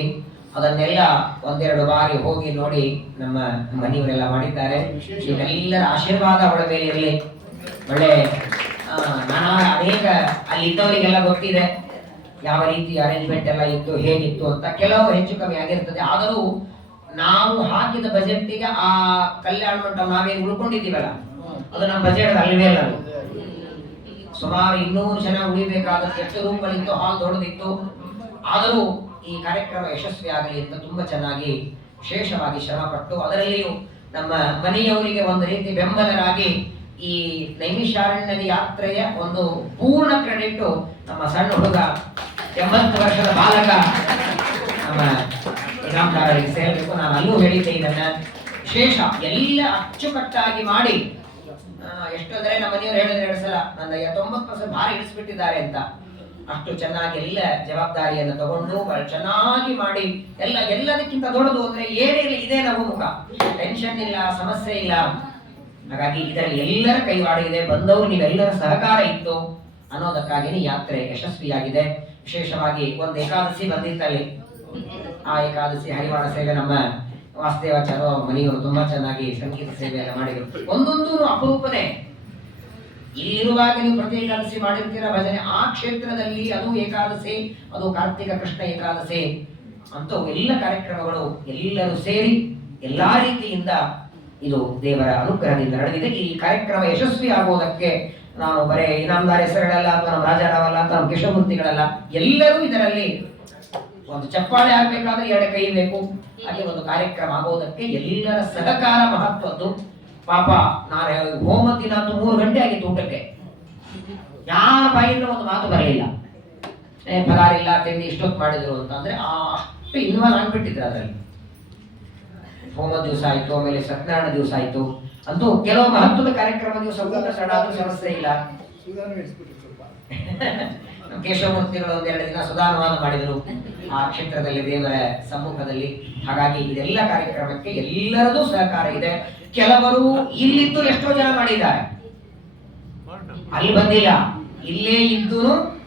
ಅದನ್ನೆಲ್ಲ ಒಂದೆರಡು ಬಾರಿ ಹೋಗಿ ನೋಡಿ ನಮ್ಮ ಮನೆಯವರೆಲ್ಲ ಮಾಡಿದ್ದಾರೆ. ನೀವೆಲ್ಲರ ಆಶೀರ್ವಾದ ಅವಳ ಮೇಲೆ ಇರಲಿ. ಒಳ್ಳೆ ಅನೇಕ ಅಲ್ಲಿ ಇದ್ದವರಿಗೆಲ್ಲ ಗೊತ್ತಿದೆ ಯಾವ ರೀತಿ ಅರೇಂಜ್ಮೆಂಟ್ ಎಲ್ಲ ಇತ್ತು, ಹೇಗಿತ್ತು ಅಂತ. ಕೆಲವು ಹೆಚ್ಚು ಕಮ್ಮಿ ಆಗಿರ್ತದೆ. ಆದರೂ ನಾವು ಹಾಕಿದ ಬಜೆಟ್ಗೆ ಆ ಕಲ್ಯಾಣ ಮಂಟಪ ನಾವೇನು ಉಳ್ಕೊಂಡಿದ್ದೀವಲ್ಲ, ಅದು ನಮ್ಮ ಬಜೆಟ್ ಅಲ್ವೇ ಅಲ್ಲ. ಸುಮಾರು 200 ಜನ ಉಳಿಬೇಕಾದಷ್ಟು ಎಷ್ಟು ರೂಮ್ಗಳಿತ್ತು, ಹಾಲ್ ದೊಡ್ಡದಿತ್ತು. ಆದರೂ ಈ ಕಾರ್ಯಕ್ರಮ ಯಶಸ್ವಿ ಆಗಲಿ ಅಂತ ತುಂಬಾ ಚೆನ್ನಾಗಿ ವಿಶೇಷವಾಗಿ ಶ್ರಮ ಪಟ್ಟು, ಅದರಲ್ಲಿಯೂ ನಮ್ಮ ಮನೆಯವರಿಗೆ ಒಂದು ರೀತಿ ಬೆಂಬಲರಾಗಿ ಈ ನೈಮಿಷಾರಣ್ಯದ ಯಾತ್ರೆಯ ಒಂದು ಪೂರ್ಣ ಕ್ರೆಡಿಟ್ ನಮ್ಮ ಸಣ್ಣ ಹುಡುಗ 80 ವರ್ಷದ ಬಾಲಕ ನಮ್ಮ ಇನಾಮದಾರರಿಗೆ ಸೇರಬೇಕು. ನಾನು ಅಲ್ಲೂ ಹೇಳಿದ್ದೆ ಇದನ್ನ. ವಿಶೇಷ ಎಲ್ಲ ಅಚ್ಚುಕಟ್ಟಾಗಿ ಮಾಡಿ, ಎಷ್ಟು ಅಂದ್ರೆ ನಮ್ಮ ಮನೆಯವರು ಹೇಳಿದ್ರೆ 2 ಸಲ ನನ್ನ 90% ಭಾರಿ ಇಳಿಸ್ಬಿಟ್ಟಿದ್ದಾರೆ ಅಂತ. ಅಷ್ಟು ಚೆನ್ನಾಗಿ ಎಲ್ಲ ಜವಾಬ್ದಾರಿಯನ್ನು ತಗೊಂಡು ಚೆನ್ನಾಗಿ ಮಾಡಿ, ಎಲ್ಲದಕ್ಕಿಂತ ದೊಡ್ಡದು ಅಂದ್ರೆ ಏನೇನು ಇದೆ ನಮ್ಮ ಮುಖ, ಟೆನ್ಷನ್ ಇಲ್ಲ, ಸಮಸ್ಯೆ ಇಲ್ಲ. ಹಾಗಾಗಿ ಇದರಲ್ಲಿ ಎಲ್ಲರ ಕೈವಾಡ ಇದೆ. ಬಂದವರು ನೀವೆಲ್ಲರ ಸಹಕಾರ ಇತ್ತು ಅನ್ನೋದಕ್ಕಾಗಿ ಯಾತ್ರೆ ಯಶಸ್ವಿಯಾಗಿದೆ. ವಿಶೇಷವಾಗಿ ಒಂದು ಏಕಾದಶಿ ಬಂದಿತ್ತಲ್ಲಿ, ಆ ಏಕಾದಶಿ ಹರಿವಾಣ ಸೇವೆ ನಮ್ಮ ವಾಸುದೇವಾಚಾರ್ಯ ಮನೆಯವರು ತುಂಬಾ ಚೆನ್ನಾಗಿ ಸಂಗೀತ ಸೇವೆಯನ್ನು ಮಾಡಿದರು. ಒಂದೊಂದು ಅಪರೂಪನೇ. ಇಲ್ಲಿರುವಾಗ ನೀವು ಪ್ರತಿ ಏಕಾದಶಿ ಮಾಡಿರ್ತೀರ ಭಜನೆ, ಆ ಕ್ಷೇತ್ರದಲ್ಲಿ ಅದು ಏಕಾದಶಿ, ಅದು ಕಾರ್ತಿಕ ಕೃಷ್ಣ ಏಕಾದಶಿ ಅಂತೂ ಎಲ್ಲ ಕಾರ್ಯಕ್ರಮಗಳು ಎಲ್ಲರೂ ಸೇರಿ ಎಲ್ಲಾ ರೀತಿಯಿಂದ ಇದು ದೇವರ ಅನುಗ್ರಹದಿಂದ ನಡೆದಿದೆ. ಈ ಕಾರ್ಯಕ್ರಮ ಯಶಸ್ವಿ ಆಗುವುದಕ್ಕೆ ನಾನು ಬರೇ ಇನಾಮದಾರ ಹೆಸರುಗಳಲ್ಲ, ಅಥವಾ ನಮ್ಮ ರಾಜಾರಾವಲ್ಲ, ಅಥವಾ ನಮ್ಮ ಕೇಶವಮೂರ್ತಿಗಳಲ್ಲ, ಎಲ್ಲರೂ ಇದರಲ್ಲಿ ಒಂದು ಚಪ್ಪಾಳೆ ಆಗ್ಬೇಕಾದ್ರೆ 2 ಕೈ ಬೇಕು. ಹಾಗೆ ಒಂದು ಕಾರ್ಯಕ್ರಮ ಆಗೋದಕ್ಕೆ ಎಲ್ಲರ ಸಹಕಾರ ಮಹತ್ವದ್ದು. ಪಾಪ ನಾನು ಹೋಮ ದಿನ 3 ಗಂಟೆ ಆಗಿತ್ತು ಊಟಕ್ಕೆ, ಯಾರ ಬಾಯಿಂದ ಒಂದು ಮಾತು ಬರಲಿಲ್ಲ. ಪಗಾರಿಲ್ಲ, ತಿಂಡಿ ಇಷ್ಟೊತ್ತು ಮಾಡಿದ್ರು ಅಂತ. ಅಂದ್ರೆ ಅಷ್ಟು ಇನ್ವಾಲ್ವ್ ಆಗ್ಬಿಟ್ಟಿದ್ರು ಅದರಲ್ಲಿ. ಹೋಮ ದಿವಸ ಆಯ್ತು, ಆಮೇಲೆ ಸತ್ಯನಾರಾಯಣ ದಿವಸ ಆಯ್ತು. ಅಂತೂ ಕೆಲವು ಮಹತ್ವದ ಕಾರ್ಯಕ್ರಮ ದಿವಸ ಊಟ ತಡ ಆದ್ರೂ ಸಮಸ್ಯೆ ಇಲ್ಲ. ಕೇಶವಮೂರ್ತಿಗಳು 1-2 ದಿನ ಸುಧಾನುವಾದ ಮಾಡಿದರು ಆ ಕ್ಷೇತ್ರದಲ್ಲಿ ದೇವರ ಸಮ್ಮುಖದಲ್ಲಿ. ಹಾಗಾಗಿ ಇದೆಲ್ಲ ಕಾರ್ಯಕ್ರಮಕ್ಕೆ ಎಲ್ಲರದು ಸಹಕಾರ ಇದೆ. ಕೆಲವರು ಇಲ್ಲಿದ್ದು ಎಷ್ಟೋ ಜನ ಮಾಡಿದ್ದಾರೆ, ಅಲ್ಲಿ ಬಂದಿಲ್ಲ, ಇಲ್ಲೇ ಇದ್ದು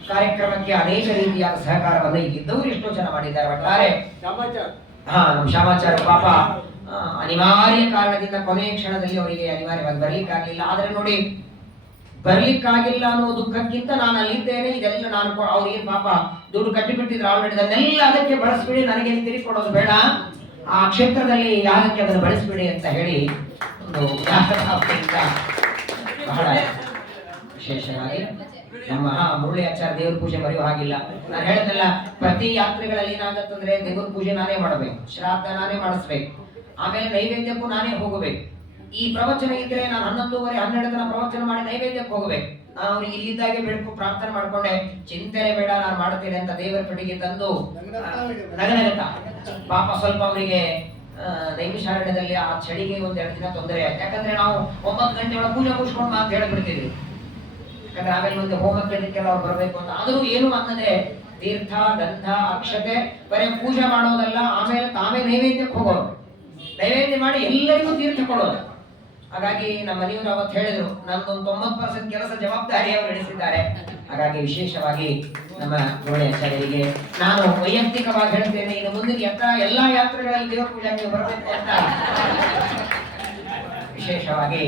ಕಾರ್ಯಕ್ರಮಕ್ಕೆ ಅನೇಕ ರೀತಿಯಾದ ಸಹಕಾರವನ್ನು ಇಲ್ಲಿದ್ದವರು ಎಷ್ಟೋ ಜನ ಮಾಡಿದ್ದಾರೆ. ಒಟ್ಟಾರೆ ನಮ್ಮ ಶ್ಯಾಮಾಚಾರ್ಯ ಪಾಪ ಅನಿವಾರ್ಯ ಕಾರಣದಿಂದ ಕೊನೆಯ ಕ್ಷಣದಲ್ಲಿ ಅವರಿಗೆ ಅನಿವಾರ್ಯವಾಗಿ ಬರ್ಲಿಕ್ಕಾಗಲಿಲ್ಲ. ಆದ್ರೆ ನೋಡಿ, ಬರ್ಲಿಕ್ಕಾಗಿಲ್ಲ ಅನ್ನೋ ದುಃಖಕ್ಕಿಂತ ನಾನು ಅಲ್ಲಿದ್ದೇನೆ, ಇದೆಲ್ಲ ನಾನು ಅವ್ರಿಗೆ ಪಾಪ ದುಡ್ಡು ಕಟ್ಟಿಬಿಟ್ಟಿದ್ರು ಆಲ್ರೆಡಿ, ಅದನ್ನೆಲ್ಲ ಅದಕ್ಕೆ ಬಳಸ್ಬಿಡಿ, ನನಗೆ ತಿರುಗಿ ಕೊಡೋದು ಬೇಡ, ಆ ಕ್ಷೇತ್ರದಲ್ಲಿ ಯಾರಕ್ಕೆ ಅದನ್ನು ಬಳಸ್ಬಿಡಿ ಅಂತ ಹೇಳಿ ಒಂದು ಬಹಳ ವಿಶೇಷವಾಗಿ ನಮ್ಮ ಮುರಳಿ ಆಚಾರ್ಯ ದೇವ್ರ ಪೂಜೆ ಮರೆಯುವ ಹಾಗಿಲ್ಲ. ನಾನು ಹೇಳಿದ್ನಲ್ಲ, ಪ್ರತಿ ಯಾತ್ರೆಗಳಲ್ಲಿ ಏನಾಗತ್ತಂದ್ರೆ ದೇವ್ರ ಪೂಜೆ ನಾನೇ ಮಾಡಬೇಕು, ಶ್ರಾದ್ದ ನಾನೇ ಮಾಡಿಸ್ಬೇಕು, ಆಮೇಲೆ ನೈವೇದ್ಯಕ್ಕೂ ನಾನೇ ಹೋಗಬೇಕು. ಈ ಪ್ರವಚನ ಇದ್ರೆ ನಾನು 11:30 12 ತನಕ ಪ್ರವಚನ ಮಾಡಿ ನೈವೇದ್ಯಕ್ಕೆ ಹೋಗ್ಬೇಕು. ನಾನು ಅವ್ರಿಗೆ ಇಲ್ಲಿದ್ದಾಗೆ ಬೆಳಕು ಪ್ರಾರ್ಥನೆ ಮಾಡ್ಕೊಂಡೆ, ಚಿಂತನೆ ಬೇಡ ನಾನು ಮಾಡ್ತೇನೆ ಅಂತ ದೇವರ ಪೆಟ್ಟಿಗೆ ತಂದು ನಗನಗತ. ಪಾಪ ಸ್ವಲ್ಪ ಅವರಿಗೆ ನೈಮಿಷಾರಣ್ಯದಲ್ಲಿ ಆ ಚಳಿಗೆ 1-2 ದಿನ ತೊಂದರೆ ಆಯ್ತು. ಯಾಕಂದ್ರೆ ನಾವು 9 ಗಂಟೆ ಒಳಗೆ ಪೂಜೆ ಮುಗಿಸ್ಕೊಂಡು ಅಂತ ಹೇಳಿಬಿಡ್ತಿದ್ವಿ. ಯಾಕಂದ್ರೆ ಆಮೇಲೆ ಮುಂದೆ ಹೋಮಕ್ಕೆ ಅದಕ್ಕೆಲ್ಲ ಅವ್ರು ಬರಬೇಕು ಅಂತ. ಆದರೂ ಏನು ಅನ್ನದೆ ತೀರ್ಥ ಗಂಧ ಅಕ್ಷತೆ ಬರೀ ಪೂಜೆ ಮಾಡೋದಲ್ಲ, ಆಮೇಲೆ ತಾವೇ ನೈವೇದ್ಯಕ್ಕೆ ಹೋಗೋರು, ನೈವೇದ್ಯ ಮಾಡಿ ಎಲ್ಲರಿಗೂ ತೀರ್ಥ ಕೊಡೋದು. ಹಾಗಾಗಿ ನಮ್ಮ ಮನೆಯವರು ಅವತ್ತು ಹೇಳಿದ್ರು, ನಮ್ದೊಂದು 90% ಕೆಲಸ ಜವಾಬ್ದಾರಿ ಅವರು ನಡೆಸಿದ್ದಾರೆ. ಹಾಗಾಗಿ ವಿಶೇಷವಾಗಿ ನಮ್ಮ ಗೋಣೆ ಆಚಾರ್ಯರಿಗೆ ನಾನು ವೈಯಕ್ತಿಕವಾಗಿ ಹೇಳ್ತೇನೆ, ಇನ್ನು ಮುಂದಿನ ಎಲ್ಲಾ ಯಾತ್ರೆಗಳಲ್ಲಿ ದೇವರ ಪೂಜೆಗೆ ಬರಬೇಕು ಅಂತ ವಿಶೇಷವಾಗಿ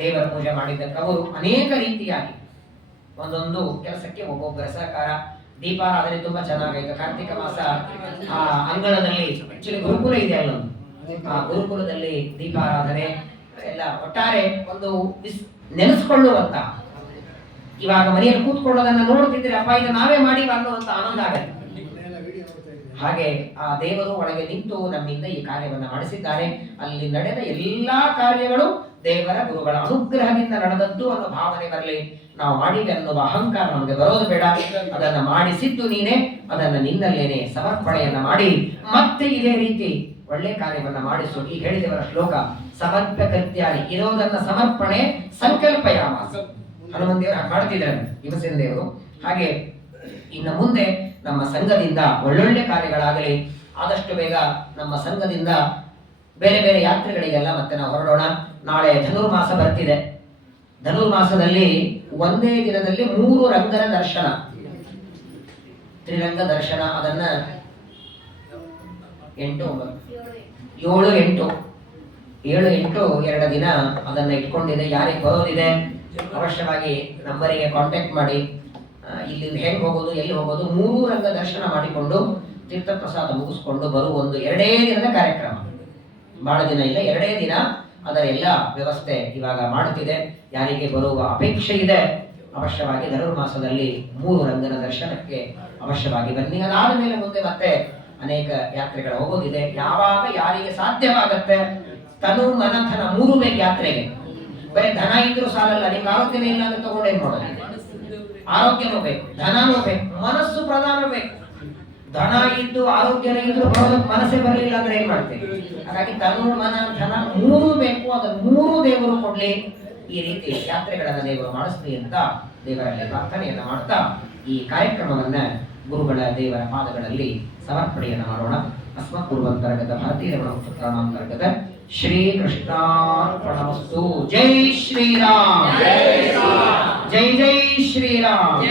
ದೇವರ ಪೂಜೆ ಮಾಡಿದ್ದಕ್ಕೆ ಅವರು ಅನೇಕ ರೀತಿಯಾಗಿ ಒಂದೊಂದು ಕೆಲಸಕ್ಕೆ ಒಬ್ಬೊಬ್ಬರ ಸಹಕಾರ. ದೀಪಾರಾಧನೆ ತುಂಬಾ ಚೆನ್ನಾಗಾಯ್ತು. ಕಾರ್ತಿಕ ಮಾಸ ಆ ಅಂಗಳದಲ್ಲಿ ಆಕ್ಚುಲಿ ಗುರುಕುಲ ಇದೆ ಅಲ್ಲೊಂದು, ಆ ಗುರುಕುಲದಲ್ಲಿ ದೀಪಾರಾಧನೆ ಎಲ್ಲ ಒಟ್ಟಾರೆ ಒಂದು ನೆನೆಸ್ಕೊಳ್ಳುವಂತ, ಇವಾಗ ಮನೆಯಲ್ಲಿ ಕೂತ್ಕೊಳ್ಳೋದನ್ನ ನೋಡ್ತಿದ್ರೆ ಅಪ್ಪ ಇದು ನಾವೇ ಮಾಡಿ ಅನ್ನುವಂತ ಆನಂದ ಆಗತ್ತೆ. ಹಾಗೆ ಆ ದೇವರು ಒಳಗೆ ನಿಂತು ನಮ್ಮಿಂದ ಈ ಕಾರ್ಯವನ್ನ ಮಾಡಿಸಿದ್ದಾರೆ. ಅಲ್ಲಿ ನಡೆದ ಎಲ್ಲಾ ಕಾರ್ಯಗಳು ದೇವರ ಗುರುಗಳ ಅನುಗ್ರಹದಿಂದ ನಡೆದದ್ದು ಅನ್ನೋ ಭಾವನೆ ಬರಲಿ. ನಾವು ಮಾಡಿವೆ ಅನ್ನುವ ಅಹಂಕಾರ ನಮಗೆ ಬರೋದು ಬೇಡ. ಅದನ್ನ ಮಾಡಿಸಿದ್ದು ನೀನೆ, ಅದನ್ನ ನಿನ್ನಲ್ಲೇನೆ ಸಮರ್ಪಣೆಯನ್ನ ಮಾಡಿ ಮತ್ತೆ ಇದೇ ರೀತಿ ಒಳ್ಳೆ ಕಾರ್ಯವನ್ನ ಮಾಡಿಸು. ಈ ಹೇಳಿದವರ ಶ್ಲೋಕ ಸಮರ್ಪಕೃತ್ಯಾನಿ, ಇರೋದನ್ನ ಸಮರ್ಪಣೆ ಸಂಕಲ್ಪಯಾಮ. ಹನುಮಂತ ದೇವರು ಮಾಡ್ತಿದ್ದಾರೆ, ಭೀಮಸೇನ ದೇವರು. ಹಾಗೆ ಇನ್ನು ಮುಂದೆ ನಮ್ಮ ಸಂಘದಿಂದ ಒಳ್ಳೊಳ್ಳೆ ಕಾರ್ಯಗಳಾಗಲಿ. ಆದಷ್ಟು ಬೇಗ ನಮ್ಮ ಸಂಘದಿಂದ ಬೇರೆ ಬೇರೆ ಯಾತ್ರೆಗಳಿಗೆಲ್ಲ ಮತ್ತೆ ನಾವು ಹೊರಡೋಣ. ನಾಳೆ ಧನುರ್ಮಾಸ ಬರ್ತಿದೆ. ಧನುರ್ಮಾಸದಲ್ಲಿ ಒಂದೇ ದಿನದಲ್ಲಿ 3 ರಂಗನ ದರ್ಶನ, ತ್ರಿರಂಗ ದರ್ಶನ. ಅದನ್ನ 7, 8 2 ದಿನ ಅದನ್ನ ಇಟ್ಕೊಂಡಿದೆ. ಯಾರಿಗೆ ಬರೋದಿದೆ ಅವಶ್ಯವಾಗಿ ನಂಬರಿಗೆ ಕಾಂಟ್ಯಾಕ್ಟ್ ಮಾಡಿ. ಇಲ್ಲಿಂದ ಹೇಗೆ ಹೋಗೋದು, ಎಲ್ಲಿ ಹೋಗೋದು, 3 ರಂಗ ದರ್ಶನ ಮಾಡಿಕೊಂಡು ತೀರ್ಥ ಪ್ರಸಾದ ಮುಗಿಸ್ಕೊಂಡು ಬರುವ ಒಂದು 2 ದಿನದ ಕಾರ್ಯಕ್ರಮ. ಬಹಳ ದಿನ ಇಲ್ಲ, 2 ದಿನ. ಅದರ ಎಲ್ಲ ವ್ಯವಸ್ಥೆ ಇವಾಗ ಮಾಡುತ್ತಿದೆ. ಯಾರಿಗೆ ಬರುವ ಅಪೇಕ್ಷೆ ಇದೆ ಅವಶ್ಯವಾಗಿ ಧನುರ್ಮಾಸದಲ್ಲಿ 3 ರಂಗನ ದರ್ಶನಕ್ಕೆ ಅವಶ್ಯವಾಗಿ ಬನ್ನಿ. ಅದಾದ ಮೇಲೆ ಮುಂದೆ ಮತ್ತೆ ಅನೇಕ ಯಾತ್ರೆಗಳು ಹೋಗೋದಿದೆ. ಯಾವಾಗ ಯಾರಿಗೆ ಸಾಧ್ಯವಾಗತ್ತೆ ತನು ಮನ ಧನ 3 ಬೇಕು ಯಾತ್ರೆಗೆ. ಬರೀ ಧನ ಇದ್ರೂ ಸಾಲಲ್ಲ, ನಿಮ್ಗೆ ಆರೋಗ್ಯನೇ ಇಲ್ಲ ಅಂದ್ರೆ ತಗೊಂಡೇನ್ ಮಾಡೋದು? ಆರೋಗ್ಯನೂ ಬೇಕು, ಧನನೂ ಬೇಕು, ಮನಸ್ಸು ಪ್ರಧಾನ ಬೇಕು. ಧನ ಇದ್ದು ಆರೋಗ್ಯನೇ ಇದ್ರು ಬರೋದಕ್ಕೆ ಮನಸ್ಸೇ ಬರಲಿಲ್ಲ ಅಂದ್ರೆ ಏನ್ ಮಾಡ್ತೇವೆ? ಹಾಗಾಗಿ ತನು ಮನ ಧನ 3 ಬೇಕು. ಅದನ್ನು 3 ದೇವರು ಕೊಡ್ಲಿ. ಈ ರೀತಿ ಯಾತ್ರೆಗಳನ್ನ ದೇವರು ಮಾಡಿಸ್ಲಿ ಅಂತ ದೇವರಲ್ಲಿ ಪ್ರಾರ್ಥನೆಯನ್ನ ಮಾಡ್ತಾ ಈ ಕಾರ್ಯಕ್ರಮವನ್ನ ಗುರುಗಳ ದೇವರ ಪಾದಗಳಲ್ಲಿ ಸಮರ್ಪಣೆಯನ್ನು ಮಾಡೋಣ. ಅಸ್ಮತ್ ಪೂರ್ವಂತರ್ಗತ ಭಾರತೀಯ ಪುತ್ರಾಂತರ್ಗತ ಶ್ರೀ ಕೃಷ್ಣಾರ್ಪಣಮಸ್ತು. ಜೈ ಶ್ರೀರಾಮ್, ಜೈ ಜೈ ಶ್ರೀರಾಮ್.